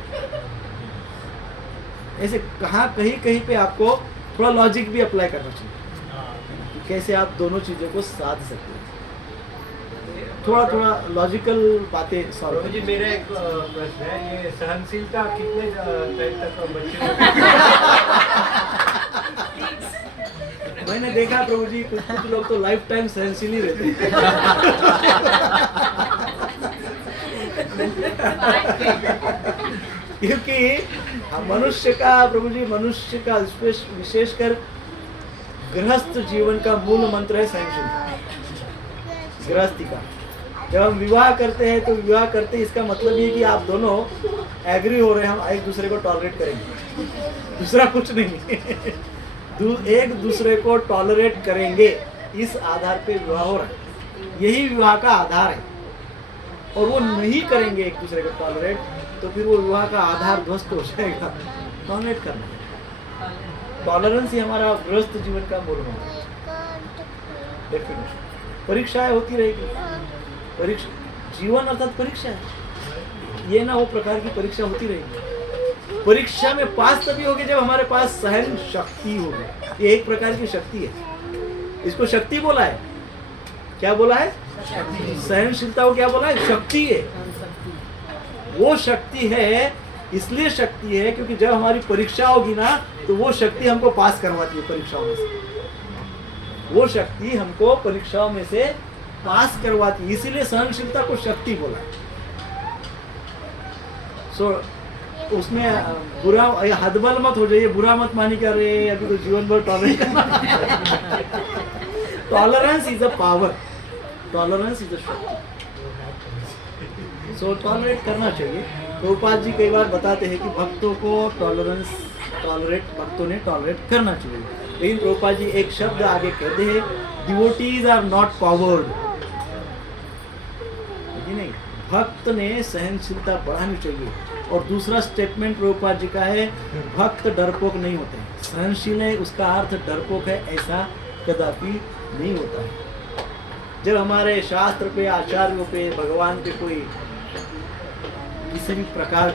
ऐसे कहीं पे आपको थोड़ा लॉजिक भी अप्लाई करना चाहिए कि कैसे आप दोनों चीज़ों को साध सकते हैं। थोड़ा लॉजिकल बातें सॉल्व। प्रभु जी मेरा एक प्रश्न है, ये सहनशीलता कितने टाइम तक बच्चे मैंने देखा प्रभु जी कुछ लोग तो लाइफ टाइम सहनशील ही रहते हैं। क्योंकि मनुष्य का, प्रभु जी, मनुष्य का विशेषकर गृहस्थ जीवन का मूल मंत्र है सहनशीलता। गृहस्थी का जब हम विवाह करते हैं तो विवाह करते हैं, इसका मतलब ये कि आप दोनों एग्री हो रहे हैं, हम एक दूसरे को टॉलरेट करेंगे, दूसरा कुछ नहीं। एक दूसरे को टॉलरेट करेंगे, इस आधार पे विवाह हो रहा है, यही विवाह का आधार है। और वो नहीं करेंगे एक दूसरे को टॉलरेट, तो फिर वो विवाह का आधार ध्वस्त हो जाएगा। टॉलरेट करना, टॉलरेंस ही हमारा गृहस्थ जीवन का मूल मंत्र है। डेफिनेशन परीक्षाएं होती रहेगी, परीक्षा जीवन अर्थात परीक्षा है, ये ना वो प्रकार की परीक्षा होती रहेगी। परीक्षा में पास तभी होगी जब हमारे पास सहन शक्ति होगी। ये एक प्रकार की शक्ति है, इसको शक्ति बोला है। क्या बोला है? सहनशीलता को क्या बोला है? शक्ति है। वो शक्ति है, इसलिए शक्ति है क्योंकि जब हमारी परीक्षा होगी ना, तो वो शक्ति हमको पास करवाती है परीक्षाओं में से। वो शक्ति हमको परीक्षाओं में से पास करवाती है, इसीलिए सहनशीलता को शक्ति बोला है। उसमें बुरा हदबल मत हो जाइए, बुरा मत मानी कर रहे अभी तो जीवन भर टॉलरेट करना। Tolerance is a power, tolerance is a शक्ति। सो टॉलरेट करना चाहिए। प्रभुपाद जी कई बार बताते हैं कि भक्तों को भक्तों ने टॉलरेट करना चाहिए। लेकिन प्रभुपाद जी एक शब्द आगे कहते हैं, डिवोटीज आर नॉट पावर्ड। नहीं, भक्त ने सहनशीलता बढ़ानी चाहिए। और दूसरा स्टेटमेंट प्रभुपाद जी का है, भक्त डरपोक नहीं होते हैं। सहनशील है उसका अर्थ डरपोक है ऐसा कदापि नहीं होता है। जब हमारे शास्त्र पे, आचार्यों पे, भगवान पे कोई किसी भी प्रकार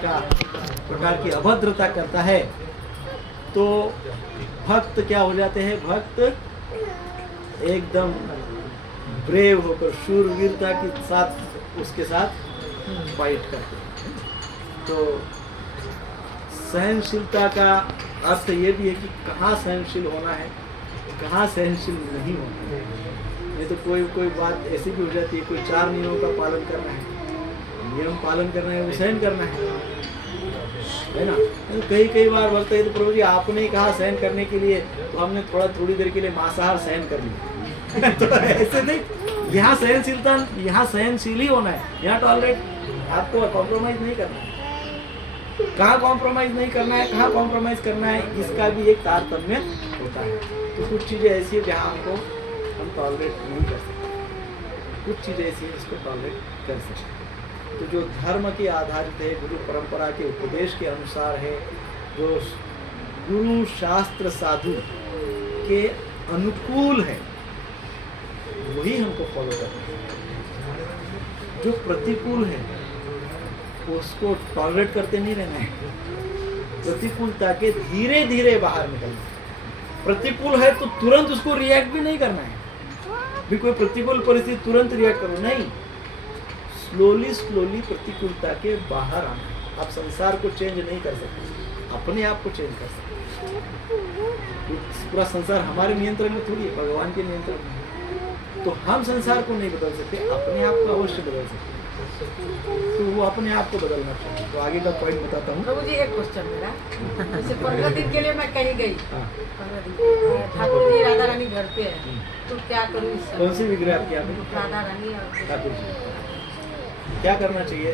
की अभद्रता करता है तो भक्त क्या हो जाते हैं? भक्त एकदम ब्रेव होकर शूरवीरता के साथ उसके साथ फाइट करते हैं। तो सहनशीलता का अर्थ ये भी है कि कहाँ सहनशील होना है, कहाँ सहनशील नहीं होना है। नहीं तो कोई बात ऐसी भी हो जाती है, कोई 4 नियमों का पालन करना है, नियम पालन करना है, वो सहन करना है ना। तो कई बार बोलते हैं तो प्रभु जी आपने ही कहा सहन करने के लिए, तो हमने थोड़ी देर के लिए मांसाहार सहन कर लिया। तो ऐसे नहीं, यहाँ सहनशीलता, यहाँ सहनशील ही होना है, यहाँ टॉलरेट आपको कॉम्प्रोमाइज नहीं करना है। कहाँ कॉम्प्रोमाइज नहीं करना है, कहाँ कॉम्प्रोमाइज करना है, इसका भी एक तारतम्य होता है। तो कुछ चीज़ें ऐसी है जहाँ हम टॉलरेट नहीं कर सकते, कुछ चीज़ें ऐसी हैं जिसको टॉलरेट कर सकते। तो जो धर्म के आधारित है, गुरु परंपरा के उपदेश के अनुसार है, जो गुरु शास्त्र साधु के अनुकूल है, वही हमको फॉलो करना है। जो प्रतिकूल है उसको टॉलरेट करते नहीं रहना है, प्रतिकूलता के धीरे धीरे बाहर निकलना। प्रतिकूल है तो तुरंत उसको रिएक्ट भी नहीं करना है, भी कोई प्रतिकूल परिस्थिति तुरंत रिएक्ट करो नहीं, स्लोली प्रतिकूलता के बाहर आना। आप संसार को चेंज नहीं कर सकते, अपने आप को चेंज कर सकते। पूरा संसार हमारे नियंत्रण में थोड़ी है, भगवान के नियंत्रण में। तो हम संसार को नहीं बदल सकते, अपने आप को अवश्य बदल सकते। तो वो अपने आप को बदलना चाहिए। तो आगे का पॉइंट बताता हूँ। प्रभु जी एक क्वेश्चन मेरा, जैसे 15 दिन के लिए मैं कहीं गई, 15 दिन ठाकुर जी राधा रानी घर पे है, तो क्या करूँ? कौन सी विग्रह आपके यहाँ पे? राधा रानी और ठाकुर जी। क्या करना चाहिए?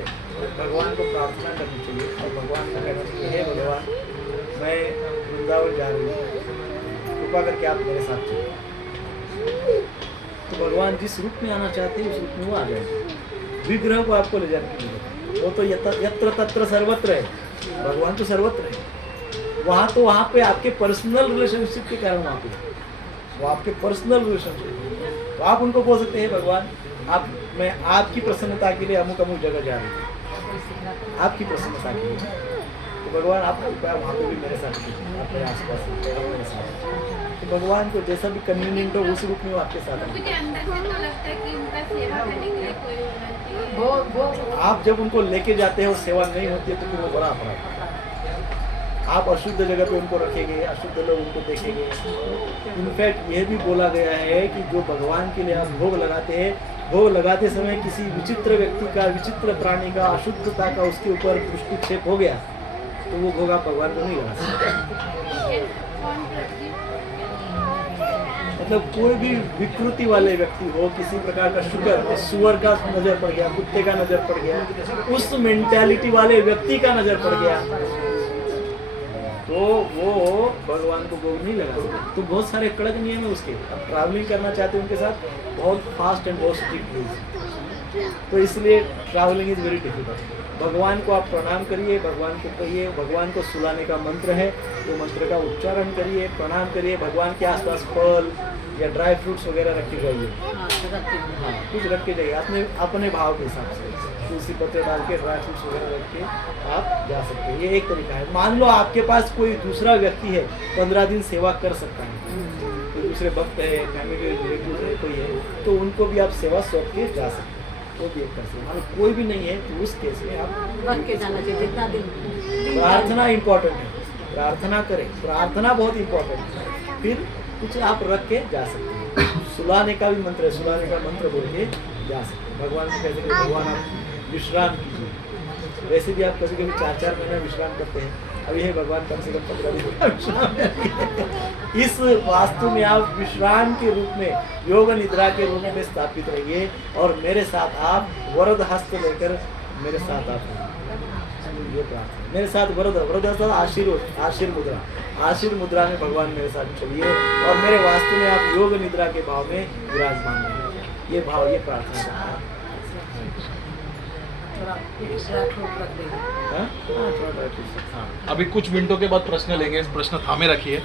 भगवान को प्रार्थना करनी चाहिए और भगवान को कहना चाहिए, हे भगवान मैं वृंदावन जा रही हूँ, कृपा करके आप मेरे साथ चलिए। तो भगवान जिस रूप में आना चाहते हैं उस रूप में वो आ जाएंगे। विग्रह को आपको ले जाने की जरूरत है, वो तो यत्र तत्र सर्वत्र है। भगवान तो सर्वत्र है, वहाँ पे आपके पर्सनल रिलेशनशिप के कारण वहाँ पे वो आपके पर्सनल रिलेशनशिप। तो आप उनको बोल सकते हैं, भगवान मैं आपकी प्रसन्नता के लिए अमुक जगह जा रही हूँ, आपकी प्रसन्नता के लिए। तो भगवान आपका उपाय वहाँ पे भी मेरे साथ अपने आसपास मेरे साथ। तो भगवान को जैसा भी कन्वीनियंट हो उस रूप में वो आपके साथ मुझे अंदर से तो लगता है कि उनका सेवा करने के लिए कोई होना चाहिए। आप जब उनको लेके जाते हैं और सेवा नहीं होती है तो फिर वो बड़ा अपराध है। आप अशुद्ध जगह पे उनको रखेंगे, अशुद्ध लोग उनको देखेंगे। इनफैक्ट ये भी बोला गया है कि जो भगवान के लिए आप भोग लगाते हैं, भोग लगाते समय किसी विचित्र व्यक्ति का, विचित्र प्राणी का, अशुद्धता का उसके ऊपर दृष्टिक्षेप हो गया तो वो भोग आप भगवान को नहीं लगा सकते। कौन करती है? मतलब कोई भी विकृति वाले व्यक्ति हो, किसी प्रकार का शुगर, सुअर का नजर पड़ गया, कुत्ते का नजर पड़ गया, उस मेंटालिटी वाले व्यक्ति का नजर पड़ गया, तो वो भगवान को भोग नहीं लगा सकते। तो बहुत सारे कड़क नियम है उसके। अब ट्रैवलिंग करना चाहते हैं उनके साथ, बहुत फास्ट एंड बहुत स्ट्रिक्ट रूल्स, तो इसलिए ट्रैवलिंग इज वेरी डिफिकल्ट। भगवान को आप प्रणाम करिए, भगवान को कहिए, भगवान को सुलाने का मंत्र है तो मंत्र का उच्चारण करिए, प्रणाम करिए, भगवान के आसपास फल या ड्राई फ्रूट्स वगैरह रख के जाइए। हाँ, कुछ रख के जाइए अपने भाव के हिसाब से, तुलसी पत्ते डाल के ड्राई फ्रूट्स वगैरह रख के आप जा सकते हैं। ये एक तरीका है। मान लो आपके पास कोई दूसरा व्यक्ति है 15 दिन सेवा कर सकता है, कोई दूसरे भक्त है, फैमिली रिलेटिव है, कोई है, तो उनको भी आप सेवा सौंप के जा सकते हैं, वो भी एक कर सकते हैं। मान लो कोई भी नहीं है तो उस केस में आप वक्त के जाना चाहिए जितना दिन प्रार्थना इम्पोर्टेंट है, प्रार्थना करें, प्रार्थना बहुत इम्पोर्टेंट है। फिर कुछ आप रख के जा सकते हैं। सुलाने का भी मंत्र है, सुलाने का मंत्र बोल के जा सकते हैं। भगवान को कहते हैं कि भगवान आप विश्राम कीजिए। वैसे भी आप कभी कभी 4-4 महीने विश्राम करते हैं, अब यह भगवान कम से कम 15 दिन का विश्राम करेंगे। इस वास्तु में आप विश्राम के रूप में, योग निद्रा के रूप में स्थापित रहिए और मेरे साथ आप वरद हस्त लेकर मेरे साथ आप ये प्रार्थना, मेरे साथ वरद हस्त आशीर्वाद मुद्रा में भगवान मेरे साथ चलिए और मेरे वास्तु में आप योग निद्रा के भाव में विराजमान रहिए। ये भाव, ये प्रार्थना थोड़ा ड्राई फ्रूट रख देंगे। हाँ? हाँ, थोड़ा ड्राई फ्रूट्स। हाँ, अभी कुछ मिनटों के बाद प्रश्न लेंगे, इस प्रश्न थामे रखिए।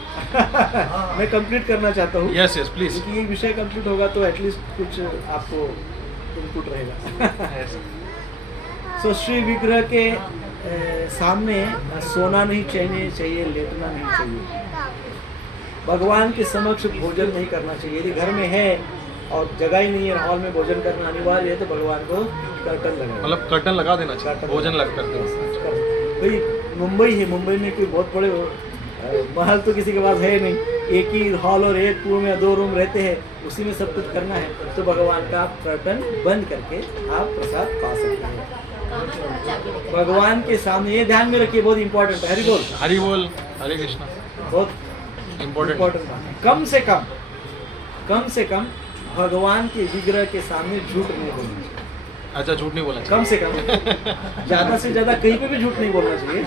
मैं कंप्लीट करना चाहता हूँ। Yes yes please. क्योंकि ये विषय कंप्लीट होगा तो एटलीस्ट कुछ आपको इनपुट रहेगा। सो श्री विग्रह के सामने सोना नहीं चाहिए, लेटना नहीं चाहिए। भगवान के समक्ष भोजन नहीं करना चाहिए। यदि घर में है और जगह ही नहीं है, हॉल में भोजन करना अनिवार्य है, तो भगवान को कर्टन लगा, मतलब कर्टन लगा देना चाहिए, कर्टन भोजन लग करते हैं। भाई मुंबई है, मुंबई में कोई बहुत बड़े महल तो किसी के पास है नहीं, एक ही हॉल और एक रूम या 2 रूम रहते हैं, उसी में सब कुछ करना है, तो भगवान का कर्टन बंद करके आप प्रसाद पा सकते हैं। भगवान के सामने, ये ध्यान में रखिए, बहुत इंपॉर्टेंट है। हरि बोल, हरि बोल, हरे कृष्णा। बहुत इम्पोर्टेंट बात है। कम से कम भगवान के विग्रह के सामने झूठ नहीं बोलना चाहिए। अच्छा, झूठ नहीं बोला कम से कम, ज्यादा से ज्यादा कहीं पे भी झूठ नहीं बोलना चाहिए।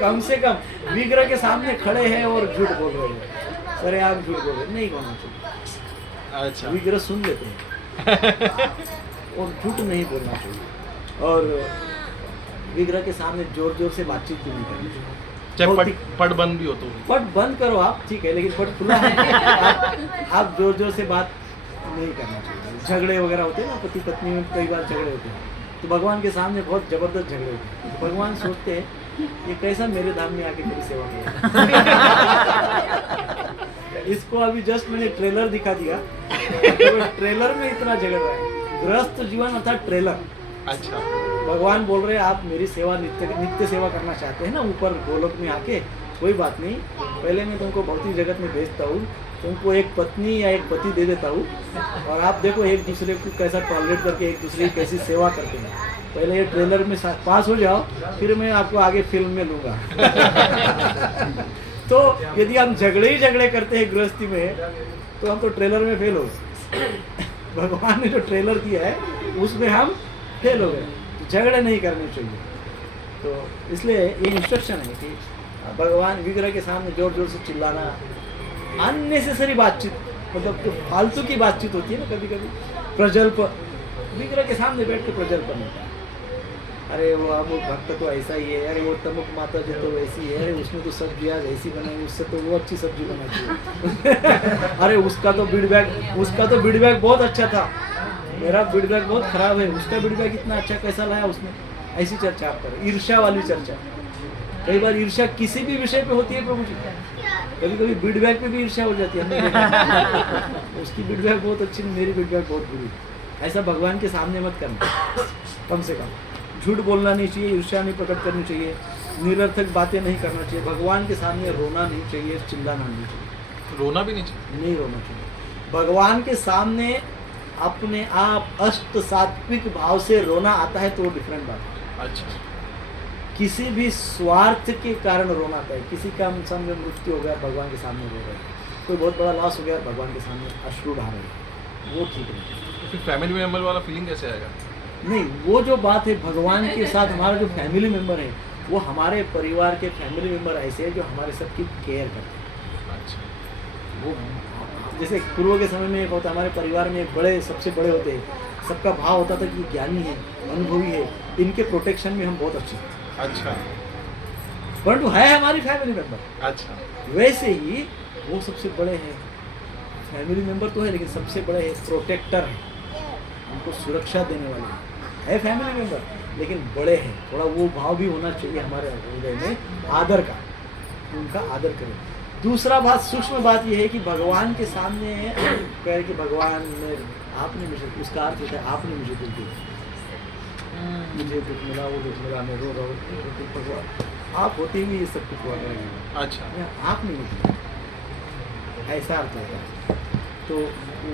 कम से कम विग्रह के सामने खड़े हैं और झूठ बोल रहे हैं, सरे आप झूठ बोल रहे, नहीं बोलना चाहिए। अच्छा, विग्रह सुन लेते हैं और झूठ नहीं बोलना चाहिए। और विग्रह के सामने जोर जोर से बातचीत भी नहीं करनी चाहिए। चाहे पट बंद भी हो तो। पट बंद करो आप, ठीक है, लेकिन पट खुला है, आप जोर जोर से बात नहीं करना चाहिए। झगड़े वगैरह होते हैं ना, पति पत्नी में कई बार झगड़े होते हैं, तो भगवान के सामने बहुत जबरदस्त झगड़े होते हैं। तो भगवान सोचते हैं ये कैसा मेरे धाम में आके मेरी सेवा किया। इसको अभी जस्ट मैंने ट्रेलर दिखा दिया, तो ट्रेलर में इतना झगड़ रहा है। गृहस्थ जीवन अर्थात ट्रेलर। अच्छा, भगवान बोल रहे हैं आप मेरी सेवा नित्य सेवा करना चाहते हैं ना, ऊपर गोलोक में आके, कोई बात नहीं, पहले मैं तुमको भौतिक जगत में भेजता हूँ, तुमको एक पत्नी या एक पति दे देता हूँ, और आप देखो एक दूसरे को कैसा टॉलरेट करके एक दूसरे की कैसी सेवा करते हैं। पहले ये ट्रेलर में पास हो जाओ, फिर मैं आपको आगे फिल्म में लूँगा। तो यदि हम झगड़े करते हैं गृहस्थी में, तो हम तो ट्रेलर में फेल हो गए। भगवान ने जो ट्रेलर दिया है उसमें हम फेल हो गए। झगड़े नहीं करने चाहिए। तो इसलिए ये इंस्ट्रक्शन है कि भगवान विग्रह के सामने जोर जोर से चिल्लाना, अननेसेसरी बातचीत, मतलब जो फालतू की बातचीत होती है ना कभी कभी, प्रजल्प, विग्रह के सामने बैठ के प्रजल्प नहीं। अरे वो अमुक भक्त तो ऐसा ही है, अरे वो तमुक माता जी तो वैसी है, अरे उसने तो सब्जी आज ऐसी बनाई, उससे तो वो अच्छी सब्जी बनाती है। अरे उसका तो फीडबैक बहुत अच्छा था, मेरा फीडबैक बहुत खराब है, उसका फीडबैक इतना अच्छा कैसा लाया उसने। ऐसी चर्चा आप करें, ईर्ष्या वाली चर्चा। कई बार ईर्ष्या किसी भी विषय पे होती है प्रभु जी, कभी कभी फीडबैक पे भी ईर्ष्या हो जाती है। उसकी फीडबैक बहुत अच्छी, मेरी फीडबैक बहुत बुरी। ऐसा भगवान के सामने मत करना। कम से कम झूठ बोलना नहीं चाहिए, ईर्ष्या नहीं प्रकट करनी चाहिए, निरर्थक बातें नहीं करना चाहिए। भगवान के सामने रोना नहीं चाहिए, चिल्लाना नहीं चाहिए। रोना भी नहीं चाहिए, नहीं रोना चाहिए। भगवान के सामने अपने आप अष्ट सात्विक भाव से रोना आता है तो वो डिफरेंट बात है। अच्छा किसी भी स्वार्थ के कारण रोना आता है। किसी का हम समझो मृत्यु हो गया, भगवान के सामने रो रहे हैं, कोई बहुत बड़ा लॉस हो गया, भगवान के सामने अश्रु ढा रहे हैं, वो ठीक नहीं। तो फिर फैमिली मेंबर वाला फीलिंग कैसे आएगा? नहीं, वो जो बात है भगवान के साथ हमारा जो फैमिली मेम्बर है, वो हमारे परिवार के फैमिली मेम्बर ऐसे हैं जो हमारे सबकी केयर करते हैं। अच्छा वो जैसे पूर्व के समय में एक होता, हमारे परिवार में बड़े सबसे बड़े होते हैं, सबका भाव होता था कि ये ज्ञानी है, अनुभवी है, इनके प्रोटेक्शन में हम बहुत अच्छे हैं, अच्छा परंतु है हमारी फैमिली मेम्बर। अच्छा वैसे ही वो सबसे बड़े हैं, फैमिली मेम्बर तो है लेकिन सबसे बड़े हैं, प्रोटेक्टर है, हमको सुरक्षा देने वाले हैं, है फैमिली मेम्बर लेकिन बड़े हैं। थोड़ा वो भाव भी होना चाहिए हमारे हृदय में आदर का, उनका आदर करें। दूसरा बात, सूक्ष्म बात यह है कि भगवान के सामने कह रहे कि भगवान ने आपने मुझे, उसका अर्थ होता है आपने मुझे दुख दिया, मुझे दुख मिला, वो दुख मिला, मैं रो रहा हूँ, भगवान आप होते हुए ये सब कुछ हुआ करेंगे, अच्छा आपने मुझे, ऐसा अर्थ होता है। तो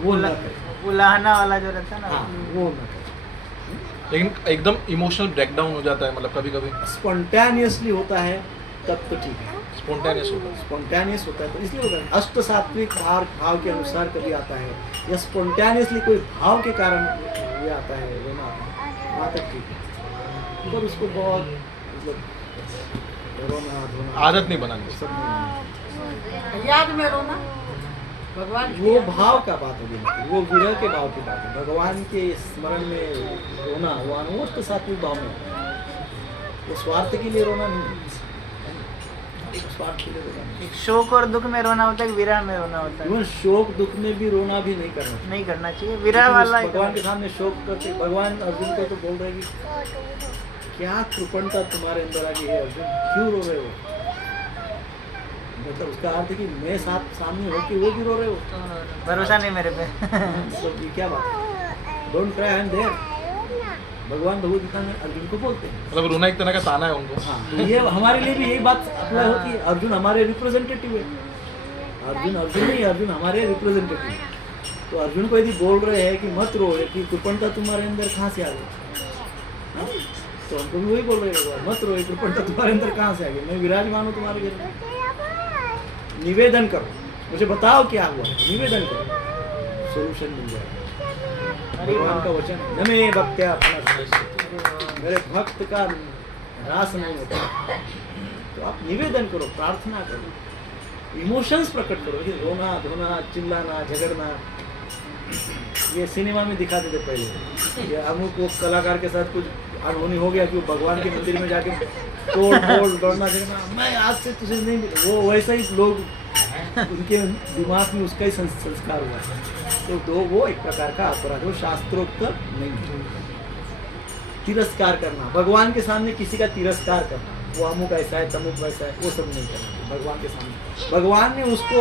वो ना करें, उलाहना वाला जो रहता है ना, हाँ वो ना करें। लेकिन एकदम इमोशनल ब्रेकडाउन हो जाता है, मतलब कभी कभी स्पॉन्टेनियसली होता है तब तो ठीक है, स्पॉन्टेनियस होता है। स्पॉन्टेनियस होता है तो इसलिए होता है। अष्ट सात्विक भाव के अनुसार कभी आता है, या स्पॉन्टेनियसली कोई भाव के कारण ये आता है, रोना आता है, वहाँ तक ठीक है, पर उसको बहुत मतलब रोना धोना आदत नहीं बनानी सब नहीं, याद में रोना भगवान की वो याद में। भाव का बात होगी, वो विरह के भाव की बात है। भगवान के स्मरण में रोना वो अनोष्ट सात्विक भाव में होता है, वो स्वार्थ के लिए रोना नहीं है, स्वार्थ के लिए रोना नहीं। एक शोक और दुख में रोना होता है, एक विरह में रोना होता है। इवन शोक दुख में भी रोना भी नहीं करना चाहिए। नहीं करना चाहिए, विरह लेकिन वाला उस ही भगवान के करना सामने शोक करते, भगवान अर्जुन को तो बोल रहे हैं कि क्या कृपणता तुम्हारे अंदर आ गई है अर्जुन, क्यों रो रहे हो? मतलब उसका अर्थ है कि मैं सामने हो कि वो भी रो रहे हो, चाहिए। भरोसा नहीं मेरे पे। मतलब ये क्या बात है? Don't cry, I am there, भगवान भगवत गीता में अर्जुन को बोलते हैं। मतलब रोना एक तरह का ताना है उनको। हाँ, तो ये हमारे लिए भी यही बात अप्लाई होती है। अर्जुन हमारे रिप्रेजेंटेटिव है, अर्जुन नहीं, अर्जुन हमारे रिप्रेजेंटेटिव है। तो अर्जुन को यदि बोल रहे हैं कि मत रो, कि कृपणता तुम्हारे अंदर कहाँ से आ गई, हाँ? तो हमको भी वही बोल रहे हैं, मत रो, कृपणता तुम्हारे अंदर कहाँ से आ गई, मैं विराजमान हूँ तुम्हारे घर में, निवेदन करो, मुझे बताओ क्या हुआ, निवेदन करो, सोल्यूशन मिल जाएगा। भगवान का वचन है, न मे भक्त्या अपना, मेरे भक्त का रास नहीं होता। तो आप निवेदन करो, प्रार्थना करो, इमोशंस प्रकट करो, कि रोना धोना, चिल्लाना, झगड़ना, ये सिनेमा में दिखाते थे पहले, ये अमुक वो कलाकार के साथ कुछ अनहोनी हो गया कि वो भगवान के मंदिर में जाके तोड़ दौड़ना झगड़ना, मैं आज से तुझे नहीं मिला, वो वैसा ही लोग उनके दिमाग में उसका ही संस्कार हुआ। तो वो एक प्रकार का अपराध, वो शास्त्रोक्त नहीं है। तिरस्कार करना, भगवान के सामने किसी का तिरस्कार करना, वो अमुक ऐसा है तमुक वैसा है, वो सब नहीं करना भगवान के सामने। भगवान ने उसको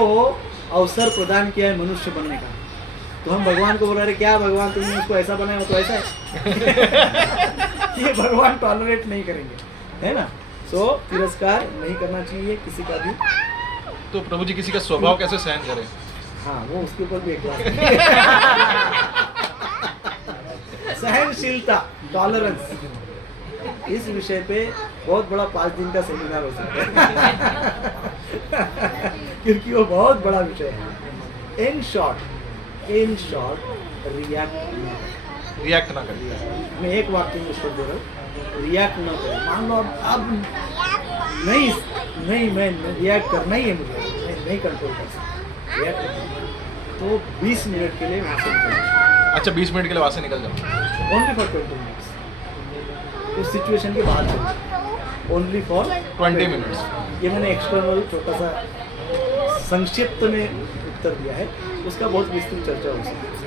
अवसर प्रदान किया है मनुष्य बनने का, तो हम भगवान को बोल रहे क्या भगवान तुमने उसको ऐसा बनाया, वो तो ऐसा है। ये भगवान टॉलरेट नहीं करेंगे, है ना। सो तिरस्कार नहीं करना चाहिए किसी का भी। तो प्रभु जी किसी का स्वभाव कैसे सहन करें? हाँ, वो उसके ऊपर भी एक बात है। सहनशीलता, टॉलरेंस, इस विषय पे बहुत बड़ा 5 दिन का सेमिनार हो सकता है। क्योंकि वो बहुत बड़ा विषय है। इन शॉर्ट रिएक्ट ना करें। मैं एक वाक्य में उसको बोल रहा हूँ, रिएक्ट ना करें। मान लो अब नहीं मैं रिएक्ट करना ही है, मुझे मैं नहीं कंट्रोल कर सकता, रिएक्ट करना, तो 20 मिनट के लिए वहाँ से निकल जाओ। अच्छा 20 मिनट के लिए वहाँ से निकल जाओ। ओनली फॉर 20 मिनट्स, उस सिचुएशन के बाद चलो, ओनली फॉर 20 मिनट्स। ये मैंने एक्सटर्नल छोटा सा संक्षिप्त में उत्तर दिया है, उसका बहुत विस्तृत चर्चा हो सकती है।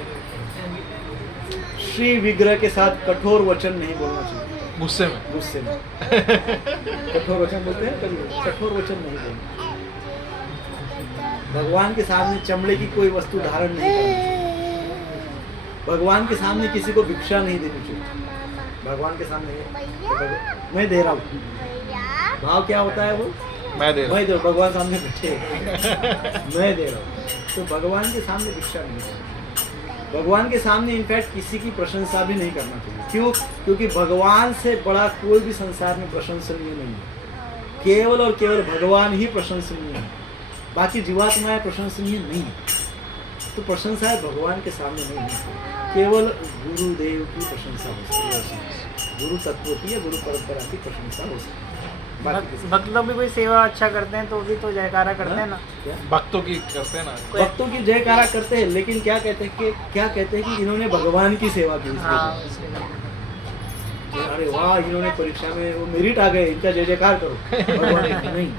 श्री विग्रह के साथ कठोर वचन नहीं बोलना चाहिए, गुस्से में कठोर वचन बोलते हैं कभी, कठोर वचन नहीं बोलना। भगवान के सामने चमड़े की कोई वस्तु धारण नहीं करनी चाहिए, भगवान के सामने किसी को भिक्षा नहीं देनी चाहिए। भगवान के सामने मैं दे रहा हूँ, भाव क्या होता है वो, मैं दे रहा मैं दे, भगवान सामने बैठे मैं दे रहा हूँ, तो भगवान के सामने भिक्षा नहीं देनी। भगवान के सामने इनफैक्ट किसी की प्रशंसा भी नहीं करना चाहिए। क्यों? क्योंकि भगवान से बड़ा कोई भी संसार में प्रशंसनीय नहीं है। केवल और केवल भगवान ही प्रशंसनीय है, बाकी जीवात्माएं प्रशंसनीय नहीं है। तो प्रशंसा भगवान के सामने नहीं है, केवल गुरुदेव की प्रशंसा हो सकती है, गुरु तत्व की या गुरु परंपरा की प्रशंसा हो सकती है। बाकी किसी भक्त लोग भी कोई सेवा अच्छा करते हैं तो भी तो जयकारा करते हैं ना। क्या? भक्तों की करते हैं ना। भक्तों की जयकारा करते हैं, लेकिन क्या कहते हैं कि इन्होंने भगवान की सेवा की। हाँ, अरे वाह, इन्होंने परीक्षा में वो मेरिट आ गए, इनका जय जयकार करो। भगवान की नहीं,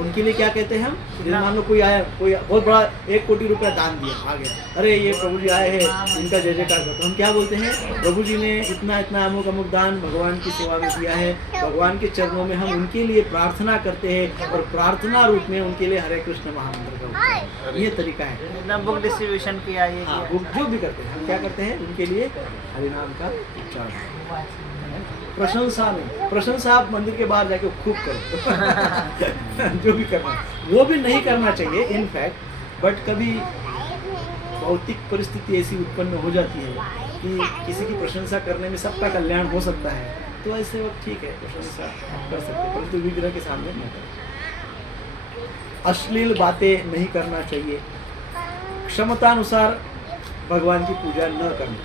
उनके लिए क्या कहते हैं हम? जैसे मान लो कोई आया, कोई बहुत बड़ा 1 कोटी रुपया दान दिया, आ गया, अरे ये प्रभु जी आए हैं, इनका जय जयकार करो। तो हम क्या बोलते हैं? प्रभु जी ने इतना इतना अमुक अमुक दान भगवान की सेवा में दिया है, भगवान के चरणों में हम उनके लिए प्रार्थना करते हैं और प्रार्थना रूप में उनके लिए हरे कृष्ण महामंत्र का उच्चारण। ये तरीका है। बुक डिस्ट्रीब्यूशन किया ये हाँ, किया। वो जो भी करते हैं हम क्या करते हैं? उनके लिए हरिनाम का उच्चारण। प्रशंसा नहीं, प्रशंसा आप मंदिर के बाहर जाके खूब करो। जो भी करना वो भी नहीं करना चाहिए इनफैक्ट, बट कभी भौतिक परिस्थिति ऐसी उत्पन्न हो जाती है कि किसी की प्रशंसा करने में सबका कल्याण हो सकता है, तो ऐसे वक्त ठीक है, प्रशंसा कर सकते हैं, परंतु विग्रह के सामने न करें। अश्लील बातें नहीं करना चाहिए। क्षमतानुसार भगवान की पूजा न करना।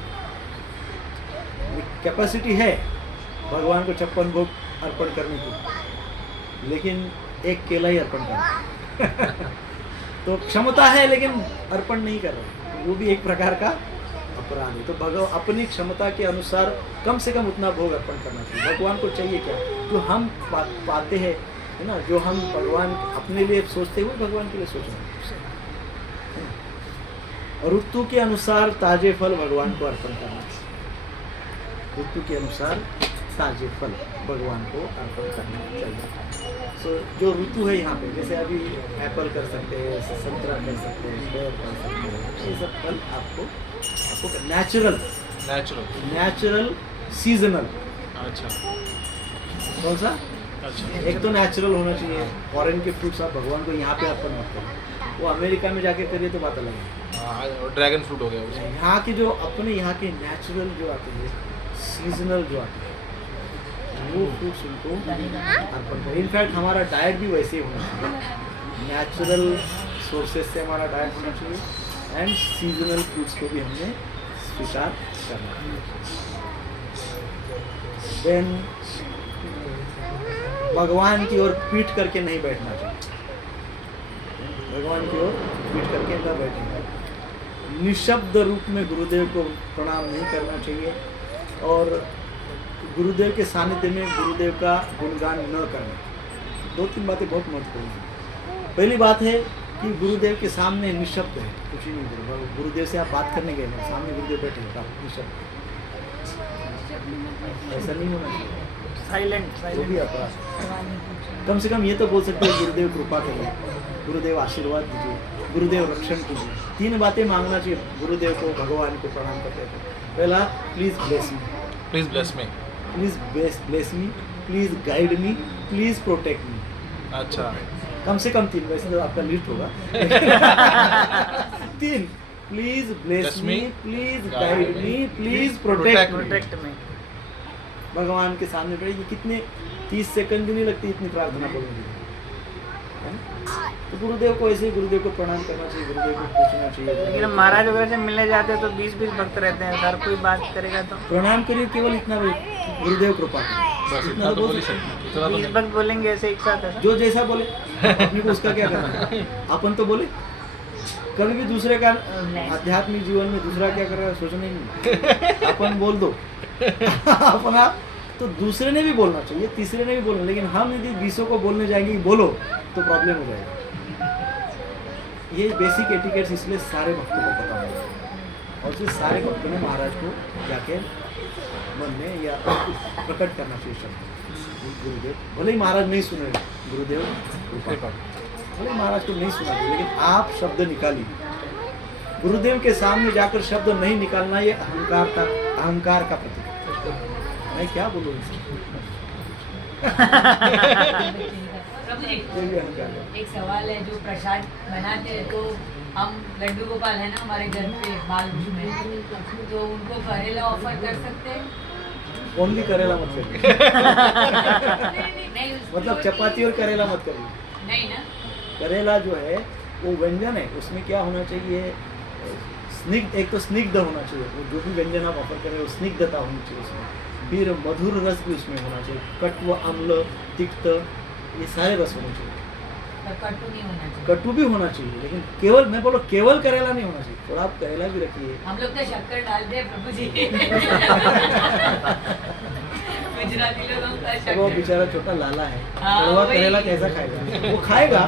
कैपेसिटी है भगवान को 56 भोग अर्पण करने की, लेकिन एक केला ही अर्पण करना। तो क्षमता है लेकिन अर्पण नहीं कर रहे, वो भी एक प्रकार का अपराध है। तो भगवान अपनी क्षमता के अनुसार कम से कम उतना भोग अर्पण करना चाहिए। भगवान को चाहिए क्या? जो हम पाते हैं, है ना, जो हम भगवान अपने लिए सोचते हुए भगवान के लिए सोचना। ऋतु के अनुसार ताजे फल भगवान को अर्पण करना चाहिए। ऋतु के अनुसार ताजे फल भगवान को अर्पण करना चाहिए। सो जो ऋतु है यहाँ पे, जैसे अभी एप्पल कर सकते हैं, संतरा कर सकते हैं, पेड़ कर सकते हैं, ये सब फल आपको नेचुरल सीजनल। अच्छा कौन सा? अच्छा। एक तो नेचुरल होना चाहिए। फॉरेन के फ्रूट्स आप भगवान को यहाँ पे अर्पण मत करें, वो अमेरिका में जाके करिए तो बात अलग है। ड्रैगन फ्रूट हो गया वो। यहाँ के जो अपने यहाँ के नेचुरल जो आते हैं, सीजनल जो आते हैं, वो फ्रूट्स उनको अर्पण करें। इनफैक्ट हमारा डाइट भी वैसे ही होना चाहिए, नेचुरल सोर्सेज से हमारा डाइट होना चाहिए एंड सीजनल फ्रूट्स को भी हमने स्वीकार करना चाहिए। देन भगवान की ओर पीठ करके नहीं बैठना चाहिए। भगवान की ओर पीठ करके न बैठेंगे। निशब्द रूप में गुरुदेव को प्रणाम नहीं करना चाहिए और गुरुदेव के सानिध्य में गुरुदेव का गुणगान न करना। 2-3 बातें बहुत महत्वपूर्ण हैं। पहली बात है कि गुरुदेव के सामने निशब्द है, कुछ ही नहीं बोल रहा। गुरुदेव से आप बात करने गए ना, सामने गुरुदेव बैठे हैं, आप निशब्द, ऐसा नहीं होना चाहिए। साइलेंट वो भी अपराध। कम से कम ये तो बोल सकते हैं गुरुदेव कृपा करिए, गुरुदेव आशीर्वाद दीजिए, गुरुदेव रक्षण कीजिए। 3 बातें मांगना चाहिए गुरुदेव को, भगवान को प्रणाम करते हैं। पहला, please bless me, please bless me, please bless me, please guide me, please protect me. अच्छा। कम से कम 3, वैसे तो आपका लिस्ट होगा। 3, please bless me, please guide me, please protect me. Protect में भगवान के सामने बैठे, ये कितने 30 सेकंड भी नहीं लगती इतनी प्रार्थना बोलने के लिए। तो गुरुदेव को ऐसे ही गुरुदेव को प्रणाम करना चाहिए, गुरुदेव को पूछना चाहिए। लेकिन हम महाराज वगैरह से मिलने जाते हैं तो 20-20 भक्त रहते हैं, हर कोई बात करेगा तो प्रणाम करिए, केवल इतना गुरुदेव कृपा करें। बस इतना तो बोल सकते सकते, इतना तो 20 भक्त बोलेंगे ऐसे एक साथ है। जो जैसा बोले, अपने को उसका क्या करना है। अपन तो बोले, कभी भी दूसरे का आध्यात्मिक जीवन में दूसरा क्या कर रहा है सोचना ही नहीं। अपन बोल दो अपना, तो दूसरे ने भी बोलना चाहिए, तीसरे ने भी बोलना। लेकिन हम यदि 20 को बोलने जाएंगे बोलो तो प्रॉब्लम हो जाएगा। ये बेसिक एटिकेट्स इसलिए सारे भक्तों को पता होगा और फिर सारे भक्तों ने महाराज को जाके मन में या प्रकट करना चाहिए शब्द गुरुदेव। भले ही महाराज नहीं सुने, गुरुदेव कृपा, भले महाराज को नहीं सुना, लेकिन आप शब्द निकालिए। गुरुदेव के सामने जाकर शब्द नहीं निकालना, ये अहंकार का प्रतीक है। मैं क्या बोलूँ प्रभु जी, ये भी अहंकार है। एक सवाल है, जो प्रसाद बनाते हैं तो हम लड्डू गोपाल है ना हमारे घर पे बालूश में, तो उनको करेला ऑफर कर सकते हैं? ओनली करेला मत करिए, नहीं मतलब चपाती और करेला मत करिए। नहीं ना, करेला जो है वो व्यंजन है, उसमें क्या होना चाहिए, स्निग्ध, एक तो स्निग्ध होना चाहिए, वो जो भी व्यंजन आप ऑफर करें वो स्निग्धता होनी चाहिए उसमें, फिर मधुर रस भी उसमें होना चाहिए, कटु, अम्ल, तिक्त, ये सारे रस होने चाहिए। कटु नहीं होना चाहिए। कटु भी होना चाहिए, लेकिन केवल, मैं बोलो केवल करेला नहीं होना चाहिए, थोड़ा आप करेला भी रखिए। हम लोग तो शक्कर डालते हैं प्रभु जी। गुजराती लोग हम तो वो शक्कर। बेचारा छोटा लाला है, हाँ, कड़वा वही। करेला कैसा खाएगा? वो खाएगा,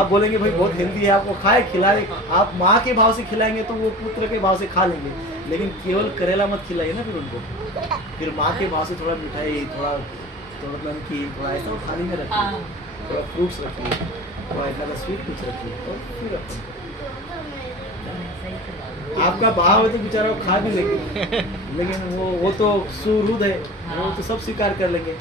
आप बोलेंगे भाई बहुत हेल्दी है, आपको खाए खिलाए, आप माँ के भाव से खिलाएंगे तो वो पुत्र के भाव से खा लेंगे, लेकिन केवल करेला मत खिलाइए ना फिर उनको, फिर माँ के भाव से थोड़ा मिठाई, थोड़ा नमकीन, थोड़ा ऐसा वो थाली में रखिए, हाँ। थोड़ा फ्रूट्स रखिए, थोड़ा इतना स्वीट कुछ रखिए, और फिर अपन आपका भाव है तो बेचारा वो खा भी लेंगे, लेकिन वो तो सुहृद है, वो तो सब स्वीकार कर लेंगे,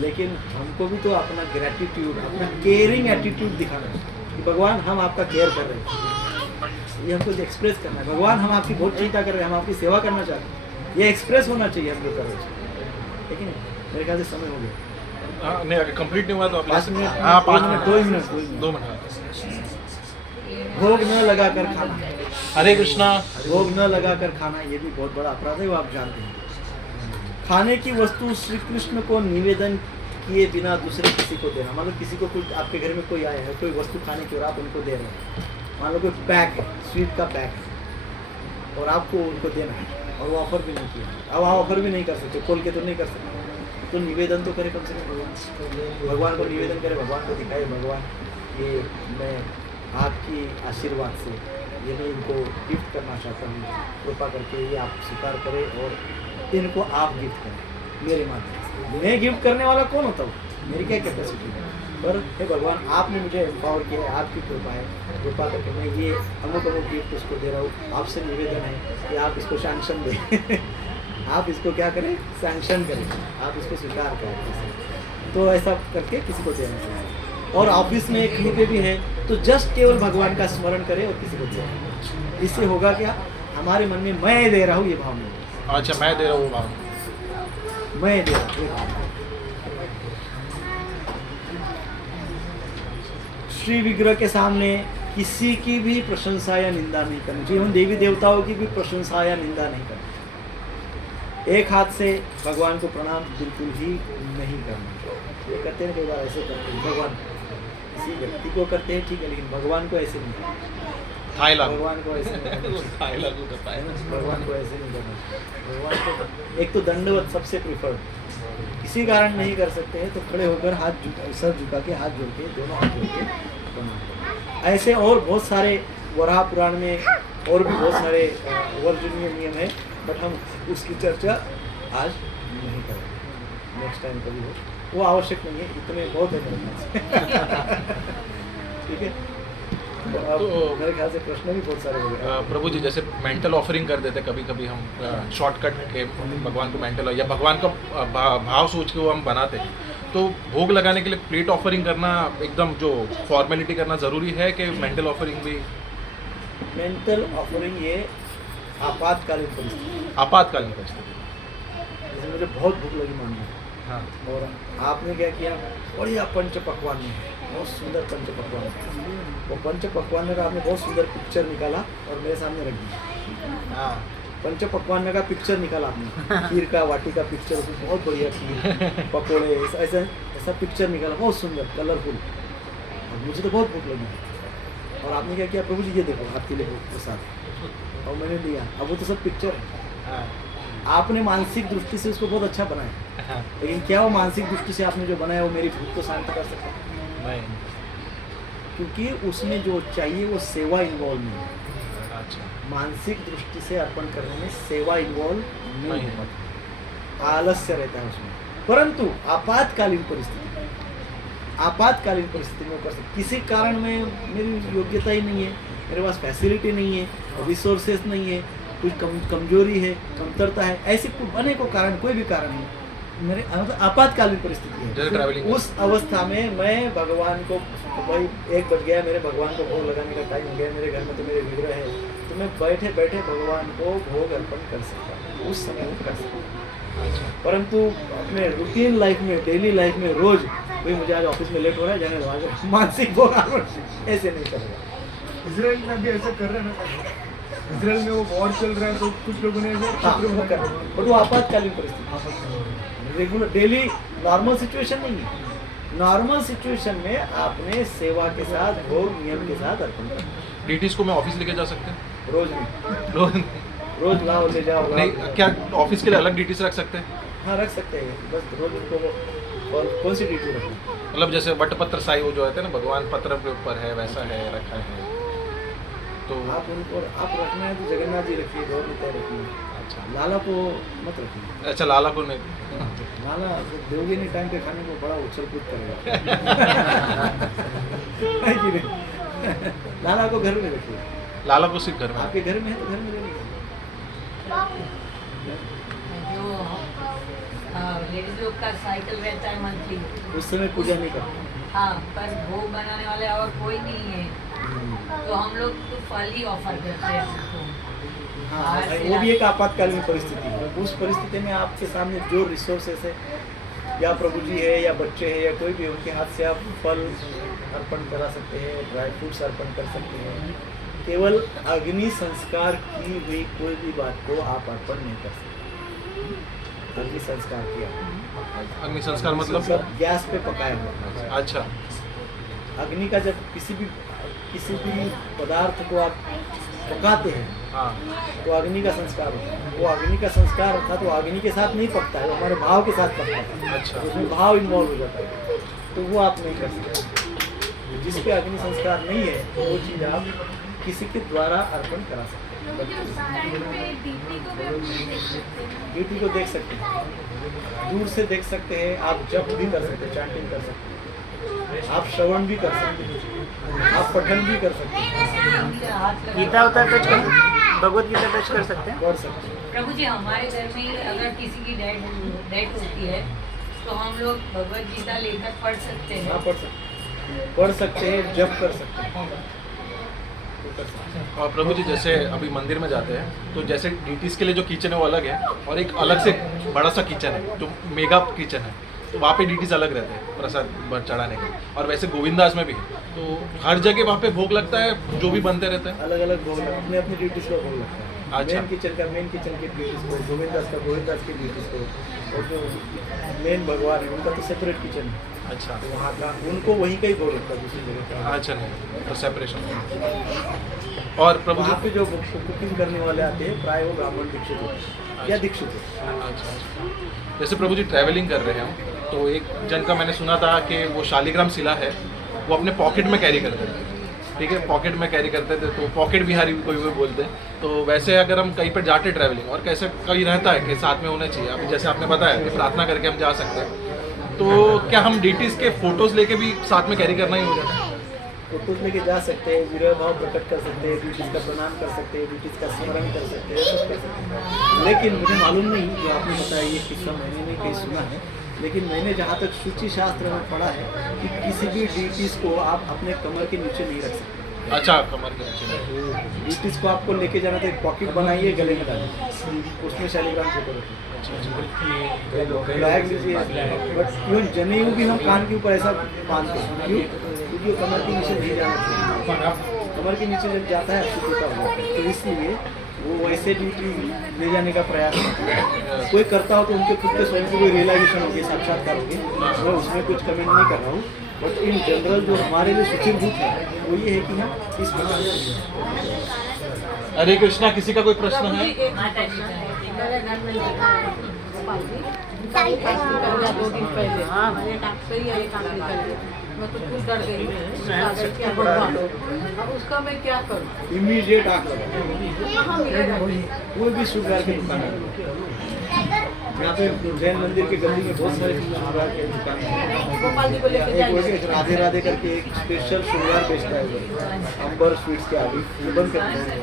लेकिन हमको भी तो अपना ग्रेटिट्यूड, अपना केयरिंग एटीट्यूड दिखाना है कि भगवान हम आपका केयर कर रहे हैं, ये हमको एक्सप्रेस करना है, भगवान हम आपकी बहुत चिंता कर रहे हैं, हम आपकी सेवा करना चाहते हैं, ये एक्सप्रेस होना चाहिए हम लोग कर रहे हैं, लेकिन मेरे ख्याल से समय हो गया। हाँ नहीं, अगर कंप्लीट नहीं हुआ तो आप 5 मिनट, हाँ 5 2 मिनट, मिनट, 2 मिनट। भोग न लगा कर खाना, हरे कृष्णा। भोग न लगा कर खाना ये भी बहुत बड़ा अपराध है, वो आप जानते हैं। खाने की वस्तु श्री कृष्ण को निवेदन किए बिना दूसरे किसी को देना, मान लो किसी को कुछ, आपके घर में कोई आया है, कोई वस्तु खाने की और आप उनको दे रहे हैं, मान लो कोई पैक है, स्वीट का पैक है, और आपको उनको देना है, और वो ऑफर भी नहीं किया, अब आप ऑफर भी नहीं कर सकते, खोल के तो नहीं कर सकते, तो निवेदन तो करे कम से कम भगवान को निवेदन करे, भगवान को दिखाए, भगवान ये मैं आपकी आशीर्वाद से ये मैं इनको गिफ्ट करना चाहता हूँ, कृपा करके ये आप स्वीकार करें और इनको आप गिफ्ट करें मेरे माध्यम से। मैं गिफ्ट करने वाला कौन होता हूँ, मेरी क्या कैपेसिटी है, पर हे भगवान आपने मुझे एम्पावर किया है, आपकी कृपा है, कृपा करके मैं ये अमुक गिफ्ट उसको दे रहा हूँ, आपसे निवेदन है कि आप इसको सैंक्शन दें आप इसको क्या करें, सैंक्शन करें, आप इसको स्वीकार करें, तो ऐसा करके किसी को देना चाहिए। और ऑफिस में कहीं पे भी है तो जस्ट केवल भगवान का स्मरण करें और किसी को दें, इससे होगा क्या, हमारे मन में मैं दे रहा हूँ ये भाव नहीं, अच्छा मैं दे रहा हूँ वो भाव। मैं दे रहा हूँ ये भाव। श्री विग्रह के सामने किसी की भी प्रशंसा या निंदा नहीं करनी चाहिए, उन देवी देवताओं की भी प्रशंसा या निंदा नहीं करनी चाहिए। एक हाथ से भगवान को प्रणाम बिल्कुल ही नहीं करना चाहिए, ये करते हैं कई बार, ऐसे करते हैं भगवान, किसी व्यक्ति को करते हैं ठीक है, लेकिन भगवान को ऐसे नहीं करना, थाई लागू, भगवान को ऐसे नहीं करना चाहिए। थाई लागू करता है। भगवान को ऐसे नहीं करना चाहिए, भगवान को एक तो दंडवत सबसे प्रिफर्ड, किसी कारण नहीं कर सकते हैं तो खड़े होकर हाथ सर झुका के हाथ जोड़ के दोनों हाथ जोड़ के प्रणाम। ऐसे और बहुत सारे वराह पुराण में और भी बहुत सारे वर्जनीय नियम है, बट हम उसकी चर्चा आज नहीं करेंगे, नेक्स्ट टाइम कभी हो, वो आवश्यक नहीं है, इतने बहुत है मेरे ख्याल से ठीक है, तो अब मेरे ख्याल से प्रश्न भी बहुत सारे हो गए। प्रभु जी जैसे मेंटल ऑफरिंग कर देते कभी कभी हम, शॉर्टकट के भगवान को मेंटल या भगवान का भाव सोच के वो हम बनाते, तो भोग लगाने के लिए प्लेट ऑफरिंग करना एकदम जो फॉर्मेलिटी करना ज़रूरी है कि मेंटल ऑफरिंग भी? मेंटल ऑफरिंग ये आपातकालीन परिस्थिति, आपातकालीन परिस्थिति। जैसे मुझे बहुत भूख लगी मान लो, हाँ और आपने क्या किया, बढ़िया पंच पकवान में बहुत सुंदर पंच पकवान, वो पंच पकवान का आपने बहुत सुंदर पिक्चर निकाला और मेरे सामने रख दिया, हाँ पंच पकवान का पिक्चर निकाला आपने, खीर का वाटी का पिक्चर, उसमें बहुत बढ़िया खीर पकोड़े ऐसा ऐसा पिक्चर निकाला, बहुत सुंदर कलरफुल, और मुझे तो बहुत भूख लगी, और आपने क्या किया, प्रभु जी ये देखो आपके लिए प्रसाद, और मैंने लिया, अब वो तो सब पिक्चर है, हाँ आपने मानसिक दृष्टि से उसको बहुत अच्छा बनाया, हाँ, लेकिन क्या वो मानसिक दृष्टि से आपने जो बनाया वो मेरी भूख को शांत कर सकता है? नहीं, क्योंकि उसमें जो चाहिए वो सेवा इन्वॉल्व नहीं है, अच्छा मानसिक दृष्टि से अर्पण करने में सेवा इन्वॉल्व नहीं नहीं हो पाती, आलस्य रहता है उसमें, परंतु आपातकालीन परिस्थिति में कर सकते, किसी कारण में मेरी योग्यता ही नहीं है, मेरे पास फैसिलिटी नहीं है, रिसोर्सेज नहीं है, कुछ कमजोरी है, कमतरता है, ऐसे अनेकों कारण, कोई भी कारण है, मेरे आपातकालीन परिस्थिति जैसे है, travelling उस अवस्था में मैं भगवान को, भाई 1 बज गया, मेरे भगवान को भोग लगाने का टाइम हो गया, मेरे घर में तो मेरे विग्रह है, तो मैं बैठे बैठे भगवान को भोग अर्पण कर सकता हूँ, उस समय वो कर सकता हूँ। परंतु अपने रूटीन लाइफ में, डेली लाइफ में रोज भाई मुझे आज ऑफिस में लेट हो रहा है, जाने दो, आज मानसिक भोग अर्पण ऐसे नहीं करेगा। इसराइल में भी ऐसा कर रहे हैं ना, इसराइल में वो वॉर चल रहा है तो कुछ लोगों ने ऐसे हाँ, वो कर रहे हैं, बट वो आपातकालीन परिस्थिति, रेगुलर डेली नॉर्मल सिचुएशन नहीं है। नॉर्मल सिचुएशन में आपने सेवा के साथ, भोग नियम के साथ अर्पण करना, डीटीज को मैं ऑफिस लेके जा सकते हैं? रोज नहीं, रोज रोज लाओ ले जाओ लाओ। नहीं, क्या ऑफिस के लिए अलग डीटीज रख सकते हैं? हाँ रख सकते हैं, बस रोज उनको और कौन सी ड्यूटी रखनी, मतलब जैसे वटपत्र साई वो जो होते हैं ना, भगवान पत्र के ऊपर है, वैसा है रखा है, तो आप उनको आप रखना है तो जगन्नाथ जी रखिए, गौर निताय रखिए, अच्छा लाला को मत रखिए। अच्छा, लाला को नहीं। लाला दोगे नहीं टाइम पे खाने को, बड़ा उछल कूद करेगा है कि नहीं? लाला को घर में रखिए, लाला को सिर्फ घर में। आपके घर में है तो घर में ले लीजिए। जो लेडीज लोग का साइकिल रहता है मंथली, उस समय पूजा नहीं करते। हाँ, पर भोग बनाने वाले और कोई नहीं है, तो हम लोग तो फल ही ऑफर करते हैं सबको। हाँ, वो भी एक आपातकालीन परिस्थिति है। उस परिस्थिति में आपके सामने जो रिसोर्सेस है, या प्रभु जी है या बच्चे हैं या कोई भी, उनके हाथ से आप फल अर्पण करा सकते हैं, ड्राई फ्रूट्स अर्पण कर सकते हैं। केवल अग्नि संस्कार की हुई कोई भी बात को आप अर्पण नहीं कर सकते। अग्नि संस्कार किया, अग्नि संस्कार मतलब? गैस पे पकाया हुआ। अच्छा, अग्नि का जब किसी भी पदार्थ को आप पकाते हैं, हाँ, तो अग्नि का संस्कार होता है। वो अग्नि का संस्कार होता है तो अग्नि के साथ नहीं पकता है, वो हमारे भाव के साथ पकता है। अच्छा। उसमें भाव इन्वॉल्व हो जाता है, तो वो आप नहीं कर सकते। जिस पे अग्नि संस्कार नहीं है वो चीज़ आप किसी के द्वारा अर्पण करा सकते हैं। मुझे उस टाइम पे डीपी को भी हम देख सकते हैं। ड्यूटी को देख सकते हैं, दूर से देख सकते हैं, आप जप भी कर सकते हैं, चैंटिंग कर सकते हैं, आप श्रवण भी कर सकते हैं, आप पठन भी कर सकते हैं, गीता होता टच कर, भगवत गीता टच कर सकते हैं। कर सकते हैं। प्रभु जी, हमारे घर में अगर किसी की डेथ होती है तो हम लोग भगवत गीता लेकर पढ़ सकते हाँ, हैं। पढ़ सकते हैं, जप कर सकते हैं, तो कर सकते हैं। और प्रभु जी जैसे अभी मंदिर में जाते हैं तो जैसे डीटीज के लिए जो किचन है वो अलग है, और एक अलग से बड़ा सा किचन है जो मेगा किचन है, तो वहाँ पे डीटीज अलग रहते हैं प्रसाद चढ़ाने के। और वैसे गोविंदास में भी, तो हर जगह वहाँ पे भोग लगता है, जो भी बनते रहते हैं। अलग अलग भोग अपने अपनी ड्यूटीज को भोग लगता है। अच्छा। मेन किचन का मेन किचन की ड्यूटीज को, गोविंदास का गोविंदास की ड्यूटीज को, और जो मेन भगवान है उनका तो सेपरेट किचन है, अच्छा, तो वहाँ का उनको वहीं का ही भोग लगता है, दूसरी जगह का। अच्छा, नहीं तो सेपरेशन। और प्रभु वहाँ पे जी, जो कुकिंग करने वाले आते हैं प्राय वो ब्राह्मण दीक्षित होते हैं या दीक्षित होते हैं। अच्छा, जैसे प्रभु जी ट्रैवलिंग कर रहे हैं, तो एक जन का मैंने सुना था कि वो शालिग्राम शिला है वो अपने पॉकेट में कैरी करते थे, ठीक है, पॉकेट में कैरी करते थे, तो पॉकेट बिहारी कोई भी बोलते हैं। तो वैसे अगर हम कहीं पर जाते ट्रैवलिंग, और कैसे कहीं रहता है कि साथ में होना चाहिए, अभी जैसे आपने बताया कि प्रार्थना करके हम जा सकते हैं, तो क्या हम डीटीज के फोटोज लेके भी साथ में कैरी करना ही हो जाता है? फोटोज लेके जा सकते हैं, विरह भाव प्रकट कर सकते हैं, ड्यूटीज का प्रणाम कर सकते हैं, ड्यूटीज का स्मरण कर सकते हैं, सब कर सकते हैं। लेकिन मुझे मालूम नहीं, जो आपने बताया ये किस्सा मैंने नहीं कहीं सुना है, लेकिन मैंने जहाँ तक सूची शास्त्र में पढ़ा है कि किसी भी ड्यूटीज को आप अपने कमर के नीचे नहीं रख सकते। अच्छा, कमर के नीचे। ड्यूटीज को आपको लेके जाना तो एक पॉकेट बनाइए, गले में डालिए, उसमें शालिग्राम फोटो रखिए, बैग लीजिए। बट इवन जनेऊ भी हम कान के ऊपर ऐसा बांधते हैं, क्यों? क्योंकि वो कमर के नीचे नहीं जाना चाहिए। कमर के नीचे जब जाता है अशुद्धता हो जाता है, तो इसलिए वो वैसे ड्यूटी ले जाने का प्रयास करते हैं। कोई करता हो तो उनके खुद के स्वयं को कोई रियलाइजेशन होगी, साक्षात्कार होगी, मैं उसमें कुछ कमेंट नहीं कर रहा हूँ। बट इन जनरल जो हमारे लिए सुचिरभूत है वो ये है कि हम इस प्रकार से। हरे कृष्णा, किसी का कोई प्रश्न है? माता जी का मेरे घर में लगा है गोपाल जी, निकल गया 2 दिन पहले। हाँ, मैंने डॉक्टर ही एक आंख निकल गई, मैं तो खुद डर गई। क्या भगवान, अब उसका मैं क्या करूँ? इमीडिएट आँख लगा, कहाँ मिलेगा? कोई भी शुगर की दुकान है यहाँ पे जैन मंदिर के गली में बहुत सारे शुगर के दुकान है। गोपाल जी को लेके जाएंगे। एक राधे राधे करके एक स्पेशल शुगर बेचता है, अंबर स्वीट्स के आगे बंद करते हैं।